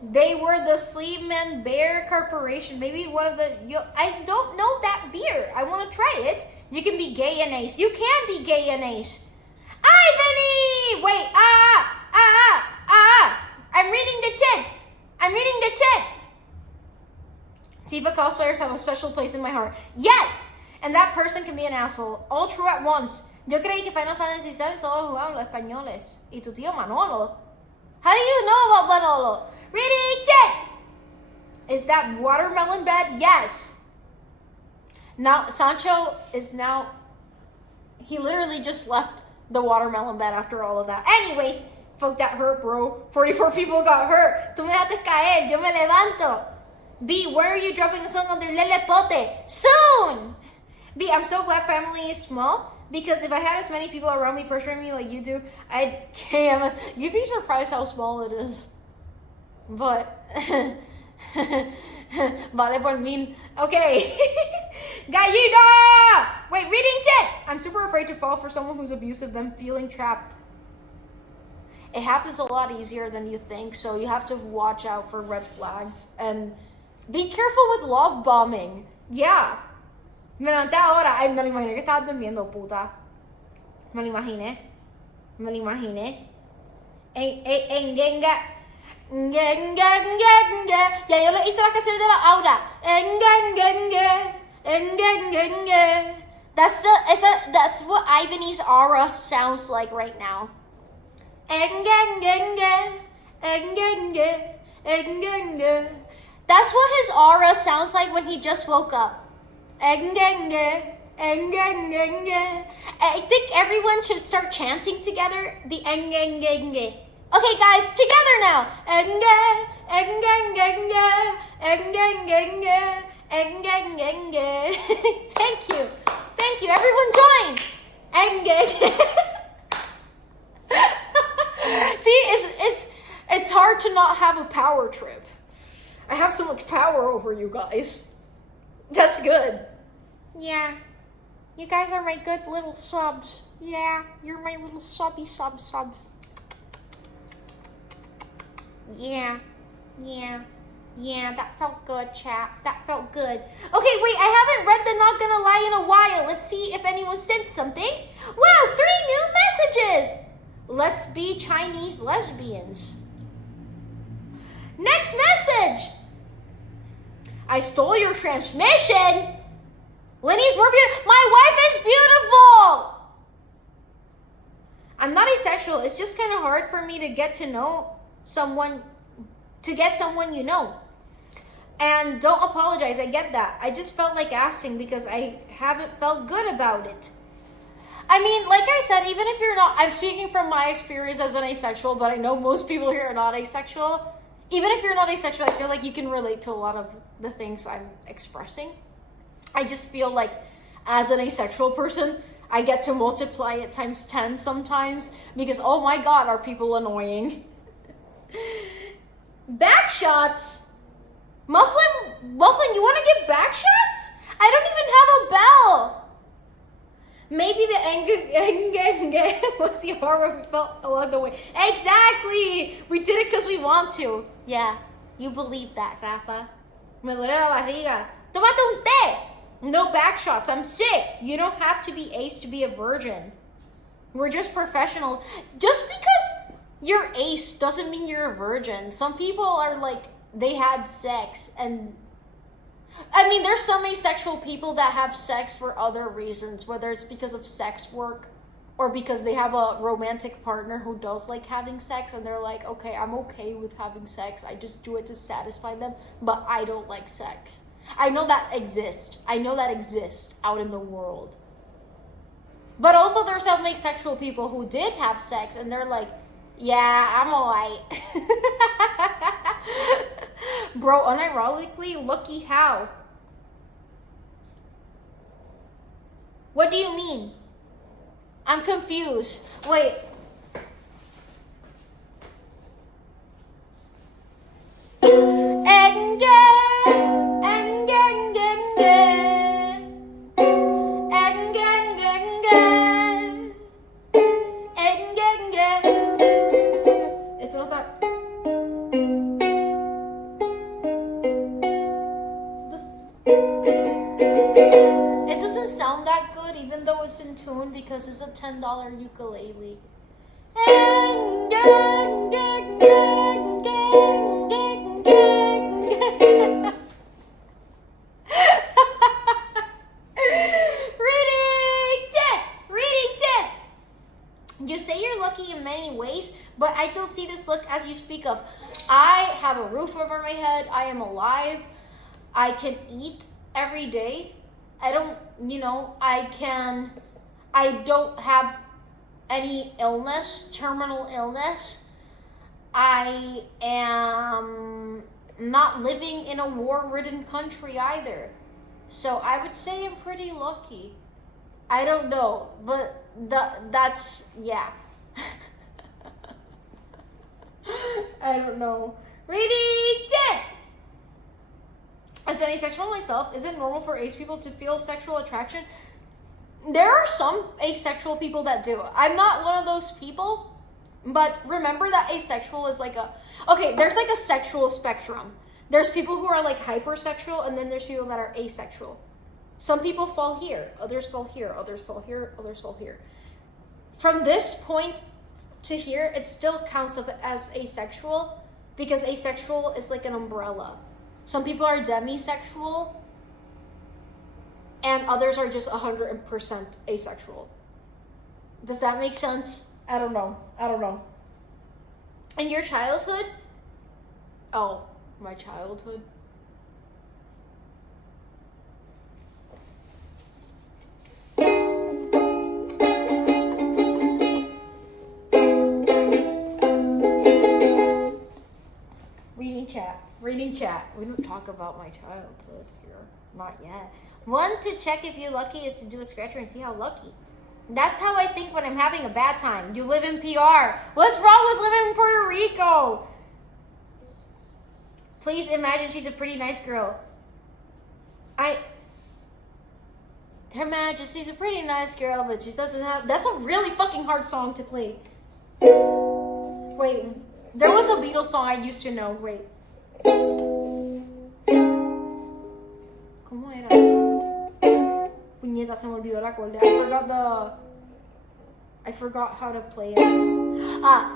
They were the Sleepman Bear Corporation. Maybe one of the... I don't know that beer. I want to try it. You can be gay and ace. You can be gay and ace. Ivanny! Wait, I'm reading the tit. Tifa cosplayers have a special place in my heart. Yes! And that person can be an asshole. All true at once. Yo creí que Final Fantasy VII solo jugaban los españoles. Y tu tío Manolo. How do you know about Manolo? Reading tit! Is that watermelon bed? Yes. Now, Sancho is now... He literally just left the watermelon bed after all of that. Anyways, fuck that hurt, bro. 44 people got hurt. Tú me dejaste caer. Yo me levanto. B, where are you dropping a song under Lele Pote? Soon! B, I'm so glad family is small. Because if I had as many people around me pressuring me like you do, you'd be surprised how small it is. But, vale por mil. Okay. Gallina! Wait, reading tit! I'm super afraid to fall for someone who's abusive, them feeling trapped. it happens a lot easier than you think, so you have to watch out for red flags and be careful with love bombing. Yeah. Me levanté ahora. Ay, me lo imaginé que estabas durmiendo, puta. Me lo imaginé. Engenga. Ya yo le hice la canción de la aura. That's what Ivan's aura sounds like right now. That's what his aura sounds like when he just woke up. I think everyone should start chanting together the engengenge. Okay, guys, together now. Thank you. Everyone join. See, it's hard to not have a power trip. I have so much power over you guys. That's good. Yeah. You guys are my good little subs. Yeah, you're my little subs. Yeah, that felt good, chat. That felt good. Okay, wait, I haven't read the Not Gonna Lie in a while. Let's see if anyone sent something. Wow, 3 new messages. Let's be Chinese lesbians. Next message. I stole your transmission. Lenny's more beautiful. My wife is beautiful. I'm not asexual. It's just kind of hard for me to get to know someone, you know. And don't apologize. I get that. I just felt like asking because I haven't felt good about it. I mean, like I said, even if you're not, I'm speaking from my experience as an asexual, but I know most people here are not asexual. Even if you're not asexual, I feel like you can relate to a lot of the things I'm expressing. I just feel like as an asexual person, I get to multiply it times 10 sometimes because, oh my god, are people annoying. Back shots? Mufflin, you want to get back shots? I don't even have a bell. Maybe the eng was the horror we felt along the way. Exactly! We did it because we want to. Yeah, you believe that, Rafa. Me duele la barriga. Tómate un té! No back shots. I'm sick. You don't have to be ace to be a virgin. We're just professional. Just because you're ace doesn't mean you're a virgin. Some people are like, they had sex and... I mean, there's some asexual people that have sex for other reasons, whether it's because of sex work or because they have a romantic partner who does like having sex and they're like, okay, I'm okay with having sex. I just do it to satisfy them, but I don't like sex. I know that exists. Out in the world. But also there's some asexual people who did have sex and they're like, yeah, I'm alright. Bro, unironically, lucky how? What do you mean? I'm confused. Wait. It's not that. It doesn't sound that good, even though it's in tune, because it's a $10 ukulele. Reading tit. You say you're lucky in many ways, but I don't see this luck as you speak of. I have a roof over my head. I am alive. I can eat every day. I don't have any illness, terminal illness. I am not living in a war-ridden country either. So I would say I'm pretty lucky. I don't know, but that's, yeah. I don't know. Reading tit! As an asexual myself, is it normal for ace people to feel sexual attraction? There are some asexual people that do. I'm not one of those people, But remember that asexual is like there's like a sexual spectrum. There's people who are like hypersexual, and then there's people that are asexual. Some people fall here, others fall here, others fall here, others fall here. From this point to here, it still counts as asexual, because asexual is like an umbrella. Some people are demisexual, and others are just 100% asexual. Does that make sense? I don't know. In your childhood? Oh, my childhood. Reading chat. We don't talk about my childhood here. Not yet. One, to check if you're lucky is to do a scratcher and see how lucky. That's how I think when I'm having a bad time. You live in PR. What's wrong with living in Puerto Rico? Please imagine she's a pretty nice girl. Her Majesty's a pretty nice girl, but she doesn't have... That's a really fucking hard song to play. Wait, there was a Beatles song I used to know. Wait. ¿Cómo era? Puñeta, se me olvidó la acorde. I forgot how to play it.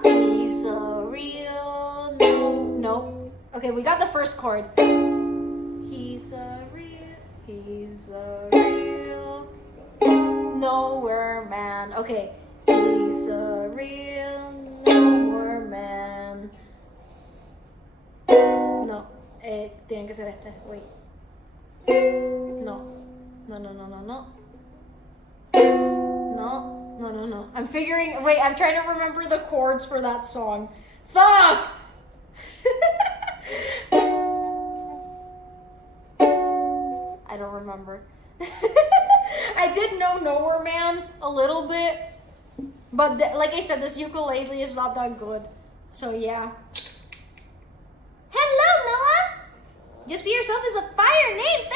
He's a real... No. Okay, we got the first chord. He's a real nowhere man. Okay. He's a real nowhere man. No. Tiene que ser este. Wait. No. No. I'm trying to remember the chords for that song. Fuck! I don't remember. I did know Nowhere Man a little bit, but like I said, this ukulele is not that good. So yeah. Hello, Noah! Just be yourself is a fire name.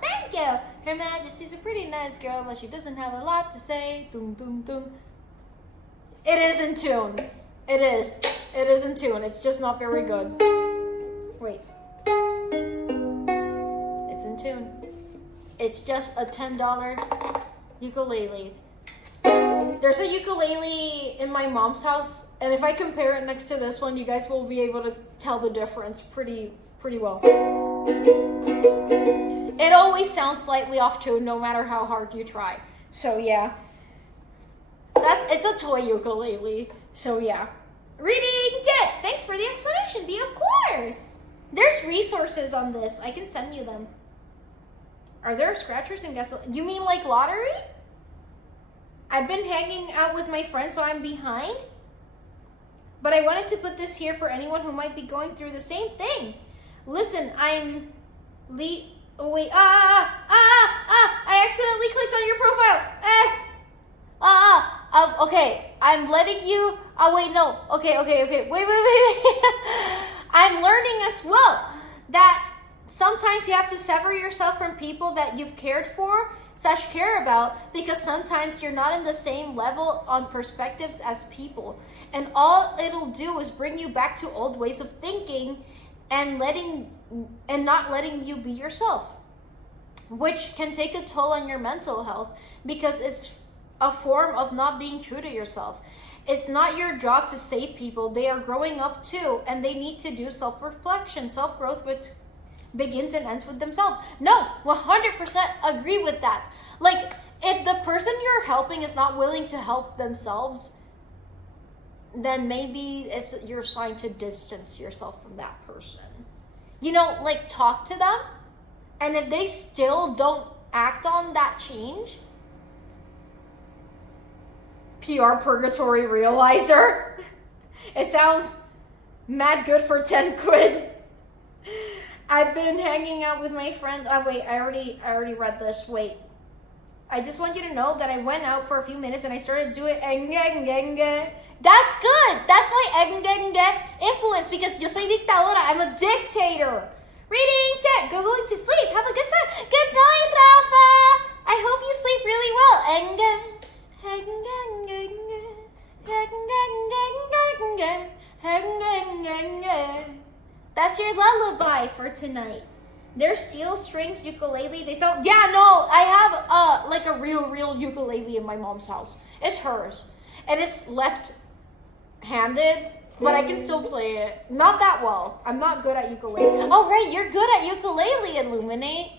Thank you. Her Majesty's a pretty nice girl, but she doesn't have a lot to say. Dum dum dum. It is in tune. It is in tune. It's just not very good. Wait. It's in tune. It's just a $10 ukulele. There's a ukulele in my mom's house, and if I compare it next to this one, you guys will be able to tell the difference pretty well. It always sounds slightly off tune, no matter how hard you try. So yeah. It's a toy ukulele. So yeah. Reading Dit! Thanks for the explanation, B, of course! There's resources on this. I can send you them. Are there scratchers and gasoline? You mean like lottery? I've been hanging out with my friends, so I'm behind. But I wanted to put this here for anyone who might be going through the same thing. Listen, I accidentally clicked on your profile. Okay. I'm letting you... wait, no. Okay. Wait. I'm learning as well that sometimes you have to sever yourself from people that you've cared for / care about, because sometimes you're not in the same level on perspectives as people. And all it'll do is bring you back to old ways of thinking and not letting you be yourself, which can take a toll on your mental health, because it's a form of not being true to yourself. It's not your job to save people. They are growing up too, and they need to do self-reflection, self-growth, which begins and ends with themselves. No, 100% agree with that. Like, if the person you're helping is not willing to help themselves, then maybe it's your sign to distance yourself from that person. You know, like, talk to them, and if they still don't act on that change, PR Purgatory Realizer. It sounds mad good for 10 quid. I've been hanging out with my friend. Wait, I already read this. Wait. I just want you to know that I went out for a few minutes and I started doing engenge. That's good. That's my engenge influence, because yo soy dictadora. I'm a dictator. Reading tech, going to sleep. Have a good time. Good night, Rafa. I hope you sleep really well. Engenge. That's your lullaby for tonight. There's steel strings ukulele. They sound. Yeah, no, I have like a real ukulele in my mom's house. It's hers, and it's left-handed, but I can still play it. Not that well. I'm not good at ukulele. Oh right, you're good at ukulele, Illuminate.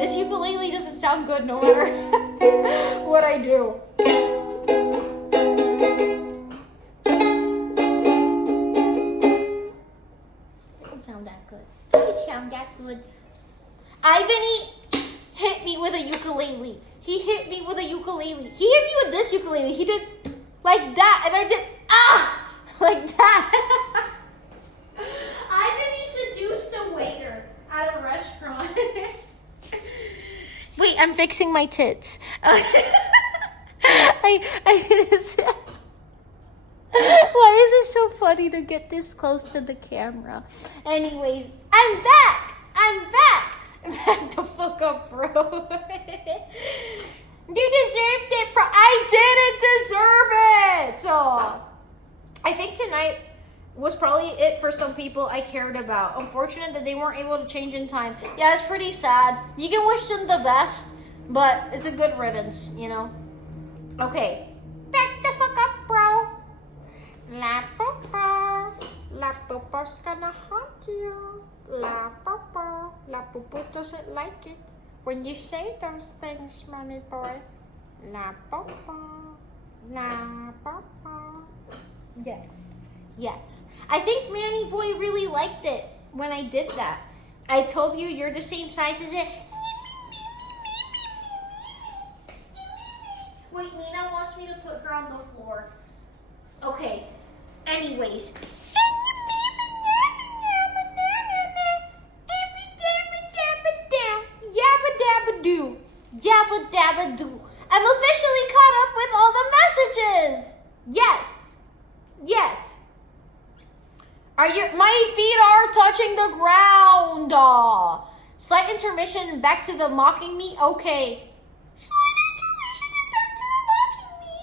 This ukulele doesn't sound good no matter what I do. Sound that good. Ivany hit me with a ukulele. He hit me with a ukulele. He hit me with this ukulele. He did like that, and I did like that. Ivany seduced a waiter at a restaurant. Wait, I'm fixing my tits. Why is it so funny to get this close to the camera? Anyways, I'm back! Back the fuck up, bro. You deserved it, bro. I didn't deserve it! Oh. I think tonight was probably it for some people I cared about. Unfortunate that they weren't able to change in time. Yeah, it's pretty sad. You can wish them the best, but it's a good riddance, you know? Okay. Back the fuck up, bro. La Popo's gonna haunt you. La Popo doesn't like it when you say those things, money boy. La Popo. Yes. I think Manny Boy really liked it when I did that. I told you you're the same size as it. Wait, Nina wants me to put her on the floor. Okay. Anyways. Yabba dabba doo. I'm officially caught up with all the messages. Yes. My feet are touching the ground. Slight intermission, back to the mocking me. Okay. Slight intermission and back to the mocking me.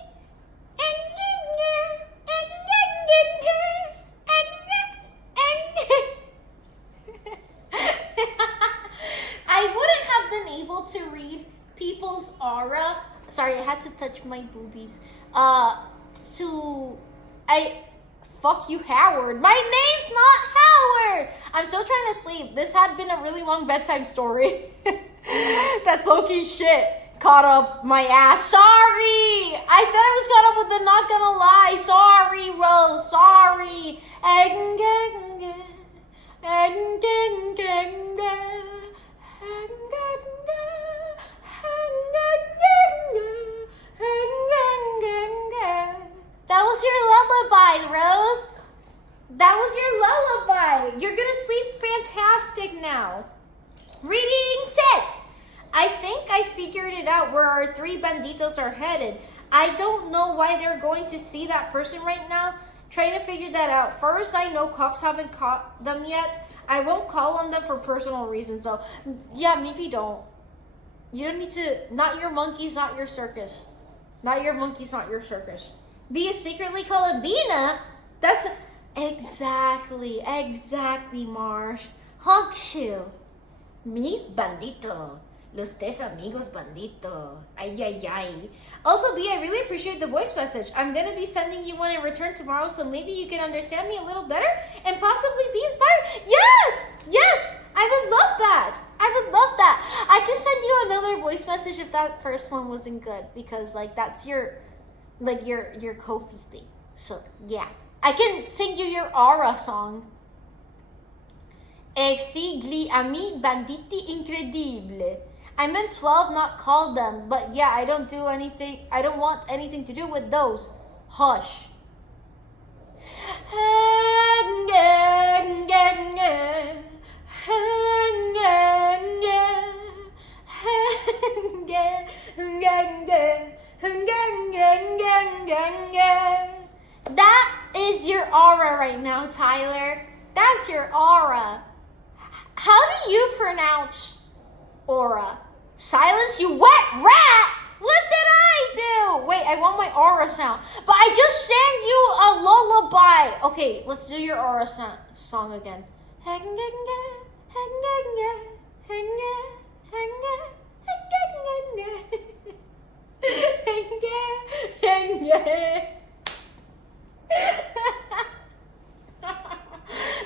I wouldn't have been able to read people's aura. Sorry, I had to touch my boobies. Fuck you, Howard. My name's not Howard. I'm still trying to sleep. This had been a really long bedtime story. That's low-key shit. Caught up my ass. Sorry. I said I was caught up with the not gonna lie. Sorry, Rose. Sorry. That was your lullaby, Rose. That was your lullaby. You're gonna sleep fantastic now. Reading tit. I think I figured it out where our three banditos are headed. I don't know why they're going to see that person right now. Trying to figure that out. First, I know cops haven't caught them yet. I won't call on them for personal reasons, so yeah, maybe don't. You don't need to. Not your monkeys, not your circus. Not your monkeys, not your circus. Do you secretly call it Bina? That's exactly, Marsh. Honk shoe. Me, bandito. Los tres amigos, bandito. Ay, ay, ay. Also, B, I really appreciate the voice message. I'm going to be sending you one in return tomorrow, so maybe you can understand me a little better and possibly be inspired. Yes, I would love that. I can send you another voice message if that first one wasn't good, because that's your Ko-fi thing. So, yeah. I can sing you your aura song. Exigli ami banditi incredibile. I meant 12, not call them. But yeah, I don't want anything to do with those. Hush. That is your aura right now, Tyler. That's your aura. How do you pronounce aura? Silence, you wet rat! What did I do. Wait, I want my aura sound. But I just sang you a lullaby. Okay, let's do your aura song again.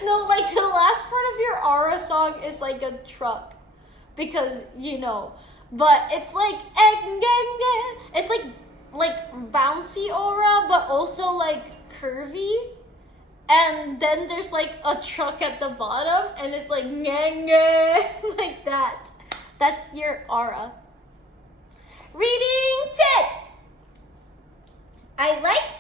No, like the last part of your aura song is like a truck. Because, but it's like bouncy aura, but also like curvy. And then there's like a truck at the bottom, and it's like like that. That's your aura. Reading tit. I like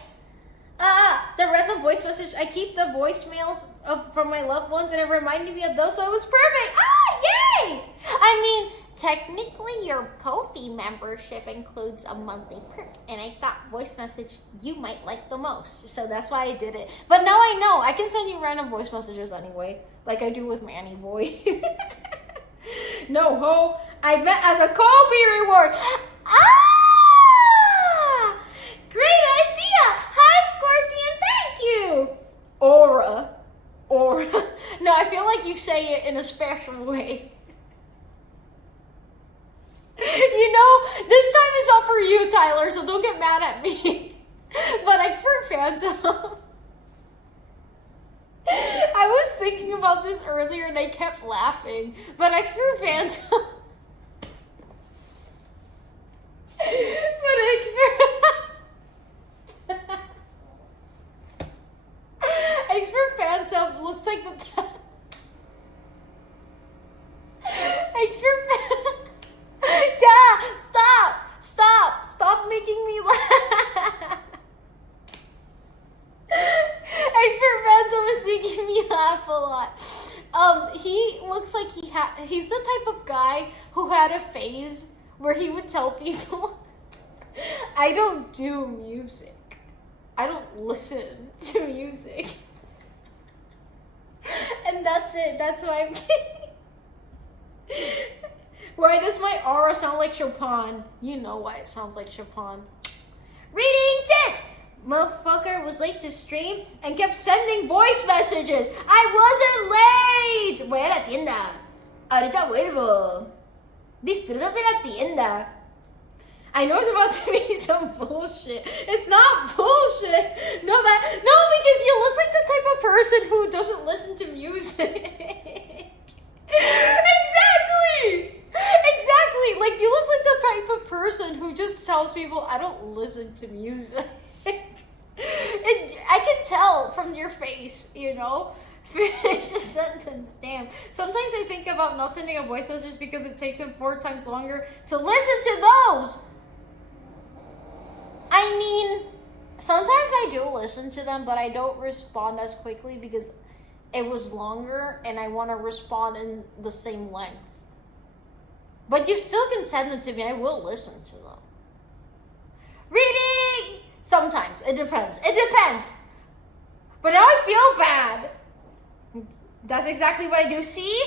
the random voice message. I keep the voicemails from my loved ones, and it reminded me of those, so it was perfect. Yay! I mean, technically your Ko-fi membership includes a monthly perk, and I thought voice message you might like the most, so that's why I did it. But now I know I can send you random voice messages anyway, like I do with Manny Boy. No ho! I met as a Ko-fi reward. Great idea! Hi, Scorpion. Thank you. Aura. No, I feel like you say it in a special way. This time is up for you, Tyler, so don't get mad at me. But Expert Phantom. I was thinking about this earlier and I kept laughing. But Expert Phantom. Expert Phantom looks like the Expert Phantom. Stop making me laugh. Expert Phantom is making me laugh a lot. He looks like he's the type of guy who had a phase where he would tell people, I don't do music. I don't listen to music. And that's it. That's why I'm kidding. Why does my aura sound like Chopin? You know why it sounds like Chopin. Reading tit! Motherfucker was late to stream and kept sending voice messages. I wasn't late. Voy a la tienda. Ahorita vuelvo. Disfrútate la tienda. I know it's about to be some bullshit. It's not bullshit. No, because you look like the type of person who doesn't listen to music. Exactly. Like, you look like the type of person who just tells people, I don't listen to music. I can tell from your face, Finish a sentence, damn. Sometimes I think about not sending a voice message because it takes them 4 times longer to listen to those. I mean, sometimes I do listen to them, but I don't respond as quickly because it was longer and I want to respond in the same length. But you still can send them to me. I will listen to them. Reading! Sometimes. It depends. But now I feel bad. That's exactly what I do. See?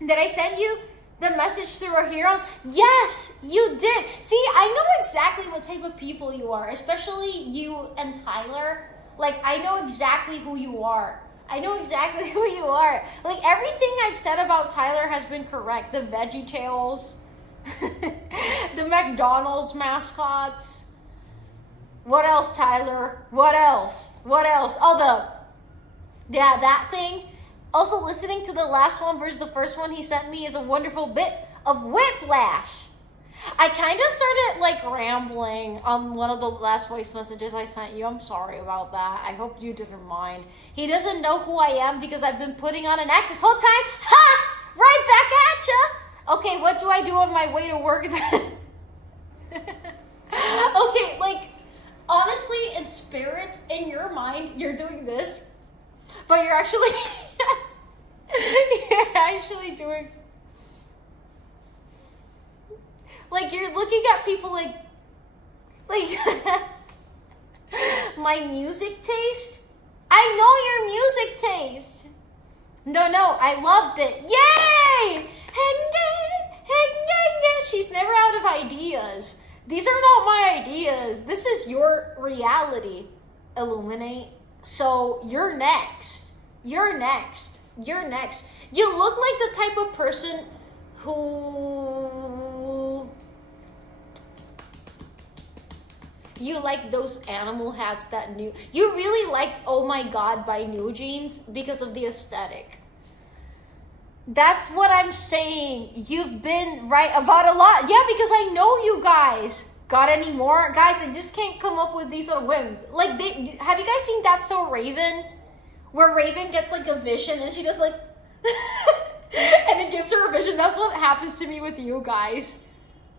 Did I send you the message through our hero? Yes, you did. See, I know exactly what type of people you are, especially you and Tyler. Like, I know exactly who you are. Like, everything I've said about Tyler has been correct. The VeggieTales, the McDonald's mascots. What else, Tyler? What else? Oh, that thing. Also, listening to the last one versus the first one he sent me is a wonderful bit of whiplash. I kind of started, rambling on one of the last voice messages I sent you. I'm sorry about that. I hope you didn't mind. He doesn't know who I am because I've been putting on an act this whole time. Ha! Right back at ya! Okay, what do I do on my way to work then? Okay, honestly, in spirit, in your mind, you're doing this. But you're actually... doing... you're looking at people like that. My music taste? I know your music taste. No, I loved it. Yay! She's never out of ideas. These are not my ideas. This is your reality, Illuminate. So you're next. You're next. You're next. You look like the type of person who... You like those animal hats that new... You really liked Oh My God by New Jeans because of the aesthetic. That's what I'm saying. You've been right about a lot. Yeah, because I know you guys. Got any more? Guys, I just can't come up with these on whims. Like, have you guys seen That's So Raven? Where Raven gets like a vision and she does like... and it gives her a vision. That's what happens to me with you guys.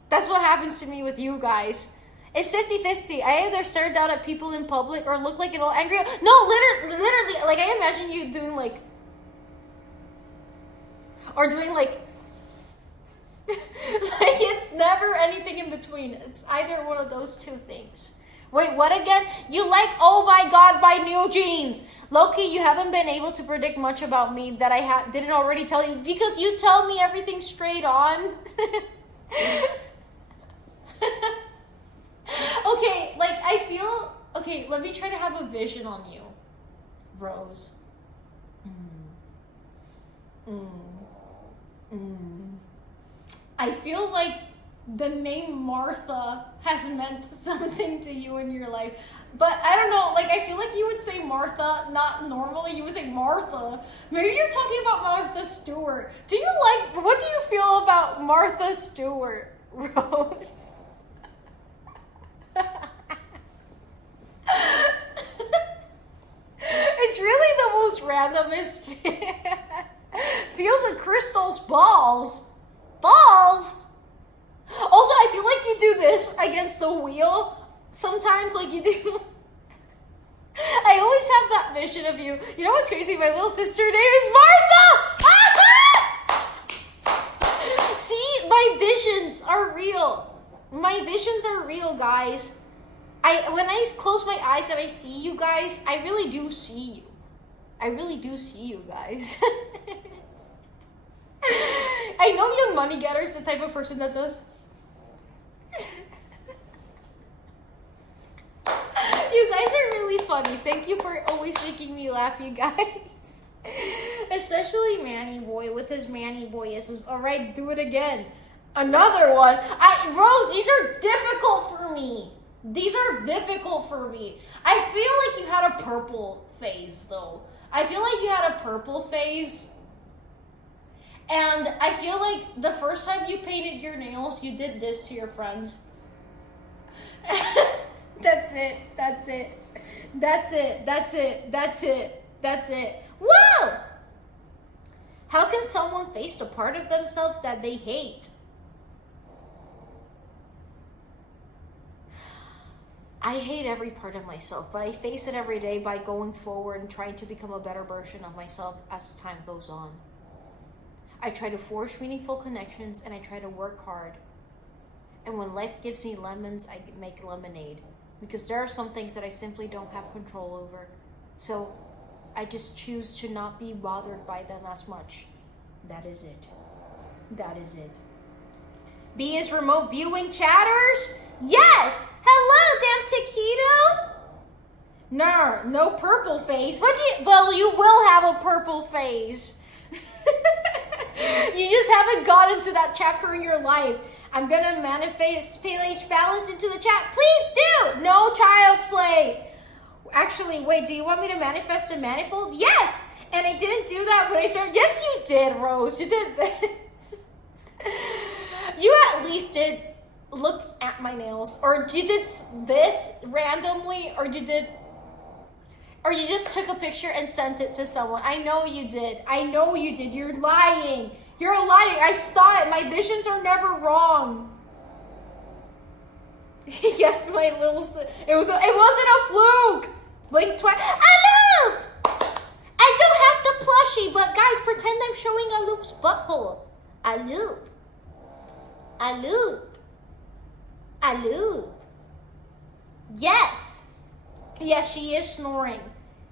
That's what happens to me with you guys. It's 50-50. I either stare down at people in public or look like an old angry... No, literally, like I imagine you doing like... Or doing like... like it's never anything in between. It's either one of those two things. Wait, what again? You like Oh My God by New Jeans. Loki, you haven't been able to predict much about me that I didn't already tell you because you tell me everything straight on. Okay, like I feel... Okay, let me try to have a vision on you, Rose. I feel like the name Martha has meant something to you in your life. But I don't know, like I feel like you would say Martha, not normally, you would say Martha. Maybe you're talking about Martha Stewart. What do you feel about Martha Stewart, Rose? It's really the most randomest. Feel the crystal's balls. Balls? Also, I feel like you do this against the wheel. Sometimes, like you do. I always have that vision of you. You know what's crazy? My little sister name is Martha! See, my visions are real. My visions are real, guys. When I close my eyes and I see you guys, I really do see you. I really do see you guys. I know Young Money Getter is the type of person that does. You guys are really funny. Thank you for always making me laugh, you guys. Especially Manny Boy with his Manny Boyisms. Alright, do it again. Another one. Rose, these are difficult for me. These are difficult for me. I feel like you had a purple phase, though. I feel like you had a purple phase. And I feel like the first time you painted your nails, you did this to your friends. That's it. That's it. That's it. That's it. That's it. That's it. Whoa! How can someone face a part of themselves that they hate? I hate every part of myself, but I face it every day by going forward and trying to become a better version of myself as time goes on. I try to forge meaningful connections and I try to work hard. And when life gives me lemons, I make lemonade. Because there are some things that I simply don't have control over. So I just choose to not be bothered by them as much. That is it. That is it. B is remote viewing chatters? Yes! Hello, damn taquito! No purple face. Well, you will have a purple face. You just haven't gotten to that chapter in your life. I'm gonna manifest PLH balance into the chat. Please do! No child's play. Actually, wait, do you want me to manifest a manifold? Yes! And I didn't do that when I started. Yes, you did, Rose. You did this. You at least did look at my nails. Or you did this randomly, or you just took a picture and sent it to someone. I know you did. I know you did. You're lying. You're lying. I saw it. My visions are never wrong. Yes, my little... It wasn't a fluke. Blink twice. A loop! I don't have the plushie, but guys, pretend I'm showing a loop's butthole. A loop. A loop. A loop. Yes. Yes, she is snoring.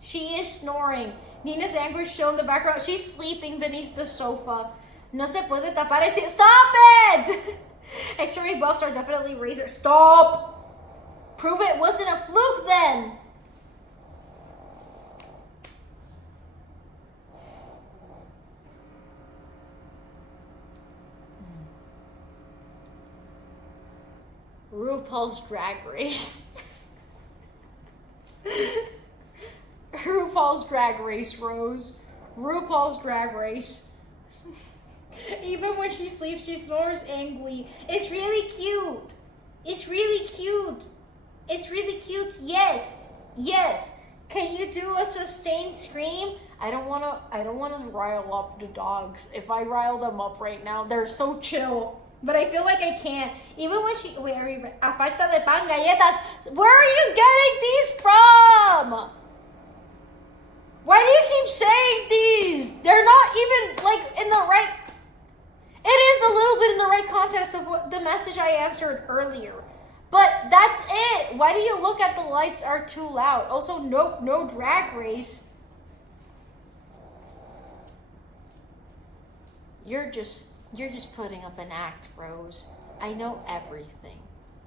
She is snoring. Nina's anguish shown in the background. She's sleeping beneath the sofa. No se puede tapar ese... Stop it! X-ray buffs are definitely razor. Stop! Prove it wasn't a fluke then. RuPaul's Drag Race. RuPaul's Drag Race, Rose. RuPaul's Drag Race. Even when she sleeps, she snores angrily. It's really cute. It's really cute. It's really cute. Yes. Yes. Can you do a sustained scream? I don't wanna rile up the dogs. If I rile them up right now, they're so chill. But I feel like I can't. Even when she... Wait, a falta de pan, galletas. Where are you getting these from? Why do you keep saying these? They're not even, like, in the right... It is a little bit in the right context of what the message I answered earlier. But that's it. Why do you look at the lights are too loud? Also, no drag race. You're just putting up an act, Rose. I know everything.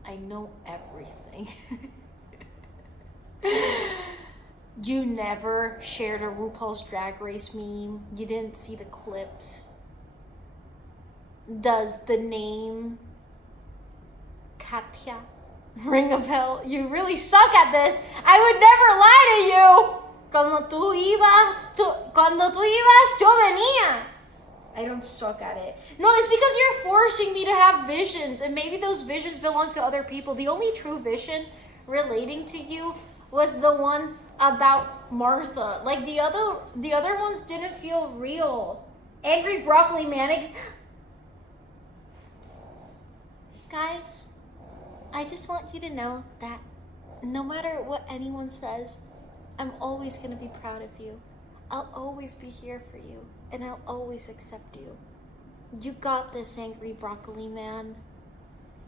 I know everything. You never shared a RuPaul's Drag Race meme. You didn't see the clips. Does the name Katya ring a bell? You really suck at this. I would never lie to you. Cuando tú ibas, yo venía. I don't suck at it. No, it's because you're forcing me to have visions, and maybe those visions belong to other people. The only true vision relating to you was the one about Martha. Like the other ones didn't feel real. Angry Broccoli Man. Guys, I just want you to know that no matter what anyone says, I'm always going to be proud of you. I'll always be here for you, and I'll always accept you. You got this, Angry Broccoli Man.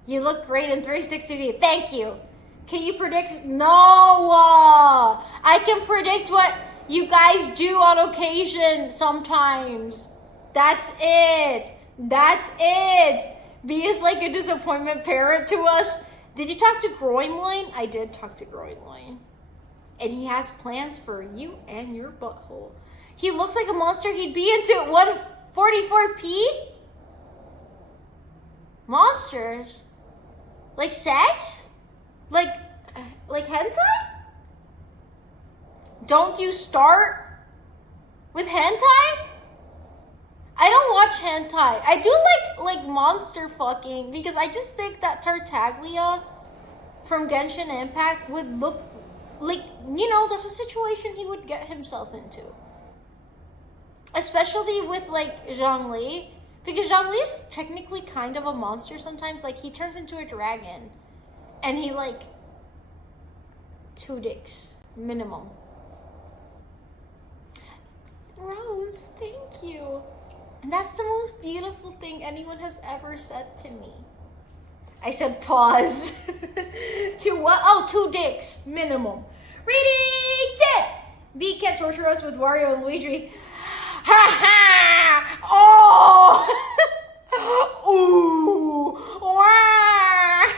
You look great in 360. Thank you. Can you predict? No! I can predict what you guys do on occasion sometimes. That's it. That's it. B is like a disappointment parent to us. Did you talk to Groinloin? I did talk to Groinloin. And he has plans for you and your butthole. He looks like a monster he'd be into 144p? Monsters? Like sex? Like hentai? Don't you start with hentai? I don't watch hentai. I do like monster fucking because I just think that Tartaglia from Genshin Impact would look like, you know, that's a situation he would get himself into. Especially with like Zhongli. Because Zhongli is technically kind of a monster sometimes. Like he turns into a dragon. And he like 2 dicks. Minimum. Rose, thank you. And that's the most beautiful thing anyone has ever said to me. I said pause. To what? Oh, 2 dicks. Minimum. Reading it! B can't torture us with Wario and Luigi. Ha ha! Oh! Ooh! Wah!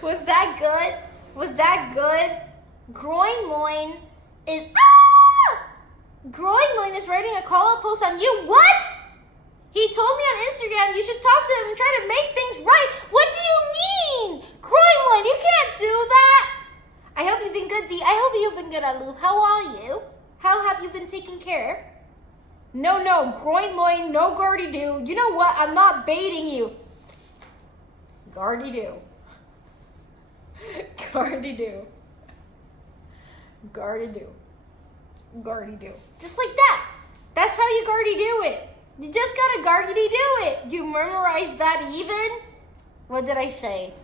Was that good? Was that good? Groinloin is... Ah! Groinloin is writing a call-out post on you. What? He told me on Instagram you should talk to him and try to make things right. What do you mean? Groinloin, you can't do that. I hope you've been good, B. I hope you've been good, Alu. How are you? How have you been taken care? No, Groinloin, no Gardy-do. You know what? I'm not baiting you. Gardy-do. Gardy-do. Gardy-do. Gardy-do. Just like that. That's how you Gardy-do it. You just gotta Gardy-do it. You memorize that even? What did I say?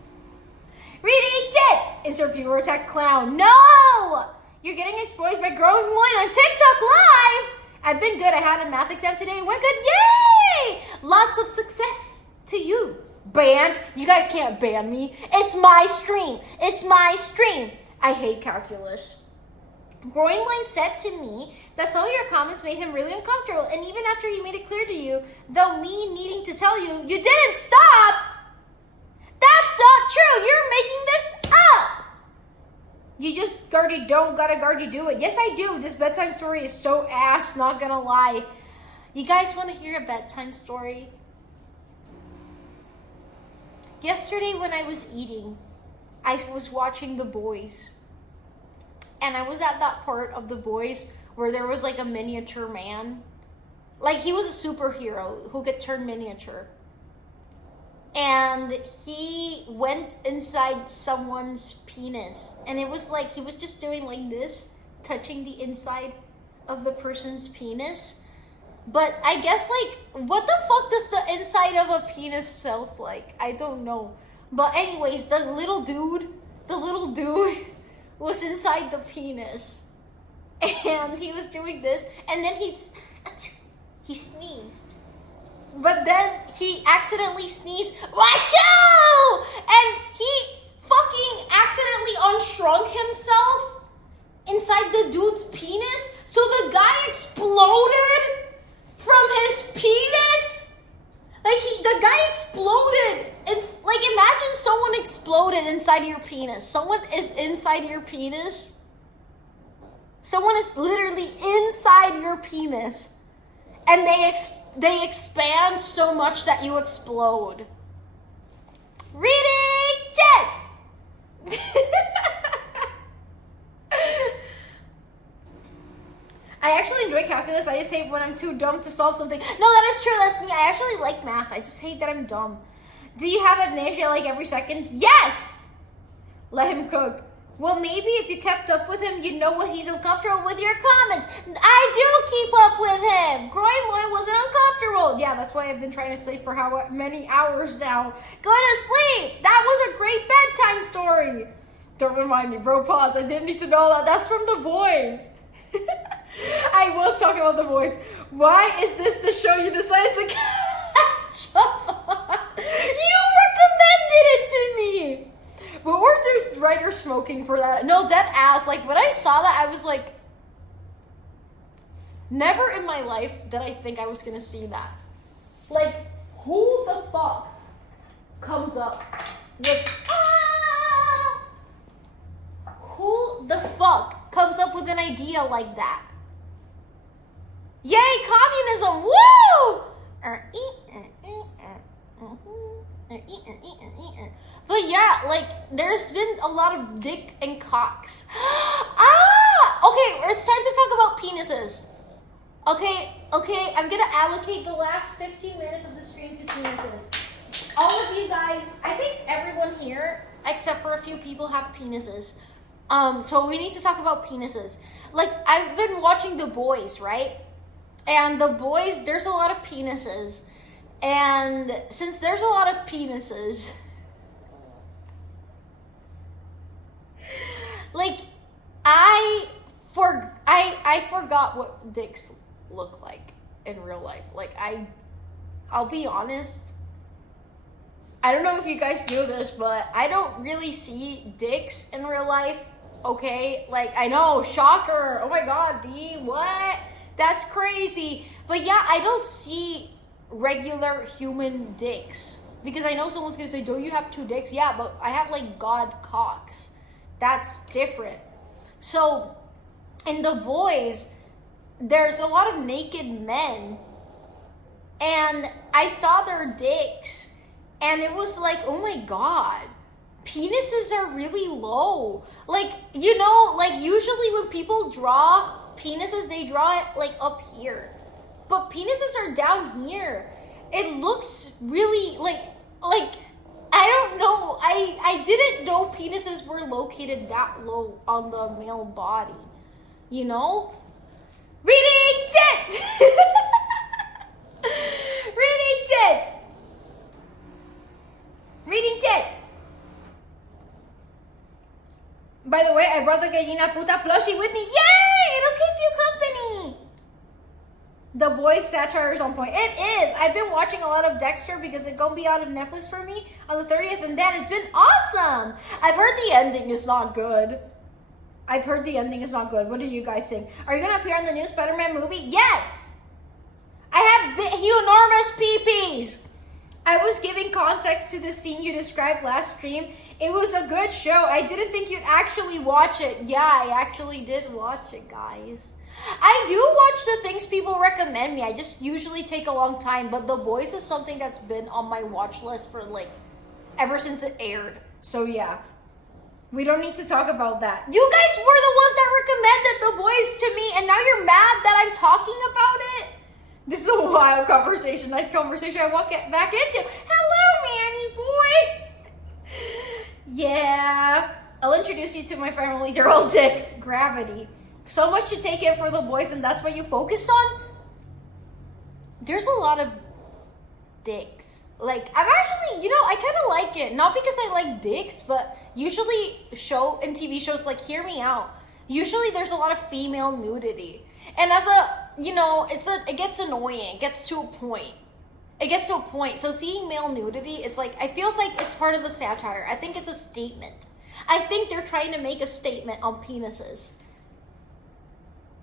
Reading it! Insert viewer attack clown. No! You're getting exposed by Groinloin on TikTok Live! I've been good. I had a math exam today. Went good. Yay! Lots of success to you. Banned? You guys can't ban me. It's my stream. It's my stream. I hate calculus. Groinloin said to me that some of your comments made him really uncomfortable, and even after he made it clear to you, though me needing to tell you, you didn't stop. That's not true. You're making this up. You just don't gotta Gardy do it. Yes, I do. This bedtime story is so ass, not gonna lie. You guys want to hear a bedtime story? Yesterday when I was eating, I was watching The Boys. And I was at that part of The Boys where there was like a miniature man. Like he was a superhero who could turn miniature. And he went inside someone's penis. And it was like he was just doing like this, touching the inside of the person's penis. But I guess like, what the fuck does the inside of a penis smells like? I don't know. But anyways, the little dude was inside the penis. And he was doing this. And then he sneezed. But then he accidentally sneezed, Wachoo! And he fucking accidentally unshrunk himself inside the dude's penis. So the guy exploded from his penis. Like the guy exploded. It's like, imagine someone exploded inside of your penis. Someone is inside your penis. Someone is literally inside your penis. And they expand so much that you explode. Reading Jet! I actually enjoy calculus. I just hate when I'm too dumb to solve something. No, that is true. That's me. I actually like math. I just hate that I'm dumb. Do you have amnesia like every second? Yes! Let him cook. Well, maybe if you kept up with him, you'd know what he's uncomfortable with your comments. I do keep up with him. Groinloin wasn't uncomfortable. Yeah, that's why I've been trying to sleep for how many hours now. Go to sleep. That was a great bedtime story. Don't remind me, bro. Pause. I didn't need to know that. That's from The Boys. I was talking about The Boys. Why is this the show you decided to catch up on? You recommended it to me. But weren't there writers smoking for that? No, that ass. Like, when I saw that, I was like, never in my life did I think I was going to see that. Like, who the fuck comes up with... Who the fuck comes up with an idea like that? Yay, communism! Woo! But yeah, like, there's been a lot of dick and cocks. Okay, it's time to talk about penises. Okay, I'm gonna allocate the last 15 minutes of the stream to penises. All of you guys, I think everyone here, except for a few people, have penises. So we need to talk about penises. Like, I've been watching The Boys, right? And The Boys, there's a lot of penises. And since there's a lot of penises... Like, I forgot what dicks look like in real life. Like, I'll be honest. I don't know if you guys knew this, but I don't really see dicks in real life. Okay? Like, I know, shocker. Oh my god, B, what? That's crazy. But yeah, I don't see regular human dicks. Because I know someone's gonna say, don't you have two dicks? Yeah, but I have, like, god cocks. That's different. So, in The Boys, there's a lot of naked men. And I saw their dicks. And it was like, oh my god. Penises are really low. Like, you know, like usually when people draw penises, they draw it like up here. But penises are down here. It looks really like... I don't know. I didn't know penises were located that low on the male body. You know? Reading tit! Reading tit! Reading tit! By the way, I brought the gallina puta plushie with me. Yay! It'll keep you company! The Boys satire is on point. It is. I've been watching a lot of Dexter because it's gonna be out of Netflix for me on the 30th, and then it's been awesome. I've heard the ending is not good. I've heard the ending is not good. What do you guys think? Are you gonna appear in the new Spider-Man movie? Yes! I have enormous peepees! I was giving context to the scene you described last stream. It was a good show. I didn't think you'd actually watch it. Yeah, I actually did watch it, guys. I do watch the things people recommend me. I just usually take a long time, but The Boys is something that's been on my watch list for like ever since it aired. So yeah. We don't need to talk about that. You guys were the ones that recommended The Boys to me, and now you're mad that I'm talking about it? This is a wild conversation. Nice conversation I walk back into. Hello, Manny boy. Yeah. I'll introduce you to my family. They're all dicks. Gravity. So much to take in for The Boys, and that's what you focused on? There's a lot of dicks. Like, I'm actually, I kind of like it. Not because I like dicks, but usually in TV shows, like, hear me out. Usually there's a lot of female nudity. And as it gets annoying. It gets to a point. So seeing male nudity is like, I feels like it's part of the satire. I think it's a statement. I think they're trying to make a statement on penises.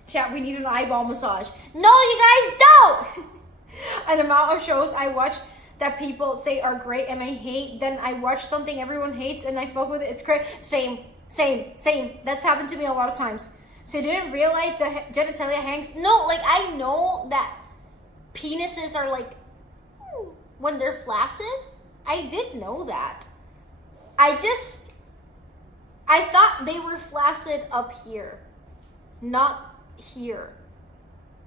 Chat, we need an eyeball massage. No, you guys don't! An amount of shows I watch that people say are great and I hate, then I watch something everyone hates and I fuck with it. It's great. Same. That's happened to me a lot of times. So you didn't realize the genitalia hangs? No, like, I know that penises are like, when they're flaccid. I did know that. I thought they were flaccid up here, not here.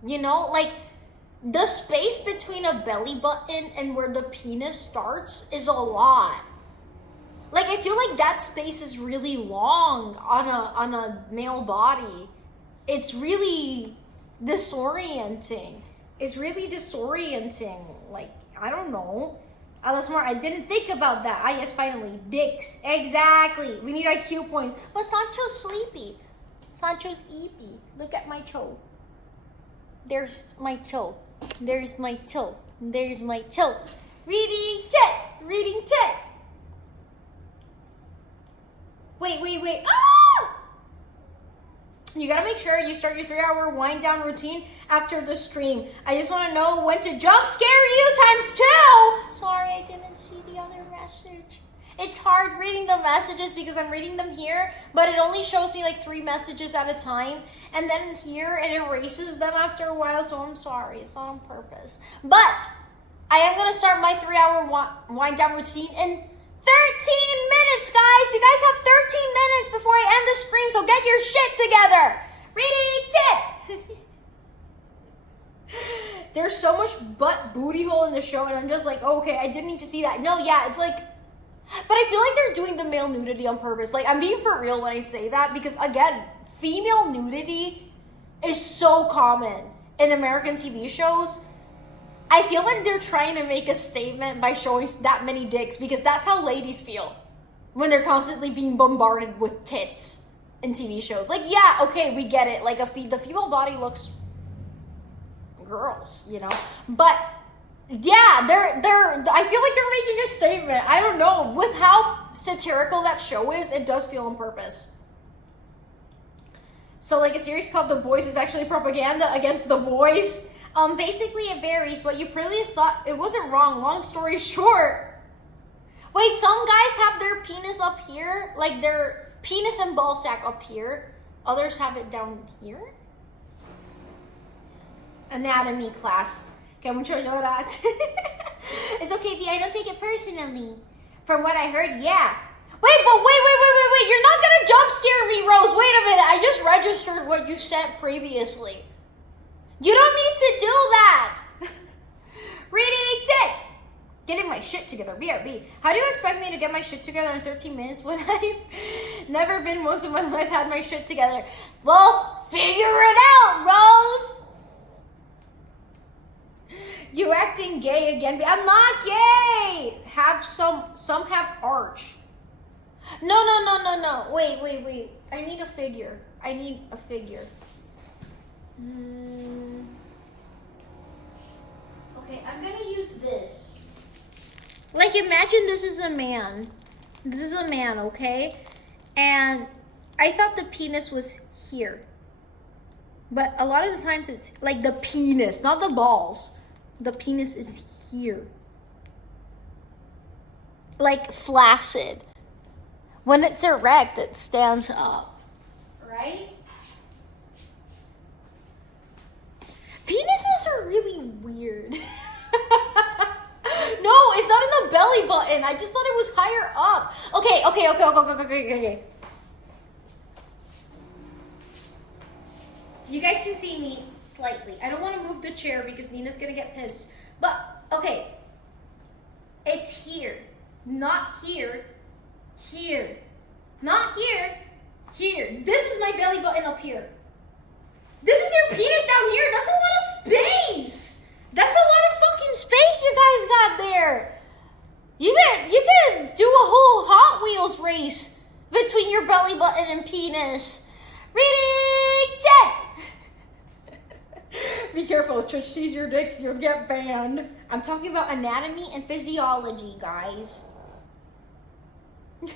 Like, the space between a belly button and where the penis starts is a lot. Like, I feel like that space is really long on a male body. It's really disorienting. Like, I don't know. Alice Moore, I didn't think about that. Ah, yes, finally. Dicks. Exactly. We need IQ points. But Sancho's sleepy. Sancho's eepy. Look at my toe. There's my toe. There's my toe. There's my toe. Reading tit. Wait. Ah! You gotta make sure you start your 3-hour wind down routine after the stream. I just want to know when to jump scare you ×2. Sorry, I didn't see the other message. It's hard reading the messages because I'm reading them here, but it only shows me like 3 messages at a time. And then here it erases them after a while, so I'm sorry. It's not on purpose. But I am going to start my 3-hour wind down routine in 13 minutes, guys. You guys have 13 minutes before I end the stream, so get your shit together. Reading tit. There's so much butt booty hole in the show, and I'm just like, okay, I didn't need to see that. No, yeah, it's like, but I feel like they're doing the male nudity on purpose. Like, I'm being for real when I say that, because again, female nudity is so common in American TV shows. I feel like they're trying to make a statement by showing that many dicks, because that's how ladies feel when they're constantly being bombarded with tits in TV shows. Like, yeah, okay, we get it. Like, the female body looks girls, but yeah, I feel like they're making a statement. I don't know. With how satirical that show is, it does feel on purpose. So, like, a series called The Boys is actually propaganda against the boys. Basically it varies, but you probably thought it wasn't wrong. Long story short. Wait, some guys have their penis up here, like their penis and ball sack up here. Others have it down here. Anatomy class. Que mucho llorar. It's okay, V. I don't take it personally. From what I heard, yeah. Wait. You're not gonna jump scare me, Rose. Wait a minute. I just registered what you said previously. You don't need to do that. Reading tit. Getting my shit together. BRB. How do you expect me to get my shit together in 13 minutes when I've never been most of my life had my shit together? Well, figure it out, Rose. You acting gay again. I'm not gay. Have some have arch. No. Wait. I need a figure. Okay, I'm gonna use this. Like, imagine this is a man. Okay? And I thought the penis was here. But a lot of the times it's like the penis, not the balls. The penis is here. Like flaccid. When it's erect, it stands up. Right? Penises are really weird. No, it's not in the belly button. I just thought it was higher up. Okay. You guys can see me slightly. I don't want to move the chair because Nina's going to get pissed. But, okay. It's here. Not here. Here. Not here. Here. This is my belly button up here. This is your penis down here. That's a lot of space. That's a lot of fucking space you guys got there. You can do a whole Hot Wheels race between your belly button and penis. Reading jet. Be careful. If Twitch sees your dicks, you'll get banned. I'm talking about anatomy and physiology, guys. Reading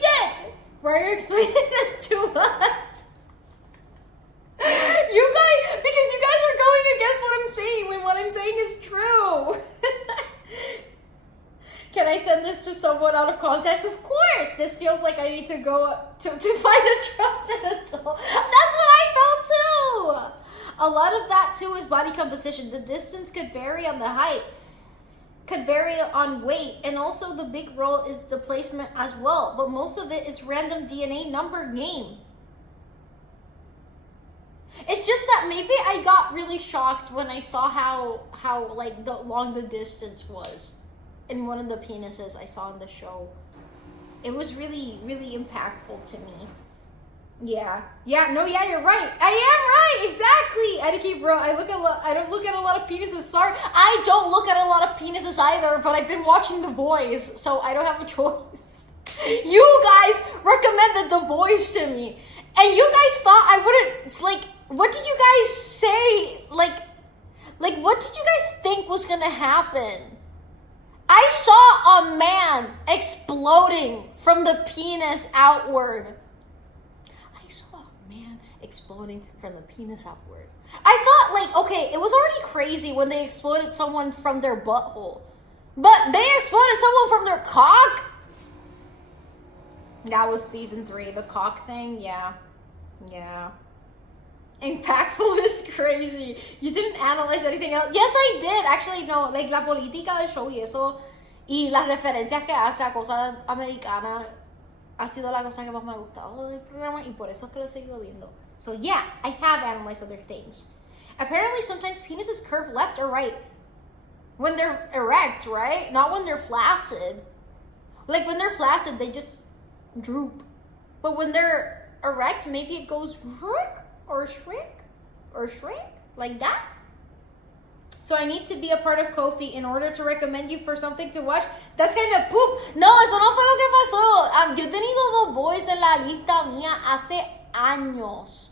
jet. Why are you explaining this to us? You guys, because you guys are going against what I'm saying when what I'm saying is true. Can I send this to someone out of context? Of course. This feels like I need to go to find a trusted adult. That's what I felt too. A lot of that too is body composition. The distance could vary on the height, could vary on weight, and also the big role is the placement as well. But most of it is random DNA number game. It's just that maybe I got really shocked when I saw how like long the distance was in one of the penises I saw in the show. It was really, really impactful to me. Yeah, you're right. I am right, exactly. Ediki, bro, I don't look at a lot of penises. Sorry, I don't look at a lot of penises either. But I've been watching The Boys, so I don't have a choice. You guys recommended The Boys to me, and you guys thought I wouldn't. It's like, what did you guys say? Like, what did you guys think was gonna happen? I saw a man exploding from the penis outward. Exploding from the penis outward. I thought, like, okay, it was already crazy when they exploded someone from their butthole. But they exploded someone from their cock? That was season 3. The cock thing, yeah. Impactful is crazy. You didn't analyze anything else. Yes, I did. Actually, no. Like, la política del show y eso, y las referencias que hace a cosas americanas, ha sido la cosa que más me ha gustado del programa, y por eso es que lo he seguido viendo. So yeah, I have analyzed other things. Apparently sometimes penises curve left or right when they're erect, right? Not when they're flaccid. Like when they're flaccid, they just droop. But when they're erect, maybe it goes shrink like that. So I need to be a part of Ko-fi in order to recommend you for something to watch. That's kind of poop. No, eso no fue lo que pasó. Yo he tenido The Boys en la lista mía hace años.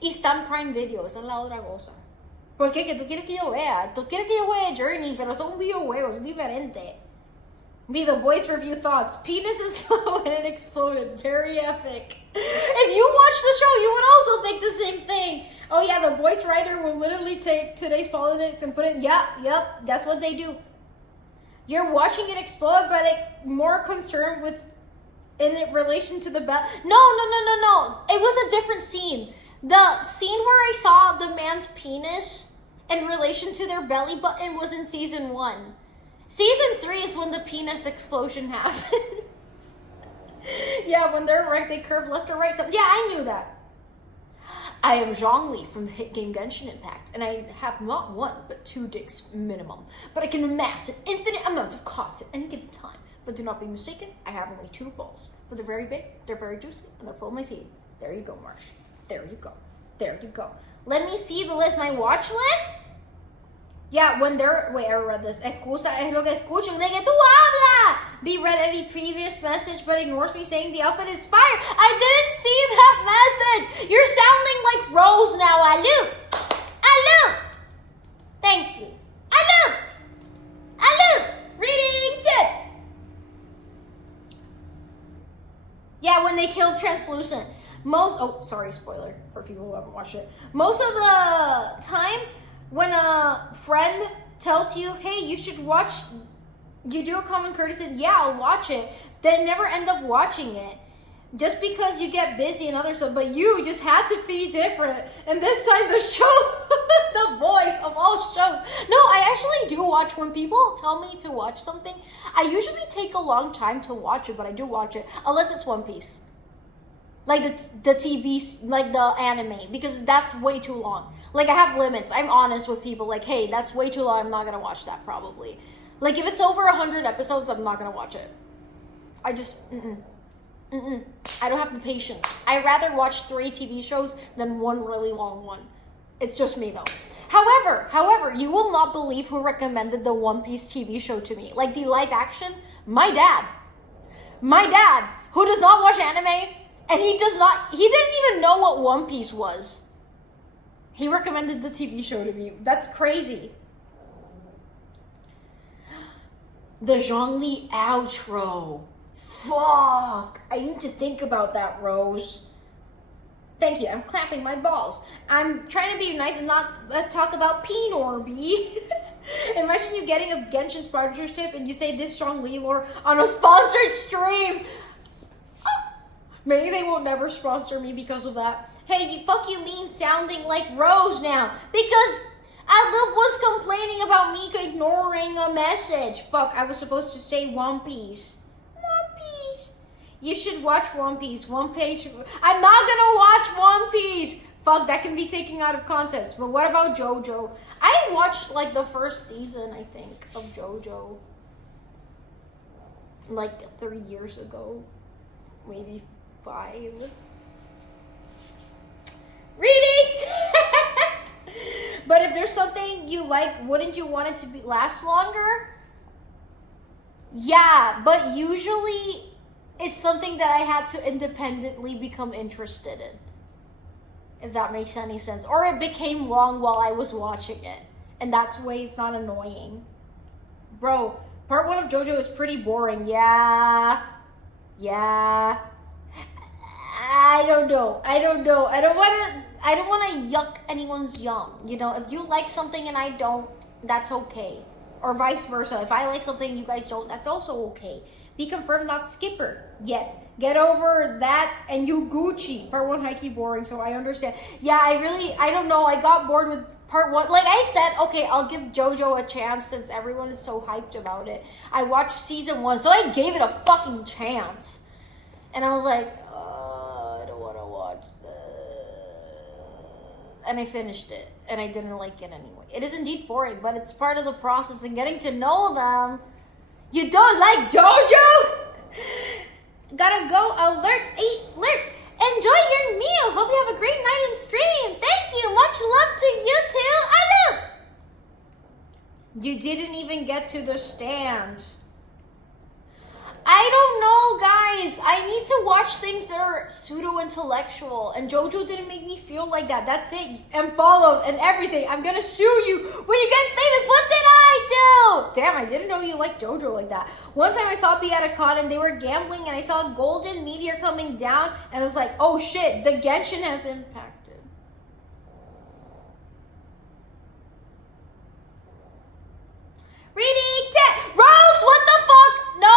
Y está en Prime Video. Esa es la otra cosa. ¿Por qué? ¿Que tú quieres que yo vea? Tú quieres que yo juegue Journey, pero son videojuegos, es diferente. Be The Boys review thoughts. Penis is slow and it exploded. Very epic. If you watch the show, you would also think the same thing. Oh yeah, The Boys writer will literally take today's politics and put it, yep, that's what they do. You're watching it explode, but more concerned with in relation to the bell. No. It was a different scene. The scene where I saw the man's penis in relation to their belly button was in season 1. Season 3 is when the penis explosion happens. Yeah, when they're erect, they curve left or right. So yeah, I knew that. I am Zhongli from the hit game Genshin Impact, and I have not one, but 2 dicks minimum. But I can amass an infinite amount of cocks at any given time. But do not be mistaken, I have only 2 balls. But they're very big, they're very juicy, and they're full of my seed. There you go, Marsh. There you go. Let me see the list, my watch list. Yeah, when they're... Wait, I read this. Excusa es lo que escucho. ¿De qué tú hablas? B read any previous message but ignores me saying the outfit is fire. I didn't see that message. You're sounding like Rose now. Aloo. Thank you. Aloo. Reading tit. translucent. Sorry, spoiler for people who haven't watched it. Most of the time, when a friend tells you, hey, you should watch, you do a common courtesy, yeah, I'll watch it, they never end up watching it. Just because you get busy and other stuff, but you just had to be different. And this time the show, the voice of all shows. No, I actually do watch when people tell me to watch something. I usually take a long time to watch it, but I do watch it. Unless it's One Piece. Like the TV, like the anime. Because that's way too long. Like I have limits. I'm honest with people. Like, hey, that's way too long. I'm not going to watch that probably. Like if it's over 100 episodes, I'm not going to watch it. I just, I don't have the patience. I'd rather watch 3 TV shows than one really long one. It's just me though. However, you will not believe who recommended the One Piece TV show to me. Like the live action, my dad. My dad, who does not watch anime, and he didn't even know what One Piece was. He recommended the TV show to me. That's crazy. The Zhongli outro. Fuck! I need to think about that, Rose. Thank you. I'm clapping my balls. I'm trying to be nice and not talk about P-Norby. Imagine you getting a Genshin sponsorship and you say this Zhongli lore on a sponsored stream. Maybe they will never sponsor me because of that. Hey, fuck you mean sounding like Rose now. Because Adlib was complaining about me ignoring a message. Fuck, I was supposed to say One Piece. You should watch One Piece. One Piece. I'm not gonna watch One Piece. Fuck, that can be taken out of context. But what about JoJo? I watched like the first season, I think, of JoJo. Like 3 years ago. Maybe 5. Read it! But if there's something you like, wouldn't you want it to last longer? Yeah, but usually it's something that I had to independently become interested in. If that makes any sense. Or it became long while I was watching it. And that's why it's not annoying. Bro, part 1 of JoJo is pretty boring. Yeah. I don't know. I don't want to yuck anyone's yum. You know, if you like something and I don't, that's okay. Or vice versa. If I like something you guys don't, that's also okay. Be confirmed, not skipper yet. Get over that and you Gucci. Part 1 high-key boring, so I understand. Yeah, I don't know. I got bored with part 1. Like I said, okay, I'll give JoJo a chance since everyone is so hyped about it. I watched season 1, so I gave it a fucking chance. And I was like, I don't want to watch this. And I finished it. And I didn't like it anyway. It is indeed boring, but it's part of the process and getting to know them. You don't like JoJo? Gotta go. Alert. Enjoy your meal. Hope you have a great night in stream. Thank you. Much love to you too. I know. You didn't even get to the stands. I don't know, guys. I need to watch things that are pseudo-intellectual. And JoJo didn't make me feel like that. That's it. And followed and everything. I'm gonna sue you. When you get famous, what did I do? Damn, I didn't know you liked JoJo like that. One time I saw be at a con and they were gambling and I saw a golden meteor coming down and I was like, oh shit, the Genshin has impacted. Reading chat. Rose, what the fuck? No.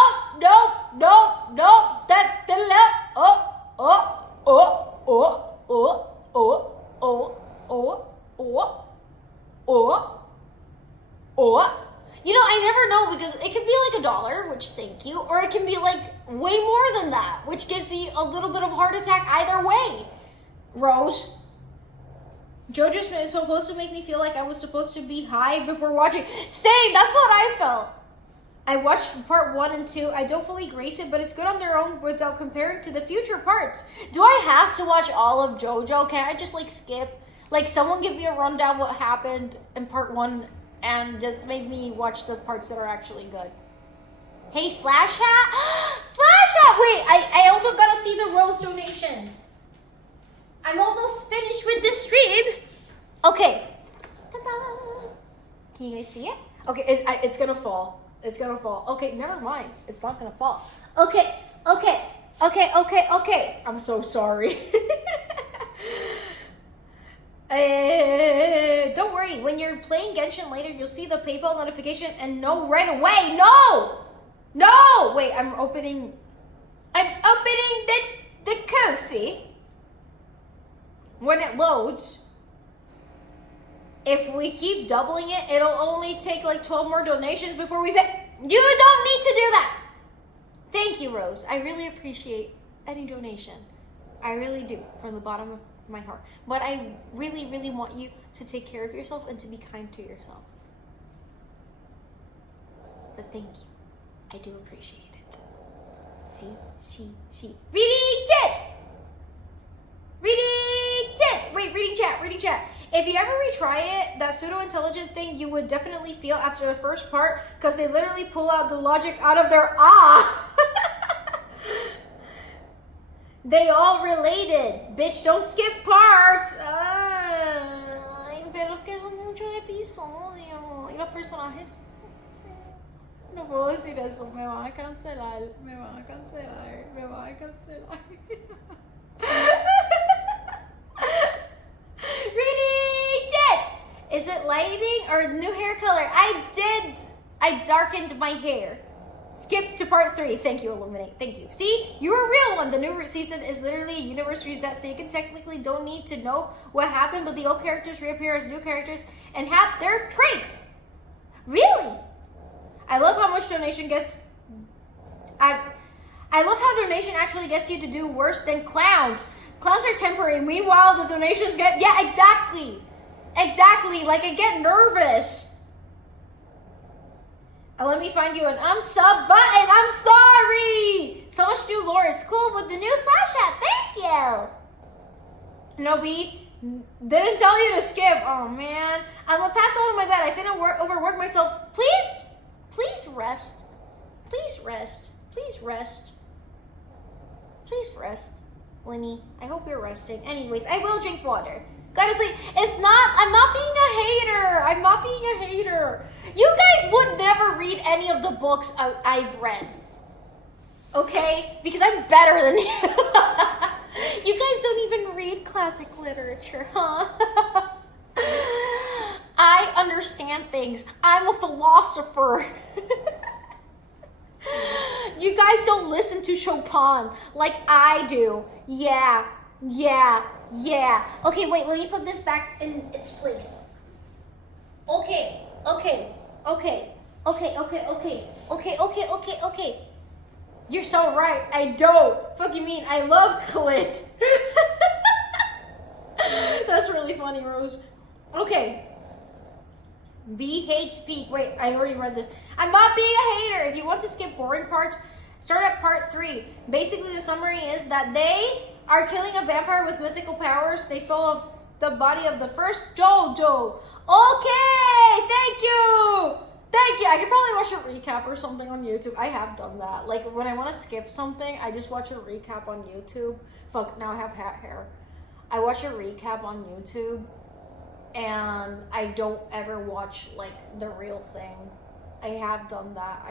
You know, I never know because it could be like $1, which thank you, or it can be like way more than that, which gives me a little bit of heart attack either way. Rose. JoJo's is supposed to make me feel like I was supposed to be high before watching. Same, that's what I felt. I watched part 1 and 2. I don't fully grace it, but it's good on their own without comparing to the future parts. Do I have to watch all of JoJo? Can I just like skip? Like someone give me a rundown what happened in part 1 and just make me watch the parts that are actually good. Hey, Slash Hat? Slash Hat! Wait, I also gotta see the Rose donation. I'm almost finished with this stream. Okay. Ta-da! Can you guys see it? Okay, it's gonna fall. It's gonna fall. Okay, never mind. It's not gonna fall. Okay. Okay. I'm so sorry. Don't worry. When you're playing Genshin later, you'll see the PayPal notification and no right away. No. Wait, I'm opening the Ko-fi. When it loads, if we keep doubling it, it'll only take like 12 more donations before we pay. You don't need to do that. Thank you, Rose. I really appreciate any donation. I really do, from the bottom of my heart. But I really, really want you to take care of yourself and to be kind to yourself. But thank you. I do appreciate it. See. Reading chat! Wait, reading chat. If you ever retry it, that pseudo-intelligent thing you would definitely feel after the first part, because they literally pull out the logic out of their They all related. Bitch, don't skip parts. Ay, pero que son muchos episodios. Y los personajes. No puedo decir eso. Me van a cancelar. Reading it! Is it lighting or new hair color? I darkened my hair. Skip to part 3. Thank you, Illuminate. Thank you. See? You're a real one. The new season is literally a universe reset, so you can technically don't need to know what happened, but the old characters reappear as new characters and have their traits. Really? I love how much donation gets... I love how donation actually gets you to do worse than clowns. Clowns are temporary. Meanwhile, the donations get... Yeah, exactly. Like, I get nervous. Let me find you an unsub button. I'm sorry. So much new lore. It's cool with the new slash hat. Thank you. No, B. Didn't tell you to skip. Oh, man. I'm going to pass out on my bed. I finna overwork myself. Please rest. Please rest. Winnie, I hope you're resting. Anyways, I will drink water. Gotta sleep. I'm not being a hater. You guys would never read any of the books I've read. Okay? Because I'm better than you. You guys don't even read classic literature, huh? I understand things. I'm a philosopher. You guys don't listen to Chopin like I do. Yeah. Okay, wait, let me put this back in its place. Okay. You're so right. I don't. Fuck you mean? I love clit. That's really funny, Rose. Okay. B hates peak. Wait, I already read this. I'm not being a hater. If you want to skip boring parts, start at part 3. Basically, the summary is that they are killing a vampire with mythical powers. They stole the body of the first Dodo. Okay, thank you. I could probably watch a recap or something on YouTube. I have done that. Like, when I want to skip something, I just watch a recap on YouTube. Fuck, now I have hat hair. I watch a recap on YouTube, and I don't ever watch, like, the real thing. I have done that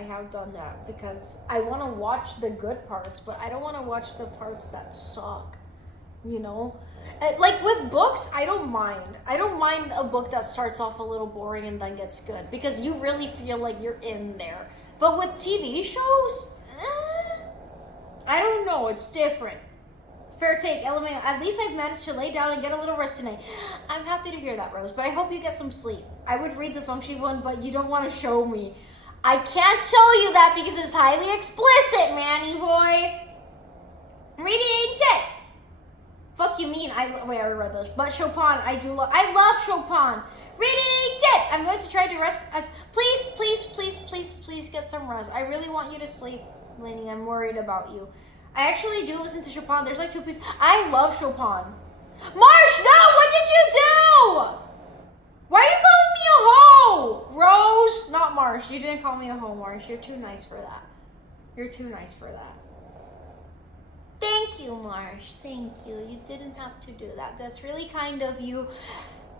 because I want to watch the good parts, but I don't want to watch the parts that suck, you know? Like with books, I don't mind a book that starts off a little boring and then gets good, because you really feel like you're in there. But with TV shows, I don't know, it's different. Fair take, LMAO. At least I've managed to lay down and get a little rest tonight. I'm happy to hear that, Rose, but I hope you get some sleep. I would read the Songshi one, but you don't want to show me. I can't show you that because it's highly explicit, Manny boy. Reading 10. Fuck you mean? I already read those. But Chopin, I love Chopin. Reading 10. I'm going to try to rest. Please get some rest. I really want you to sleep, Lenny. I'm worried about you. I actually do listen to Chopin. There's like 2 pieces. I love Chopin. Marsh, no! What did you do? Why are you calling me a hoe? Rose, not Marsh. You didn't call me a hoe, Marsh. You're too nice for that. Thank you, Marsh. Thank you. You didn't have to do that. That's really kind of you.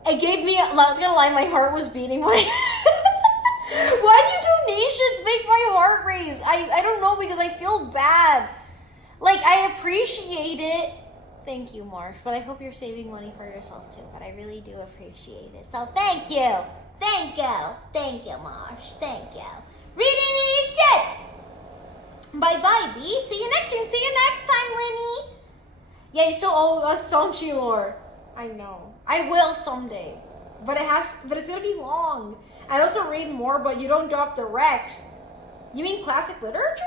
It gave me, not gonna lie, my heart was beating when Why do donations make my heart race? I don't know, because I feel bad. Like, I appreciate it. Thank you, Marsh. But I hope you're saving money for yourself too. But I really do appreciate it. So thank you. Thank you. Thank you, Marsh. Thank you. Reading it! Bye-bye, B. See you next time. See you next time, Lenny. Yeah, you still owe us Songchi lore. I know. I will someday. But it's gonna be long. I'd also read more, but you don't drop the Rex. You mean classic literature?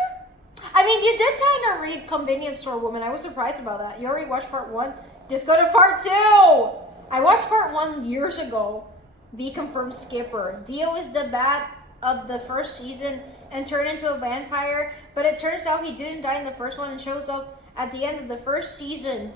I mean, you did kind of read Convenience Store Woman. I was surprised about that. You already watched part 1? Just go to part 2! I watched part 1 years ago. B confirmed Skipper. Dio is the bat of the first season and turned into a vampire, but it turns out he didn't die in the first one and shows up at the end of the first season.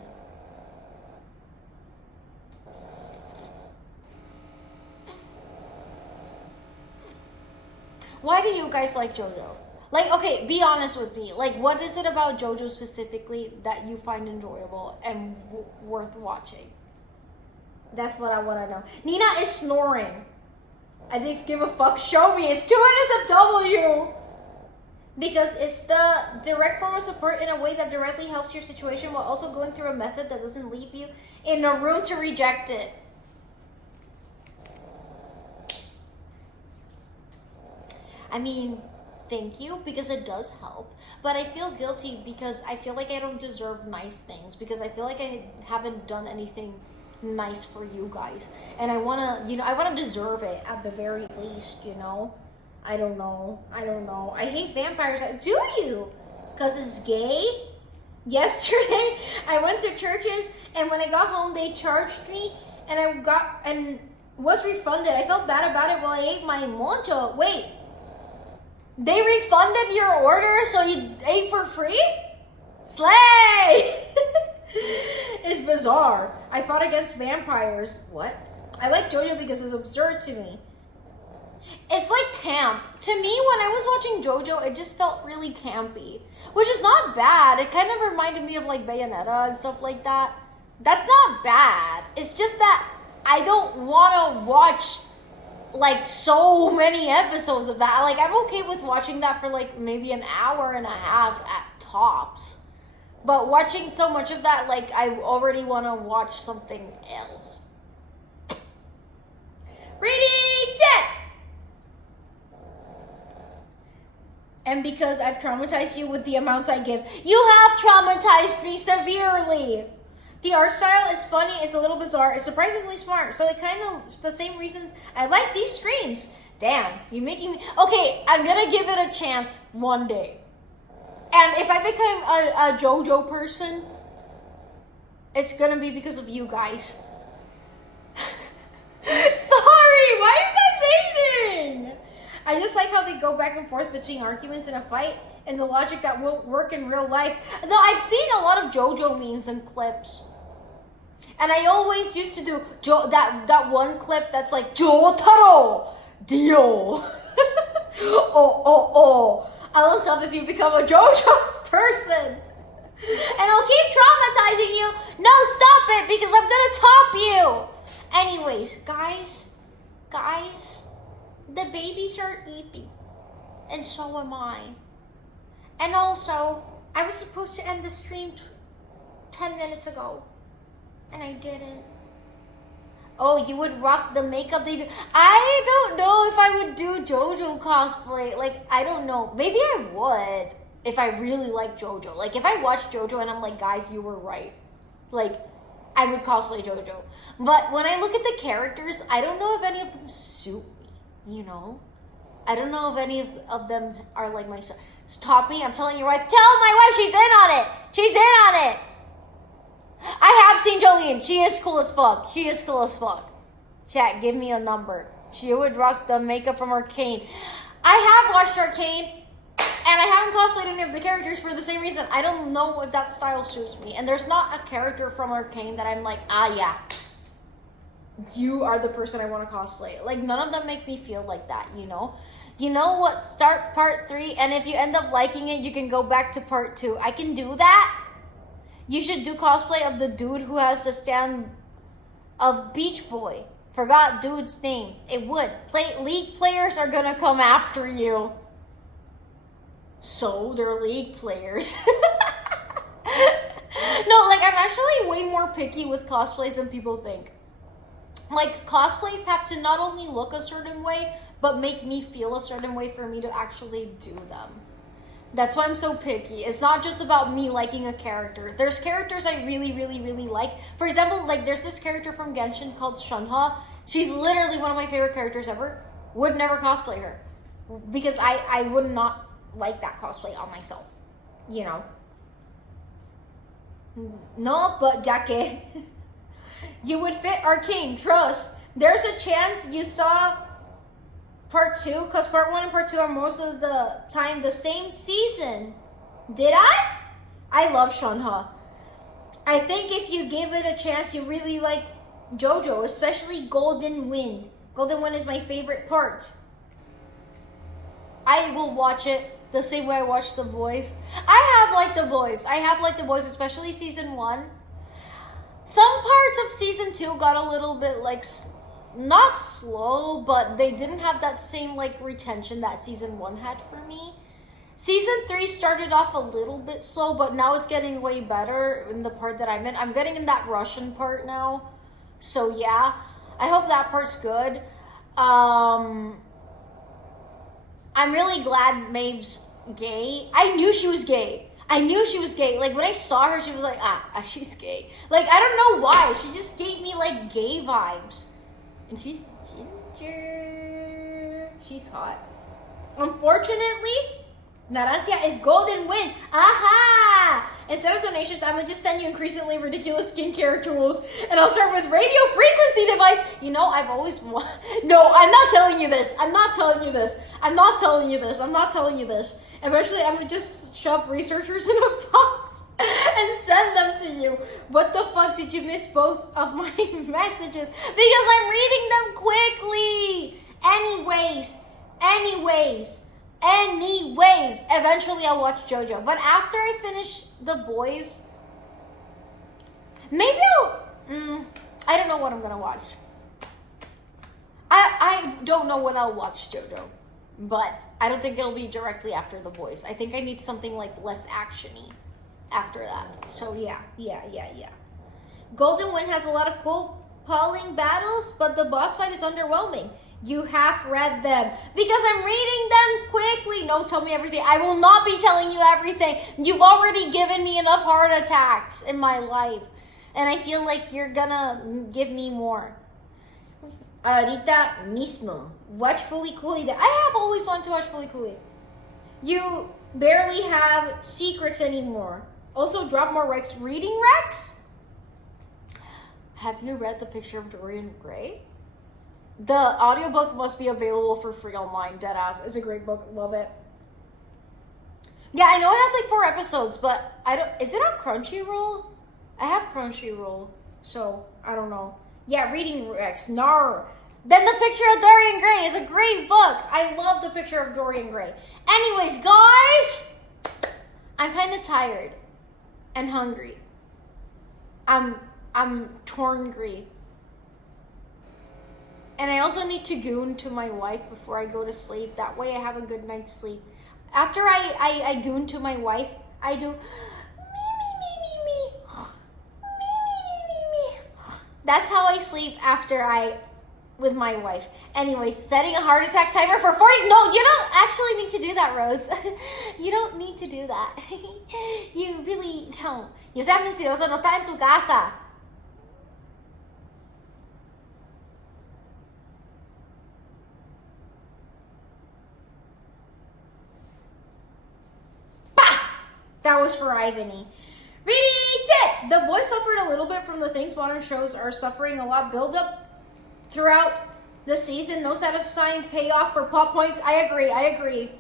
Why do you guys like JoJo? Like, okay, be honest with me. Like, what is it about JoJo specifically that you find enjoyable and worth watching? That's what I want to know. Nina is snoring. I didn't give a fuck. Show me. It's 2 NSFW. Because it's the direct form of support in a way that directly helps your situation while also going through a method that doesn't leave you in a room to reject it. I mean, thank you, because it does help. But I feel guilty because I feel like I don't deserve nice things. Because I feel like I haven't done anything nice for you guys. And I want to, I want to deserve it at the very least, I don't know. I hate vampires. Do you? Because it's gay? Yesterday, I went to churches, and when I got home, they charged me, and was refunded. I felt bad about it while I ate my moncho. Wait. They refunded your order so you ate for free? Slay! It's bizarre. I fought against vampires. What? I like JoJo because it's absurd to me. It's like camp. To me, when I was watching JoJo, it just felt really campy. Which is not bad. It kind of reminded me of like Bayonetta and stuff like that. That's not bad. It's just that I don't want to watch like so many episodes of that. Like, I'm okay with watching that for like maybe an hour and a half at tops. But watching so much of that, like, I already want to watch something else. Reading Jet! And because I've traumatized you with the amounts I give. You have traumatized me severely! The art style is funny, it's a little bizarre, it's surprisingly smart. So it kind of, the same reasons I like these streams. Damn, you're making me... Okay, I'm gonna give it a chance one day. And if I become a JoJo person, it's gonna be because of you guys. Sorry, why are you guys hating? I just like how they go back and forth between arguments in a fight and the logic that won't work in real life. Though I've seen a lot of JoJo memes and clips. And I always used to do that one clip that's like, Jotaro, Dio. oh. I love stuff if you become a JoJo's person. And I'll keep traumatizing you. No, stop it, because I'm gonna top you. Anyways, guys, the babies are eating. And so am I. And also, I was supposed to end the stream 10 minutes ago. And I didn't. Oh, you would rock the makeup they do. I don't know if I would do JoJo cosplay. Like, I don't know. Maybe I would if I really like JoJo. Like, if I watch JoJo and I'm like, guys, you were right. Like, I would cosplay JoJo. But when I look at the characters, I don't know if any of them suit me, I don't know if any of them are like my... Stop me, I'm telling your wife. Tell my wife she's in on it. She's in on it. I have seen Jolene. She is cool as fuck. Chat, give me a number. She would rock the makeup from Arcane. I have watched Arcane, and I haven't cosplayed any of the characters for the same reason. I don't know if that style suits me. And there's not a character from Arcane that I'm like, yeah. You are the person I want to cosplay. Like, none of them make me feel like that, You know what? Start part 3, and if you end up liking it, you can go back to part 2. I can do that. You should do cosplay of the dude who has the stand of Beach Boy. Forgot dude's name. It would. League players are gonna come after you. So, they're League players. No, like, I'm actually way more picky with cosplays than people think. Like, cosplays have to not only look a certain way, but make me feel a certain way for me to actually do them. That's why I'm so picky. It's not just about me liking a character. There's characters I really, really, really like. For example, like, there's this character from Genshin called Shunha. She's literally one of my favorite characters ever. Would never cosplay her. Because I would not like that cosplay on myself. You know? No, but ya que you would fit Arcane, trust. There's a chance you saw part 2, because part 1 and part 2 are most of the time the same season. Did I? I love Shunha. I think if you give it a chance, you really like JoJo, especially Golden Wind. Golden Wind is my favorite part. I will watch it the same way I watch The Boys. I have liked The Boys. Especially season 1. Some parts of season 2 got a little bit like, not slow, but they didn't have that same like retention that season 1 had for me. Season 3 started off a little bit slow, but now it's getting way better in the part that I'm in. I'm getting in that Russian part now. So yeah, I hope that part's good. I'm really glad Maeve's gay. I knew she was gay. Like, when I saw her, she was like, she's gay. Like, I don't know why. She just gave me, like, gay vibes. And she's ginger. She's hot. Unfortunately, Narancia is Golden Wind. Aha! Instead of donations, I'm gonna just send you increasingly ridiculous skincare tools. And I'll start with radio frequency device. You know, I've always No, I'm not telling you this. Eventually, I'm gonna just shove researchers in a box and send them to you. What the fuck, did you miss both of my messages? Because I'm reading them quickly. Anyways, eventually I'll watch JoJo. But after I finish The Boys, maybe I don't know what I'm gonna watch. I don't know when I'll watch JoJo. But I don't think it'll be directly after The Boys. I think I need something like less actiony after that. So yeah. Golden Wind has a lot of cool pulling battles, but the boss fight is underwhelming. You have read them. Because I'm reading them quickly. No, tell me everything. I will not be telling you everything. You've already given me enough heart attacks in my life. And I feel like you're gonna give me more. Ahorita mismo. Watch Fully Cooley. I have always wanted to watch Fully Cooley. You barely have secrets anymore. Also, drop more Rex. Reading Rex? Have you read The Picture of Dorian Gray? The audiobook must be available for free online. Deadass. It's a great book. Love it. Yeah, I know it has like 4 episodes, but I don't. Is it on Crunchyroll? I have Crunchyroll, so I don't know. Yeah, Reading Rex. Nar. Then The Picture of Dorian Gray is a great book. I love The Picture of Dorian Gray. Anyways, guys, I'm kind of tired and hungry. I'm torn-gry. And I also need to goon to my wife before I go to sleep. That way I have a good night's sleep. After I goon to my wife, I do me. That's how I sleep with my wife. Anyways, setting a heart attack timer for 40. No, you don't actually need to do that, Rose. You don't need to do that. You really don't. Yo sea mentiroso, no está en tu casa. That was for Ivany. Reading it! The Boys suffered a little bit from the things modern shows are suffering. A lot build up throughout the season. No satisfying payoff for plot points. I agree.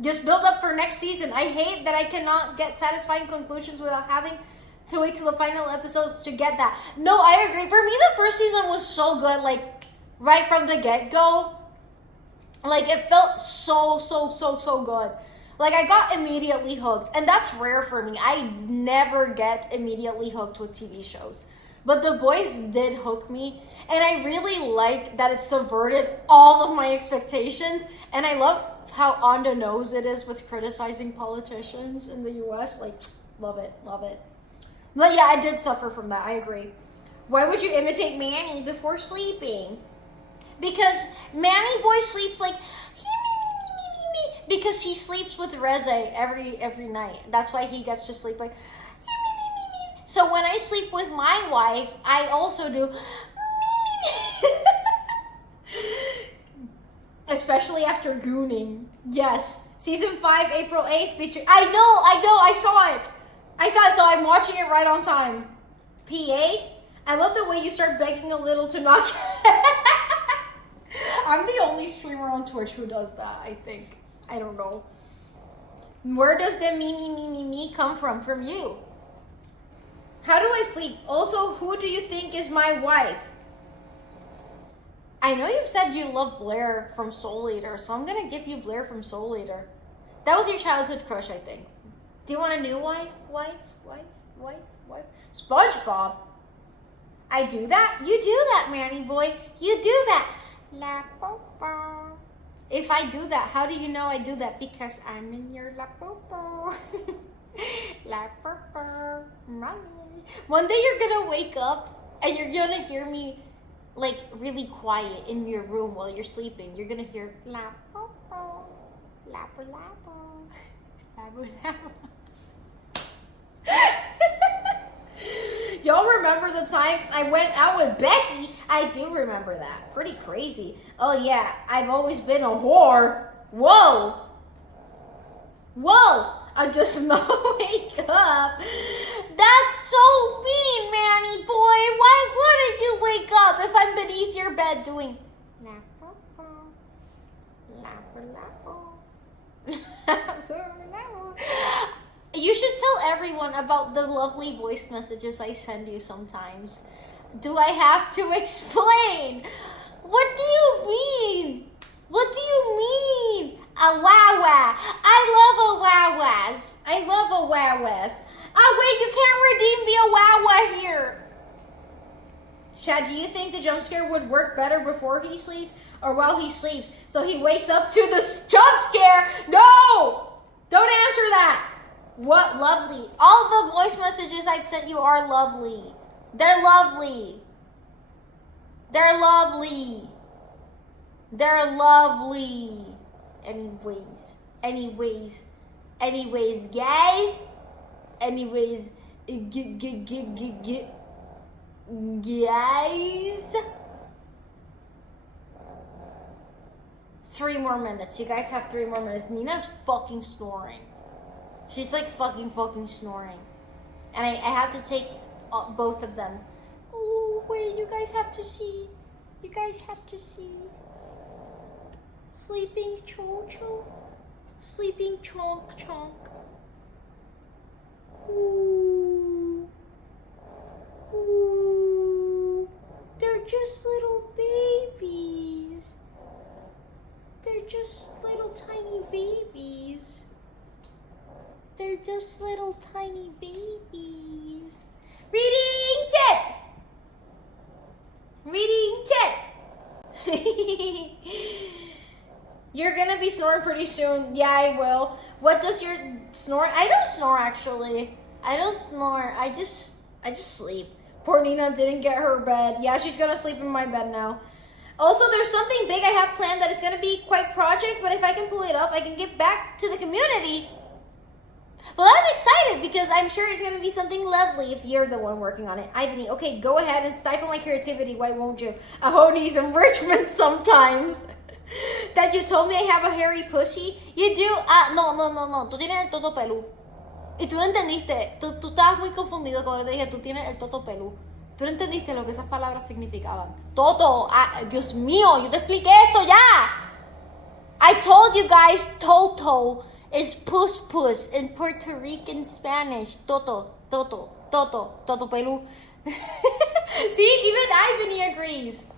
Just build up for next season. I hate that I cannot get satisfying conclusions without having to wait till the final episodes to get that. No, I agree. For me, the first season was so good. Like, right from the get-go. Like, it felt so good. Like, I got immediately hooked. And that's rare for me. I never get immediately hooked with TV shows. But The Boys did hook me. And I really like that it subverted all of my expectations. And I love how on the nose it is with criticizing politicians in the US. Like, Love it. But yeah, I did suffer from that. I agree. Why would you imitate Manny before sleeping? Because Manny Boy sleeps like me, because he sleeps with Reze every night. That's why he gets to sleep like me. So when I sleep with my wife, I also do Especially after gooning. Yes. Season 5, April 8th. I know, I saw it. So I'm watching it right on time. PA, I love the way you start begging a little to knock. I'm the only streamer on Twitch who does that, I think. I don't know. Where does the me come from? From you. How do I sleep? Also, who do you think is my wife? I know you said you love Blair from Soul Eater, so I'm gonna give you Blair from Soul Eater. That was your childhood crush, I think. Do you want a new wife? Wife? SpongeBob. I do that? You do that, Manny Boy. You do that. La popo. If I do that, how do you know I do that? Because I'm in your la popo. La popo. Mommy. One day you're gonna wake up and you're gonna hear me like really quiet in your room while you're sleeping. You're gonna hear la popo. Lapo lapo. Lapo lapo. Y'all remember the time I went out with Becky? I do remember that. Pretty crazy. Oh yeah, I've always been a whore. Whoa. I just now wake up. That's so mean, Manny Boy. Why wouldn't you wake up if I'm beneath your bed doing lapo lapo? You should tell everyone about the lovely voice messages I send you sometimes. Do I have to explain? What do you mean? What do you mean? A wawa. I love a wawas. Oh wait, you can't redeem the wawa here. Chad, do you think the jump scare would work better before he sleeps or while he sleeps so he wakes up to the jump scare? No! Don't answer that. What lovely? All the voice messages I've sent you are lovely. They're lovely. They're lovely. They're lovely. Anyways, guys. Guys. 3 more minutes. You guys have 3 more minutes. Nina's fucking snoring. She's like fucking snoring. And I have to take both of them. Oh, wait, you guys have to see. Sleeping Cho-Cho. Sleeping Chonk. Ooh. They're just little babies. They're just little tiny babies. Reading tit. You're gonna be snoring pretty soon. Yeah, I will. What does your snore? I don't snore actually. I don't snore. I just sleep. Poor Nina didn't get her bed. Yeah, she's gonna sleep in my bed now. Also, there's something big I have planned that is gonna be quite project, but if I can pull it off, I can give back to the community. Well, I'm excited because I'm sure it's gonna be something lovely if you're the one working on it. Ivany, okay, go ahead and stifle my creativity. Why won't you? Aho needs enrichment sometimes. That you told me I have a hairy pushy. You do. No. Tú tienes el toto pelú. Y tú no entendiste. Tú estabas muy confundido cuando te dije tú tienes el toto pelú. Tú no entendiste lo que esas palabras significaban. Toto. Dios mío, yo te expliqué esto ya. I told you guys toto is puss in Puerto Rican Spanish. Toto pelú. See, even Ivany agrees.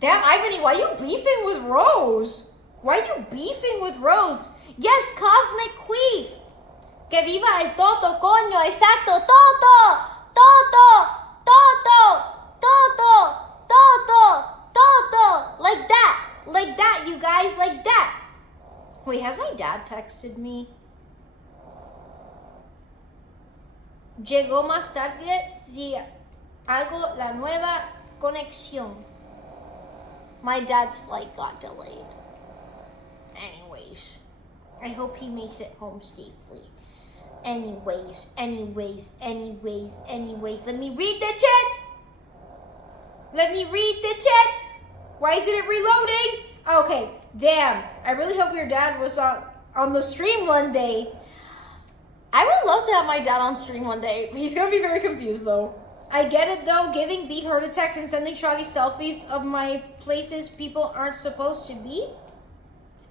Damn, Ivany, why you beefing with Rose? Yes, Cosmic Queef. Que viva el Toto, coño, exacto. Toto. Like that, you guys, like that. Wait, has my dad texted me? Llegó más tarde si hago la nueva conexión. My dad's flight got delayed. Anyways, I hope he makes it home safely. Anyways. Let me read the chat. Why isn't it reloading? Okay, damn. I really hope your dad was on the stream one day. I would love to have my dad on stream one day. He's gonna be very confused though. I get it though, giving B heart attacks and sending shoddy selfies of my places people aren't supposed to be.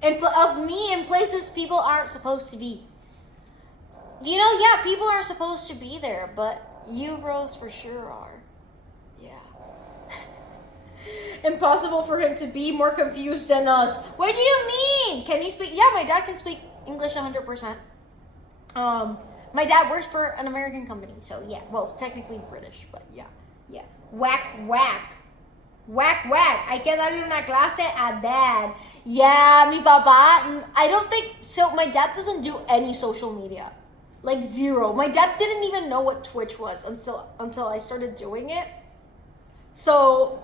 And of me in places people aren't supposed to be. You know, yeah, people aren't supposed to be there, but you, Rose, for sure are. Yeah. Impossible for him to be more confused than us. What do you mean? Can he speak? Yeah, my dad can speak English 100%. My dad works for an American company, so yeah. Well, technically British, but yeah. Yeah. Whack. Hay que darle una clase a dad. Yeah, mi papá. I don't think so. My dad doesn't do any social media, like zero. My dad didn't even know what Twitch was until I started doing it. So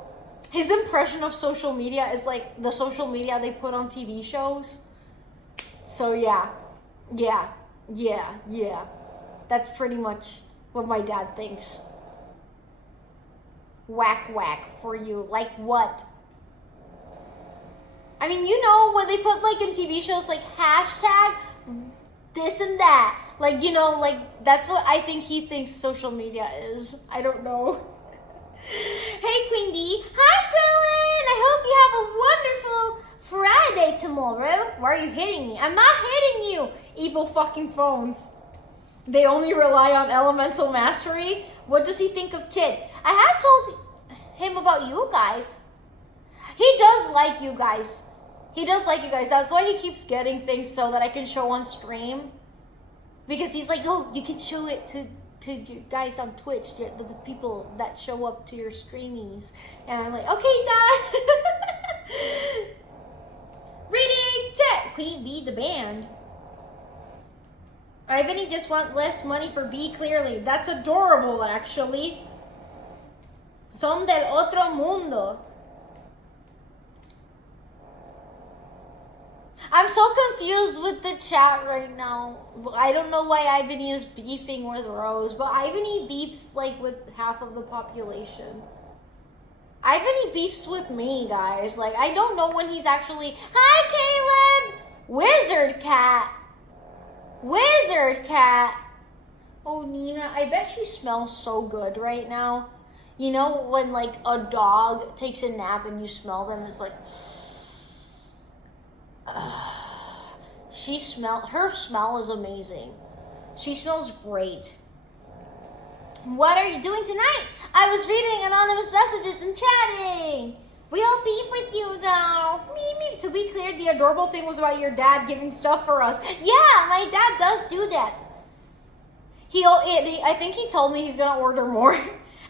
his impression of social media is like the social media they put on TV shows. So yeah. That's pretty much what my dad thinks. Whack for you. Like what? I mean, you know, when they put like in TV shows like hashtag this and that. Like, you know, like that's what I think he thinks social media is. I don't know. Hey, Queen Bee. Hi, Dylan. I hope you have a wonderful Friday tomorrow. Why are you hitting me? I'm not hitting you. Evil fucking phones. They only rely on elemental mastery. What does he think of Chit? I have told him about you guys. He does like you guys. That's why he keeps getting things so that I can show on stream. Because he's like, oh, you can show it to you guys on Twitch, the people that show up to your streamies. And I'm like, okay, Dad. Reading chat. Queen Bee the band. Ivany just want less money for B, clearly. That's adorable, actually. Son del otro mundo. I'm so confused with the chat right now. I don't know why Ivany is beefing with Rose, but Ivany beefs like with half of the population. Ivany beefs with me, guys. Like, I don't know when he's actually... Hi, Caleb! Wizard cat. Oh, Nina, I bet she smells so good right now. You know when like a dog takes a nap and you smell them, it's like... her smell is amazing. She smells great. What are you doing tonight? I was reading anonymous messages and chatting. We all beef with you though. Me. To be clear, the adorable thing was about your dad giving stuff for us. Yeah, my dad does do that. I think he told me he's gonna order more.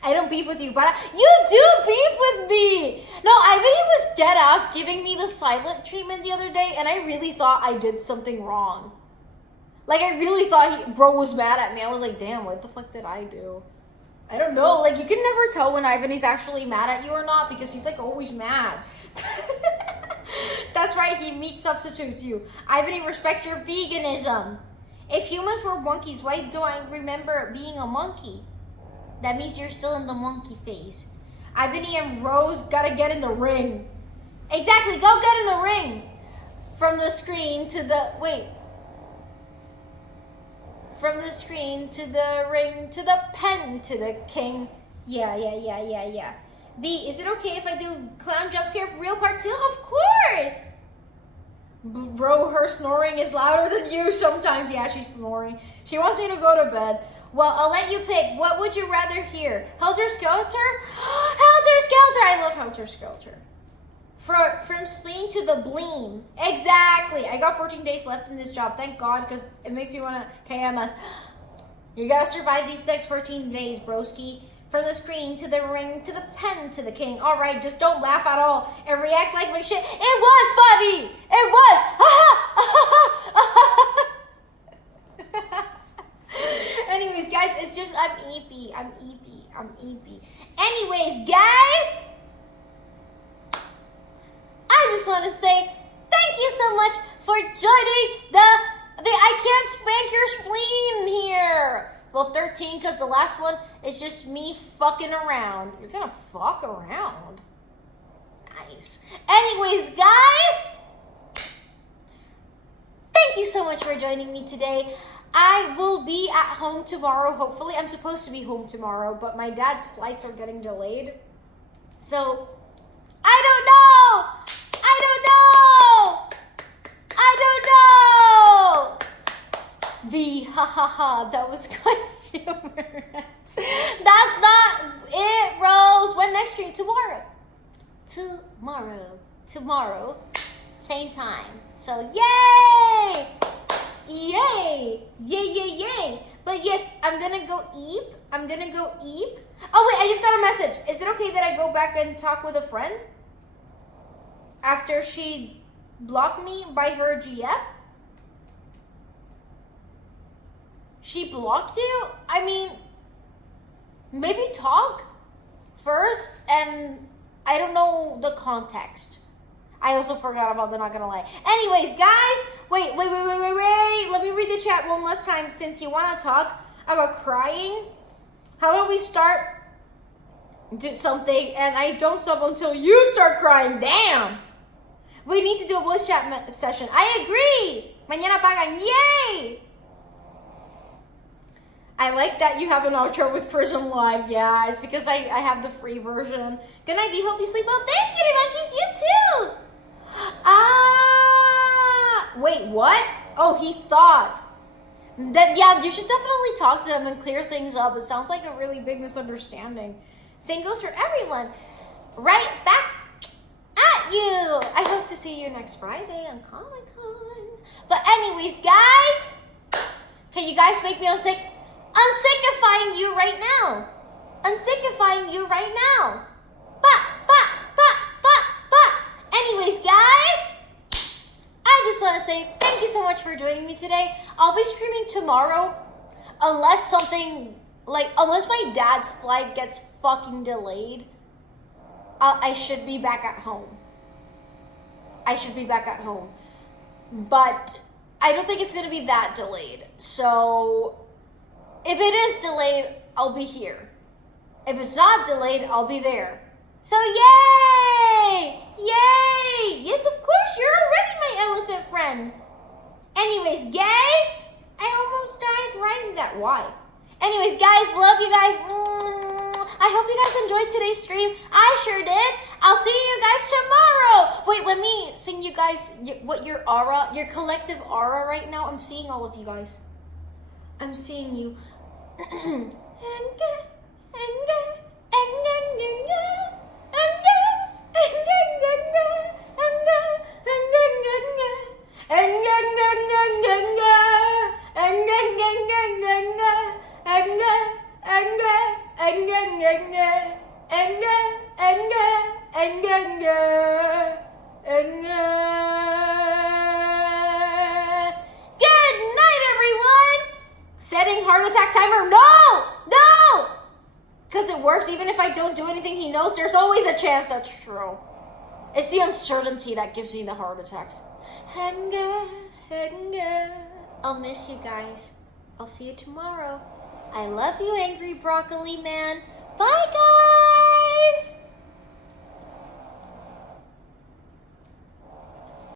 I don't beef with you, but you do beef with me. No, I think he was dead ass giving me the silent treatment the other day, and I really thought I did something wrong. Like, I really thought bro was mad at me. I was like, damn, what the fuck did I do? I don't know. Like, you can never tell when Ivany's actually mad at you or not because he's like always mad. That's right, he meat substitutes you. Ivany respects your veganism. If humans were monkeys, why do I remember being a monkey? That means you're still in the monkey phase. Ivany and Rose gotta get in the ring. Exactly, go get in the ring. From the screen to the... Wait. From the screen to the ring to the pen to the king. Yeah. B, is it okay if I do clown jumps here? Real part 2? Of course! Bro, her snoring is louder than you sometimes. Yeah, she's snoring. She wants me to go to bed. Well, I'll let you pick. What would you rather hear? Helter Skelter? Helter Skelter! I love Helter Skelter. From spleen to the bleem. Exactly. I got 14 days left in this job. Thank God, because it makes me want to KMS. You gotta survive these next 14 days, broski. From the screen to the ring to the pen to the king. All right, just don't laugh at all and react like my shit. It was funny. It was. Anyways, guys, it's just I'm eepy. Anyways, guys, I just want to say thank you so much for joining the I Can't Spank Your Spleen here. Well, 13, because the last one is just me fucking around. You're gonna fuck around. Nice. Anyways, guys, thank you so much for joining me today. I will be at home tomorrow, hopefully. I'm supposed to be home tomorrow, but my dad's flights are getting delayed. So, I don't know! That was quite humorous. That's not it, Rose. When next stream? Tomorrow. Same time. So, yay! But yes, I'm gonna go eep. Oh wait, I just got a message. Is it okay that I go back and talk with a friend? After she blocked me by her GF? She blocked you? I mean, maybe talk first, and I don't know the context. I also forgot about the not gonna lie. Anyways, guys, wait. Let me read the chat one last time since you want to talk about crying. How about we do something and I don't stop until you start crying? Damn! We need to do a voice chat session. I agree! Mañana pagan. Yay! I like that you have an outro with Prism Live. Yeah, it's because I have the free version. Good night, be hope you sleep well. Thank you, Monkeys. You too! Wait, what? Oh, he thought. That, yeah, you should definitely talk to him and clear things up. It sounds like a really big misunderstanding. Same goes for everyone. Right back at you. I hope to see you next Friday on Comic-Con. But anyways, guys, can you guys make me unsickifying you right now? Anyways, guys, I just want to say thank you so much for joining me today. I'll be streaming tomorrow unless my dad's flight gets fucking delayed. I should be back at home. But I don't think it's going to be that delayed. So if it is delayed, I'll be here. If it's not delayed, I'll be there. So yay! Yes, of course, you're already my elephant friend. Anyways, guys, I almost died writing that. Why? Anyways, guys, love you guys. I hope you guys enjoyed today's stream. I sure did. I'll see you guys tomorrow. Wait, let me sing you guys what your collective aura right now. I'm seeing all of you guys. I'm seeing you. Good night, everyone. Setting heart attack timer. No. Because it works even if I don't do anything. He knows there's always a chance. That's true. It's the uncertainty that gives me the heart attacks. I'll miss you guys. I'll see you tomorrow. I love you, Angry Broccoli Man. Bye, guys.